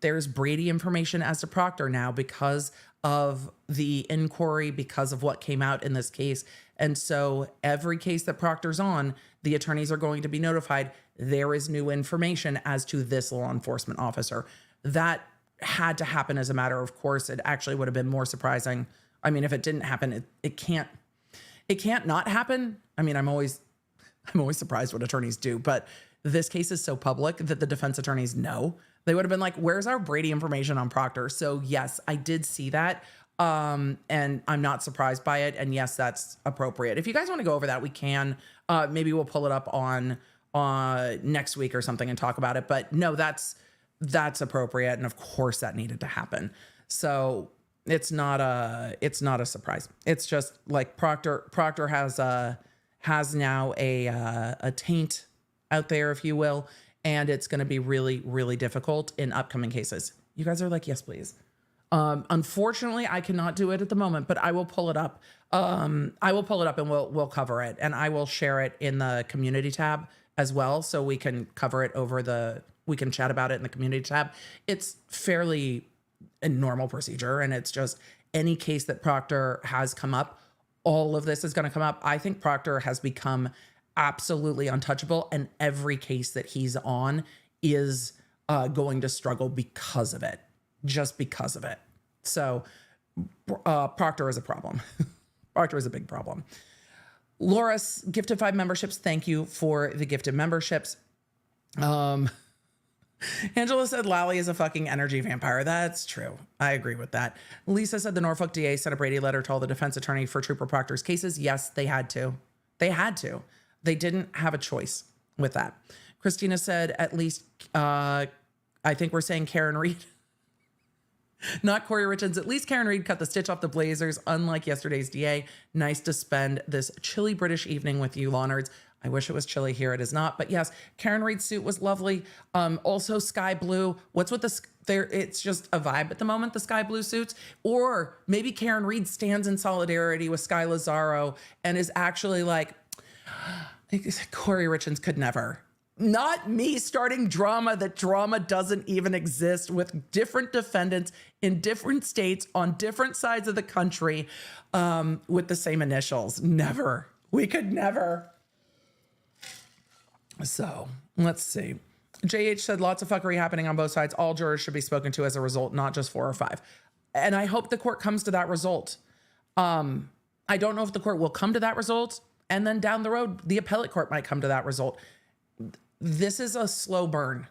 there's Brady information as to Proctor now because of the inquiry, because of what came out in this case. And so every case that Proctor's on, the attorneys are going to be notified there is new information as to this law enforcement officer. That had to happen as a matter of course. It actually would have been more surprising. I mean, if it didn't happen, it can't not happen. I mean, I'm always surprised what attorneys do, but this case is so public that the defense attorneys know. They would have been like, where's our Brady information on Proctor? So yes, I did see that. And I'm not surprised by it. And yes, that's appropriate. If you guys want to go over that, we can. Maybe we'll pull it up on next week or something and talk about it. But no, that's appropriate. And of course that needed to happen. So it's not a surprise. It's just like Proctor has now a taint out there, if you will, and it's going to be really, really difficult in upcoming cases. You guys are like, yes, please. Unfortunately, I cannot do it at the moment, but I will pull it up. I will pull it up and we'll cover it, and I will share it in the community tab as well, so we can cover it we can chat about it in the community tab. It's fairly a normal procedure, and it's just any case that Proctor has come up, all of this is going to come up. I think Proctor has become absolutely untouchable, and every case that he's on is going to struggle because of it, just because of it. So Proctor is a problem. Proctor is a big problem. Laura's gifted 5 memberships. Thank you for the gifted memberships. Angela said Lally is a fucking energy vampire. That's true. I agree with that. Lisa said the Norfolk DA sent a Brady letter to all the defense attorney for Trooper Proctor's cases. Yes, they had to. They had to. They didn't have a choice with that. Christina said at least, I think we're saying Karen Reed. Not Corey Richards. At least Karen Reed cut the stitch off the blazers, unlike yesterday's DA. Nice to spend this chilly British evening with you, Law Nerds. I wish it was chilly here. It is not. But yes, Karen Reed's suit was lovely. Also sky blue. What's with there? It's just a vibe at the moment, the sky blue suits. Or maybe Karen Reed stands in solidarity with Sky Lazaro and is actually like, Corey Richards could never. Not me starting drama that drama doesn't even exist with different defendants in different states on different sides of the country with the same initials. Never. We could never. So let's see. JH said lots of fuckery happening on both sides. All jurors should be spoken to as a result, not just 4 or 5. And I hope the court comes to that result. I don't know if the court will come to that result. And then down the road, the appellate court might come to that result. This is a slow burn.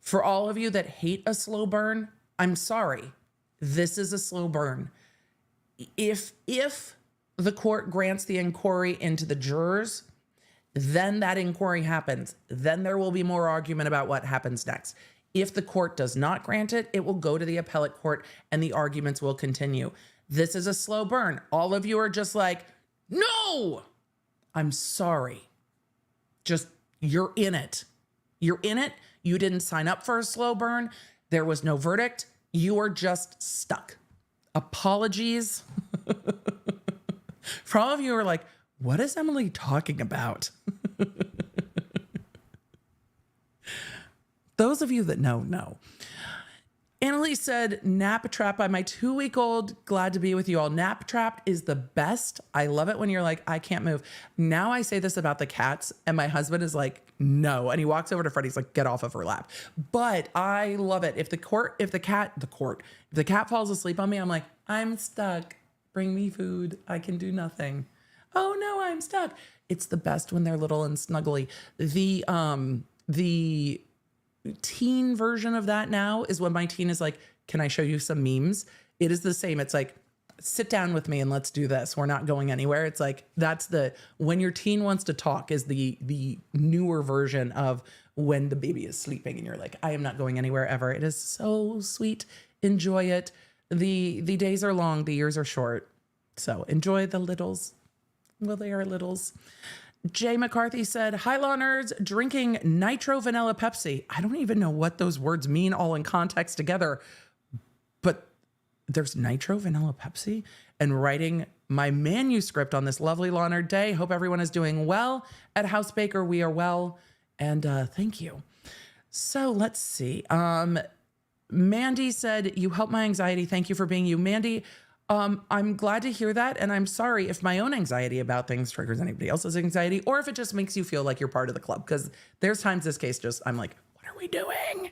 For all of you that hate a slow burn, I'm sorry. This is a slow burn. If the court grants the inquiry into the jurors, then that inquiry happens. Then there will be more argument about what happens next. If the court does not grant it, it will go to the appellate court and the arguments will continue. This is a slow burn. All of you are just like, no, I'm sorry. Just, you're in it. You're in it. You didn't sign up for a slow burn. There was no verdict. You are just stuck. Apologies. For all of you who are like, what is Emily talking about? Those of you that know. Annalise said, nap trap by my 2-week-old. Glad to be with you all. Nap trap is the best. I love it when you're like, I can't move. Now I say this about the cats, and my husband is like, no. And he walks over to Freddie's like, get off of her lap. But I love it. If the cat falls asleep on me, I'm like, I'm stuck. Bring me food. I can do nothing. Oh no, I'm stuck. It's the best when they're little and snuggly. The teen version of that now is when my teen is like, can I show you some memes? It is the same. It's like, sit down with me and let's do this. We're not going anywhere. It's like, when your teen wants to talk is the newer version of when the baby is sleeping and you're like, I am not going anywhere ever. It is so sweet. Enjoy it. The days are long. The years are short. So enjoy the littles. Well, they are littles. Jay McCarthy said, hi, Law Nerds, drinking nitro vanilla Pepsi. I don't even know what those words mean all in context together, but there's nitro vanilla Pepsi, and writing my manuscript on this lovely Law Nerd day. Hope everyone is doing well. At House Baker, we are well, and thank you. So let's see. Mandy said, you help my anxiety. Thank you for being you. Mandy, I'm glad to hear that. And I'm sorry if my own anxiety about things triggers anybody else's anxiety, or if it just makes you feel like you're part of the club. Because there's times this case I'm like, what are we doing?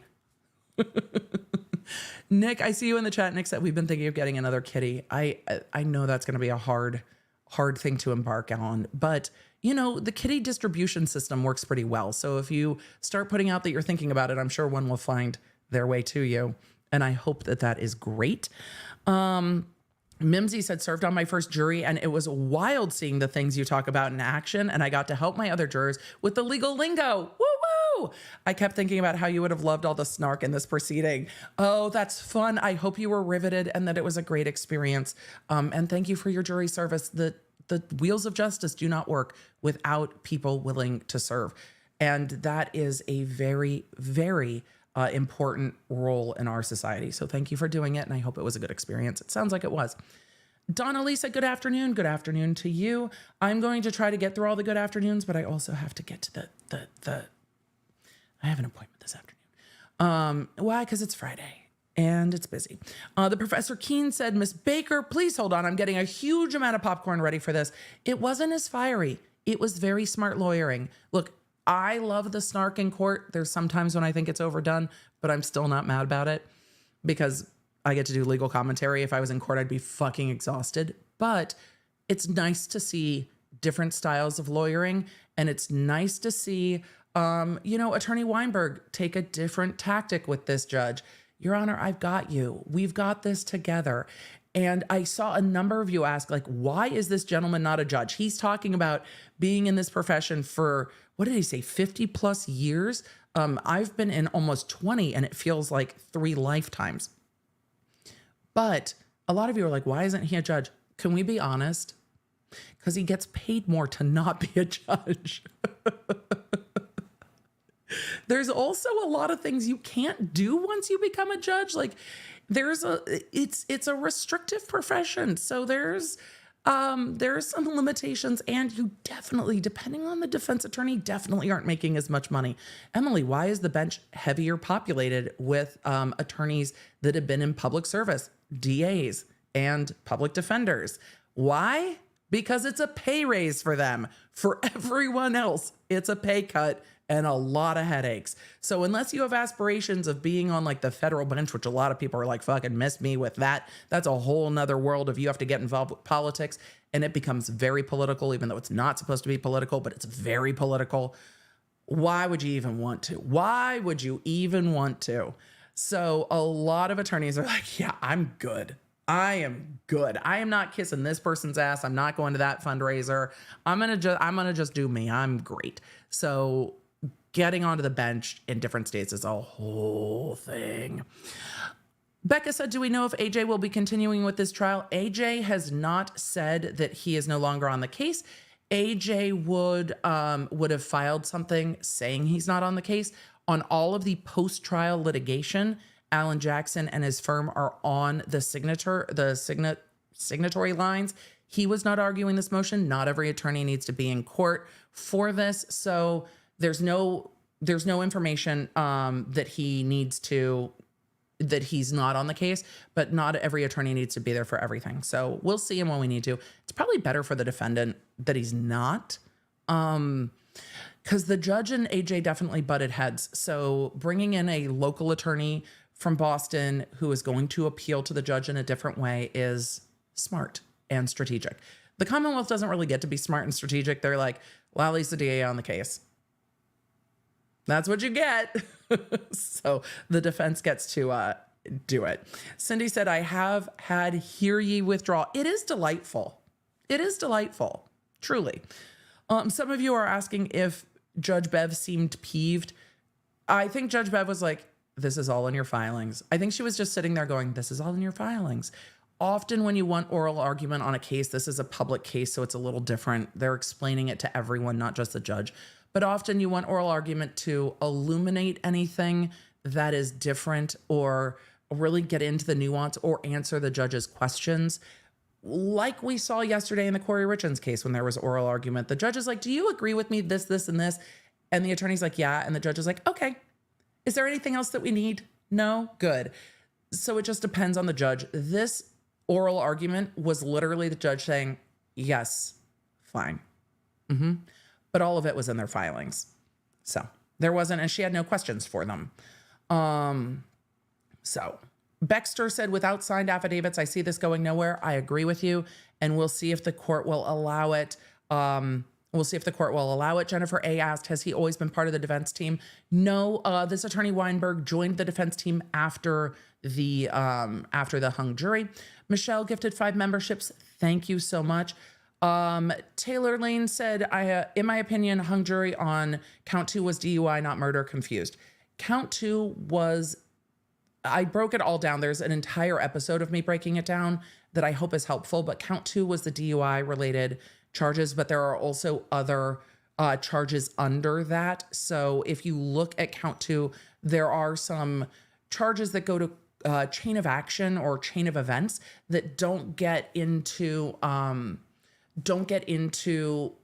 Nick, I see you in the chat. Nick said, we've been thinking of getting another kitty. I know that's going to be a hard thing to embark on. But, the kitty distribution system works pretty well. So if you start putting out that you're thinking about it, I'm sure one will find their way to you. And I hope that is great. Mimsy said, served on my first jury, and it was wild seeing the things you talk about in action, and I got to help my other jurors with the legal lingo. Woo-woo! I kept thinking about how you would have loved all the snark in this proceeding. Oh, that's fun. I hope you were riveted and that it was a great experience. And thank you for your jury service. The wheels of justice do not work without people willing to serve. And that is a very, very important role in our society. So thank you for doing it. And I hope it was a good experience. It sounds like it was. Donna Lisa, good afternoon. Good afternoon to you. I'm going to try to get through all the good afternoons, but I also have to get to I have an appointment this afternoon. Why? Because it's Friday and it's busy. The Professor Keen said, Miss Baker, please hold on. I'm getting a huge amount of popcorn ready for this. It wasn't as fiery. It was very smart lawyering. Look, I love the snark in court. There's sometimes when I think it's overdone, but I'm still not mad about it because I get to do legal commentary. If I was in court, I'd be fucking exhausted. But it's nice to see different styles of lawyering. And it's nice to see, Attorney Weinberg take a different tactic with this judge. Your Honor, I've got you. We've got this together. And I saw a number of you ask, like, why is this gentleman not a judge? He's talking about being in this profession for, what did he say, 50 plus years? I've been in almost 20 and it feels like 3 lifetimes. But a lot of you are like, why isn't he a judge? Can we be honest? Because he gets paid more to not be a judge. There's also a lot of things you can't do once you become a judge. Like it's a restrictive profession. So there's some limitations, and you definitely, depending on the defense attorney, definitely aren't making as much money. Emily, why is the bench heavier populated with attorneys that have been in public service, DAs and public defenders? Why? Because it's a pay raise for them. For everyone else, it's a pay cut and a lot of headaches. So unless you have aspirations of being on like the federal bench, which a lot of people are like, fucking miss me with that. That's a whole nother world of you have to get involved with politics, and it becomes very political, even though it's not supposed to be political, but it's very political. Why would you even want to? Why would you even want to? So a lot of attorneys are like, yeah, I'm good. I am good. I am not kissing this person's ass. I'm not going to that fundraiser. I'm going to just do me. I'm great. So getting onto the bench in different states is a whole thing. Becca said, do we know if AJ will be continuing with this trial? AJ has not said that he is no longer on the case. AJ would have filed something saying he's not on the case. On all of the post-trial litigation, Alan Jackson and his firm are on the signatory lines. He was not arguing this motion. Not every attorney needs to be in court for this. So there's no information that he's not on the case, but not every attorney needs to be there for everything. So we'll see him when we need to. It's probably better for the defendant that he's not. Because the judge and AJ definitely butted heads. So bringing in a local attorney from Boston who is going to appeal to the judge in a different way is smart and strategic. The Commonwealth doesn't really get to be smart and strategic. They're like, Lally's the DA on the case. That's what you get. So the defense gets to do it. Cindy said, I have had hear ye withdraw. It is delightful. It is delightful, truly. Some of you are asking if Judge Bev seemed peeved. I think Judge Bev was like, this is all in your filings. I think she was just sitting there going, this is all in your filings. Often when you want oral argument on a case, this is a public case, so it's a little different. They're explaining it to everyone, not just the judge. But often you want oral argument to illuminate anything that is different or really get into the nuance or answer the judge's questions. Like we saw yesterday in the Corey Richards case when there was oral argument. The judge is like, do you agree with me, this, and this? And the attorney's like, yeah. And the judge is like, okay. Is there anything else that we need? No? Good. So it just depends on the judge. This oral argument was literally the judge saying, yes, fine. But all of it was in their filings. So there wasn't, and she had no questions for them. So Baxter said, without signed affidavits, I see this going nowhere. I agree with you. And we'll see if the court will allow it. Jennifer A. asked, has he always been part of the defense team? No, this attorney Weinberg joined the defense team after the hung jury. Michelle gifted 5 memberships. Thank you so much. Taylor Lane said, in my opinion, hung jury on count 2 was DUI, not murder. Confused. Count 2 was, I broke it all down. There's an entire episode of me breaking it down that I hope is helpful, but count 2 was the DUI related charges, but there are also other charges under that. So if you look at count 2, there are some charges that go to chain of action or chain of events that don't get into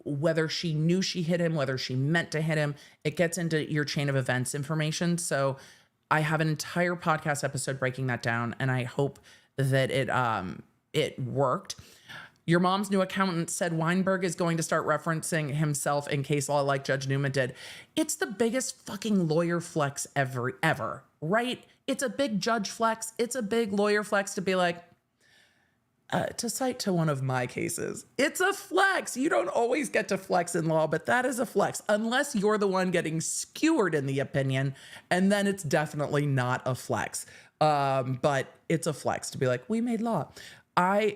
whether she knew she hit him, whether she meant to hit him. It gets into your chain of events information. So I have an entire podcast episode breaking that down, and I hope that it worked. Your mom's new accountant said Weinberg is going to start referencing himself in case law like Judge Newman did. It's the biggest fucking lawyer flex ever, right? It's a big judge flex. It's a big lawyer flex to be like, to cite to one of my cases, it's a flex. You don't always get to flex in law, but that is a flex, unless you're the one getting skewered in the opinion, and then it's definitely not a flex. But it's a flex to be like, we made law.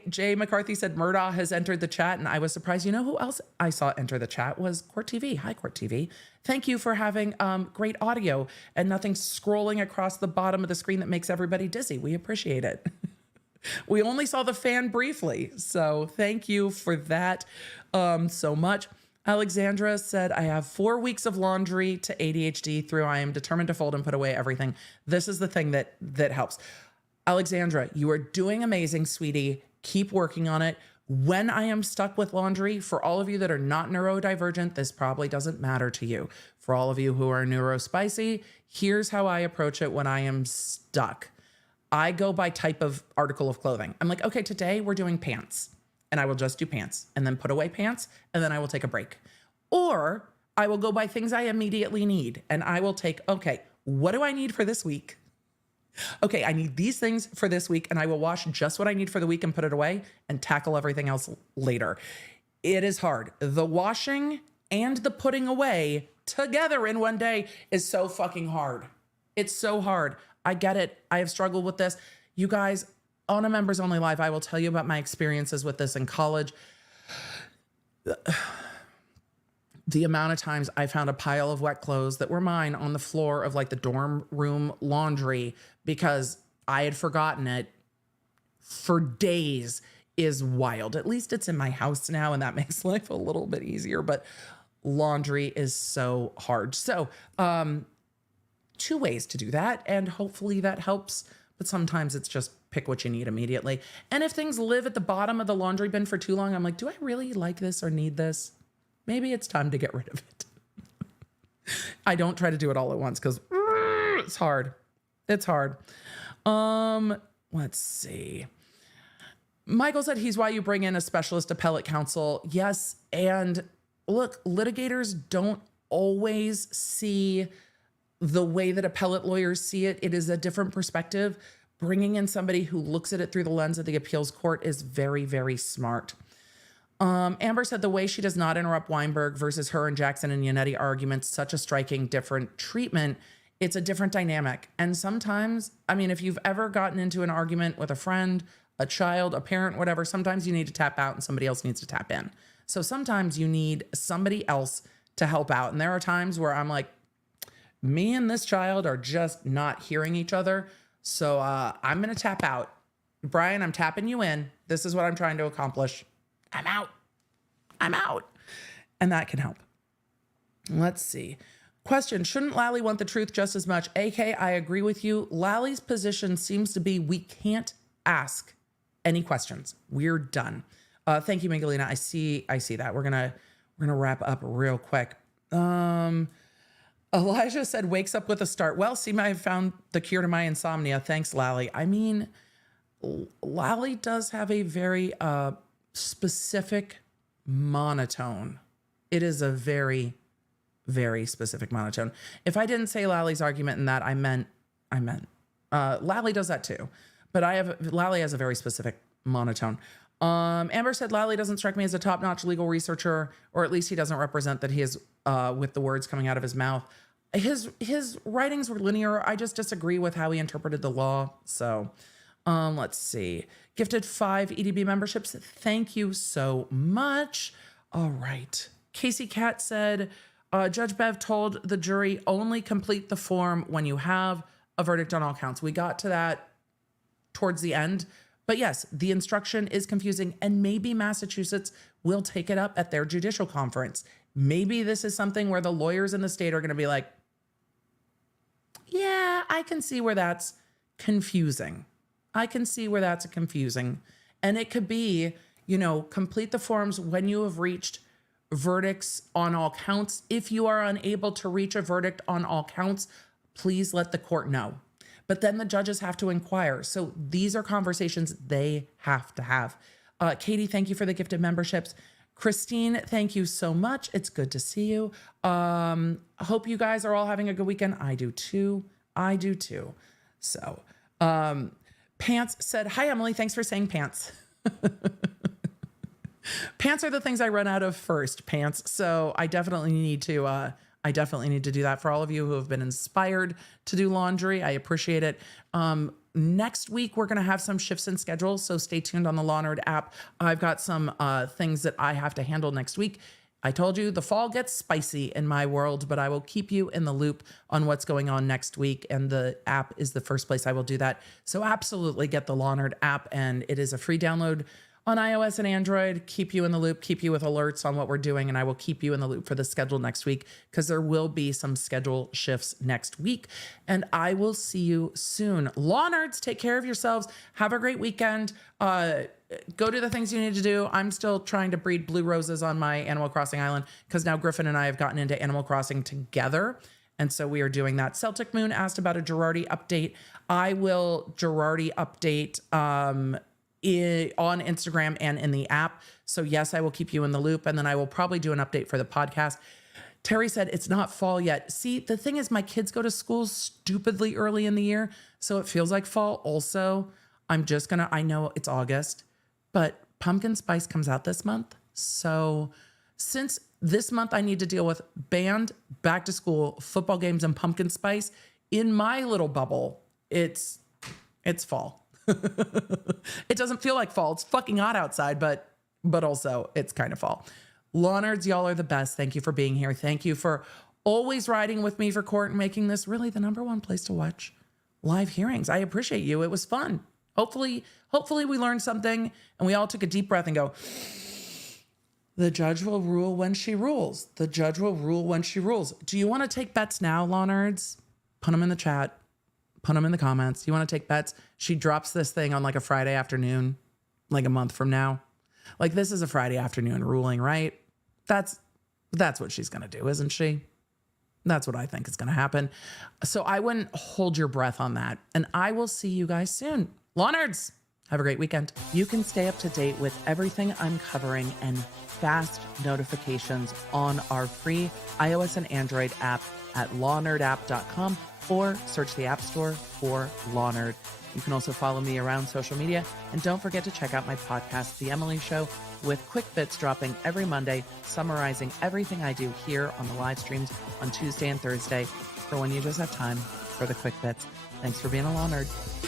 Jay McCarthy said Murdaugh has entered the chat, and I was surprised. You know who else I saw enter the chat was Court TV. Hi, Court TV. Thank you for having great audio and nothing scrolling across the bottom of the screen that makes everybody dizzy. We appreciate it. We only saw the fan briefly, so thank you for that so much. Alexandra said, I have 4 weeks of laundry to ADHD through. I am determined to fold and put away everything. This is the thing that helps. Alexandra, you are doing amazing, sweetie. Keep working on it. When I am stuck with laundry, for all of you that are not neurodivergent, this probably doesn't matter to you. For all of you who are neurospicy, here's how I approach it when I am stuck. I go by type of article of clothing. I'm like, okay, today we're doing pants, and I will just do pants and then put away pants, and then I will take a break. Or I will go by things I immediately need, and I will take, okay, what do I need for this week? Okay, I need these things for this week, and I will wash just what I need for the week and put it away and tackle everything else later. It is hard. The washing and the putting away together in one day is so fucking hard. It's so hard. I get it. I have struggled with this. You guys, on a members only live, I will tell you about my experiences with this in college. The amount of times I found a pile of wet clothes that were mine on the floor of like the dorm room laundry because I had forgotten it for days is wild. At least it's in my house now, and that makes life a little bit easier, but laundry is so hard. So, 2 ways to do that, and hopefully that helps, but sometimes it's just pick what you need immediately. And if things live at the bottom of the laundry bin for too long, I'm like, do I really like this or need this? Maybe it's time to get rid of it. I don't try to do it all at once because it's hard. It's hard. Let's see. Michael said he's why you bring in a specialist appellate counsel. Yes. And look, litigators don't always see the way that appellate lawyers see it. It is a different perspective. Bringing in somebody who looks at it through the lens of the appeals court is very, very smart. Amber said the way she does not interrupt Weinberg versus her and Jackson and Yannetti arguments, such a striking different treatment. It's a different dynamic. And sometimes, I mean, if you've ever gotten into an argument with a friend, a child, a parent, whatever, sometimes you need to tap out and somebody else needs to tap in. So sometimes you need somebody else to help out. And there are times where I'm like, me and this child are just not hearing each other. So I'm going to tap out. Brian, I'm tapping you in. This is what I'm trying to accomplish. I'm out. And that can help. Let's see. Question, shouldn't Lally want the truth just as much? AK, I agree with you. Lally's position seems to be we can't ask any questions. We're done. Thank you, Miguelina. I see that. We're gonna wrap up real quick. Elijah said wakes up with a start. Well, see, I found the cure to my insomnia. Thanks, Lally. I mean, Lally does have a very specific monotone. It is a very, very specific monotone. If I didn't say Lally's argument in that, I meant Lally does that too. But Lally has a very specific monotone. Amber said Lally doesn't strike me as a top-notch legal researcher, or at least he doesn't represent that he is with the words coming out of his mouth. His writings were linear. I just disagree with how he interpreted the law. So let's see. Gifted 5 EDB memberships. Thank you so much. All right. Casey Cat said, Judge Bev told the jury only complete the form when you have a verdict on all counts. We got to that towards the end. But yes, the instruction is confusing, and maybe Massachusetts will take it up at their judicial conference. Maybe this is something where the lawyers in the state are going to be like, yeah, I can see where that's confusing. I can see where that's confusing. And it could be, complete the forms when you have reached verdicts on all counts. If you are unable to reach a verdict on all counts, please let the court know. But then the judges have to inquire. So these are conversations they have to have. Katie, thank you for the gifted memberships. Christine, thank you so much. It's good to see you. Hope you guys are all having a good weekend. I do too. So, Pants said, hi, Emily. Thanks for saying pants. Pants are the things I run out of first, Pants. So I definitely need to do that for all of you who have been inspired to do laundry. I appreciate it. Next week, we're going to have some shifts in schedule, so stay tuned on the Law Nerd app. I've got some things that I have to handle next week. I told you the fall gets spicy in my world, but I will keep you in the loop on what's going on next week, and the app is the first place I will do that. So absolutely get the Law Nerd app, and it is a free download on iOS and Android. Keep you in the loop, keep you with alerts on what we're doing, and I will keep you in the loop for the schedule next week because there will be some schedule shifts next week, and I will see you soon. Law Nerds, take care of yourselves. Have a great weekend. Go do the things you need to do. I'm still trying to breed blue roses on my Animal Crossing island because now Griffin and I have gotten into Animal Crossing together, and so we are doing that. Celtic Moon asked about a Girardi update. I will Girardi update on Instagram and in the app. So yes, I will keep you in the loop, and then I will probably do an update for the podcast. Terry said it's not fall yet. See, the thing is my kids go to school stupidly early in the year, so it feels like fall. Also, I know it's August, but pumpkin spice comes out this month. So since this month I need to deal with band, back to school, football games, and pumpkin spice, in my little bubble, it's fall. It doesn't feel like fall. It's fucking hot outside, but also it's kind of fall. Law Nerds, y'all are the best. Thank you for being here. Thank you for always riding with me for court and making this really the number one place to watch live hearings. I appreciate you. It was fun. Hopefully we learned something and we all took a deep breath and go, the judge will rule when she rules. The judge will rule when she rules. Do you want to take bets now, Law Nerds? Put them in the chat. Put them in the comments. You want to take bets? She drops this thing on like a Friday afternoon, like a month from now. Like this is a Friday afternoon ruling, right? That's what she's going to do, isn't she? That's what I think is going to happen. So I wouldn't hold your breath on that. And I will see you guys soon. Law Nerds, have a great weekend. You can stay up to date with everything I'm covering and fast notifications on our free iOS and Android app at lawnerdapp.com or search the App Store for Law Nerd. You can also follow me around social media, and don't forget to check out my podcast, The Emily Show, with quick bits dropping every Monday, summarizing everything I do here on the live streams on Tuesday and Thursday for when you just have time for the quick bits. Thanks for being a Law Nerd.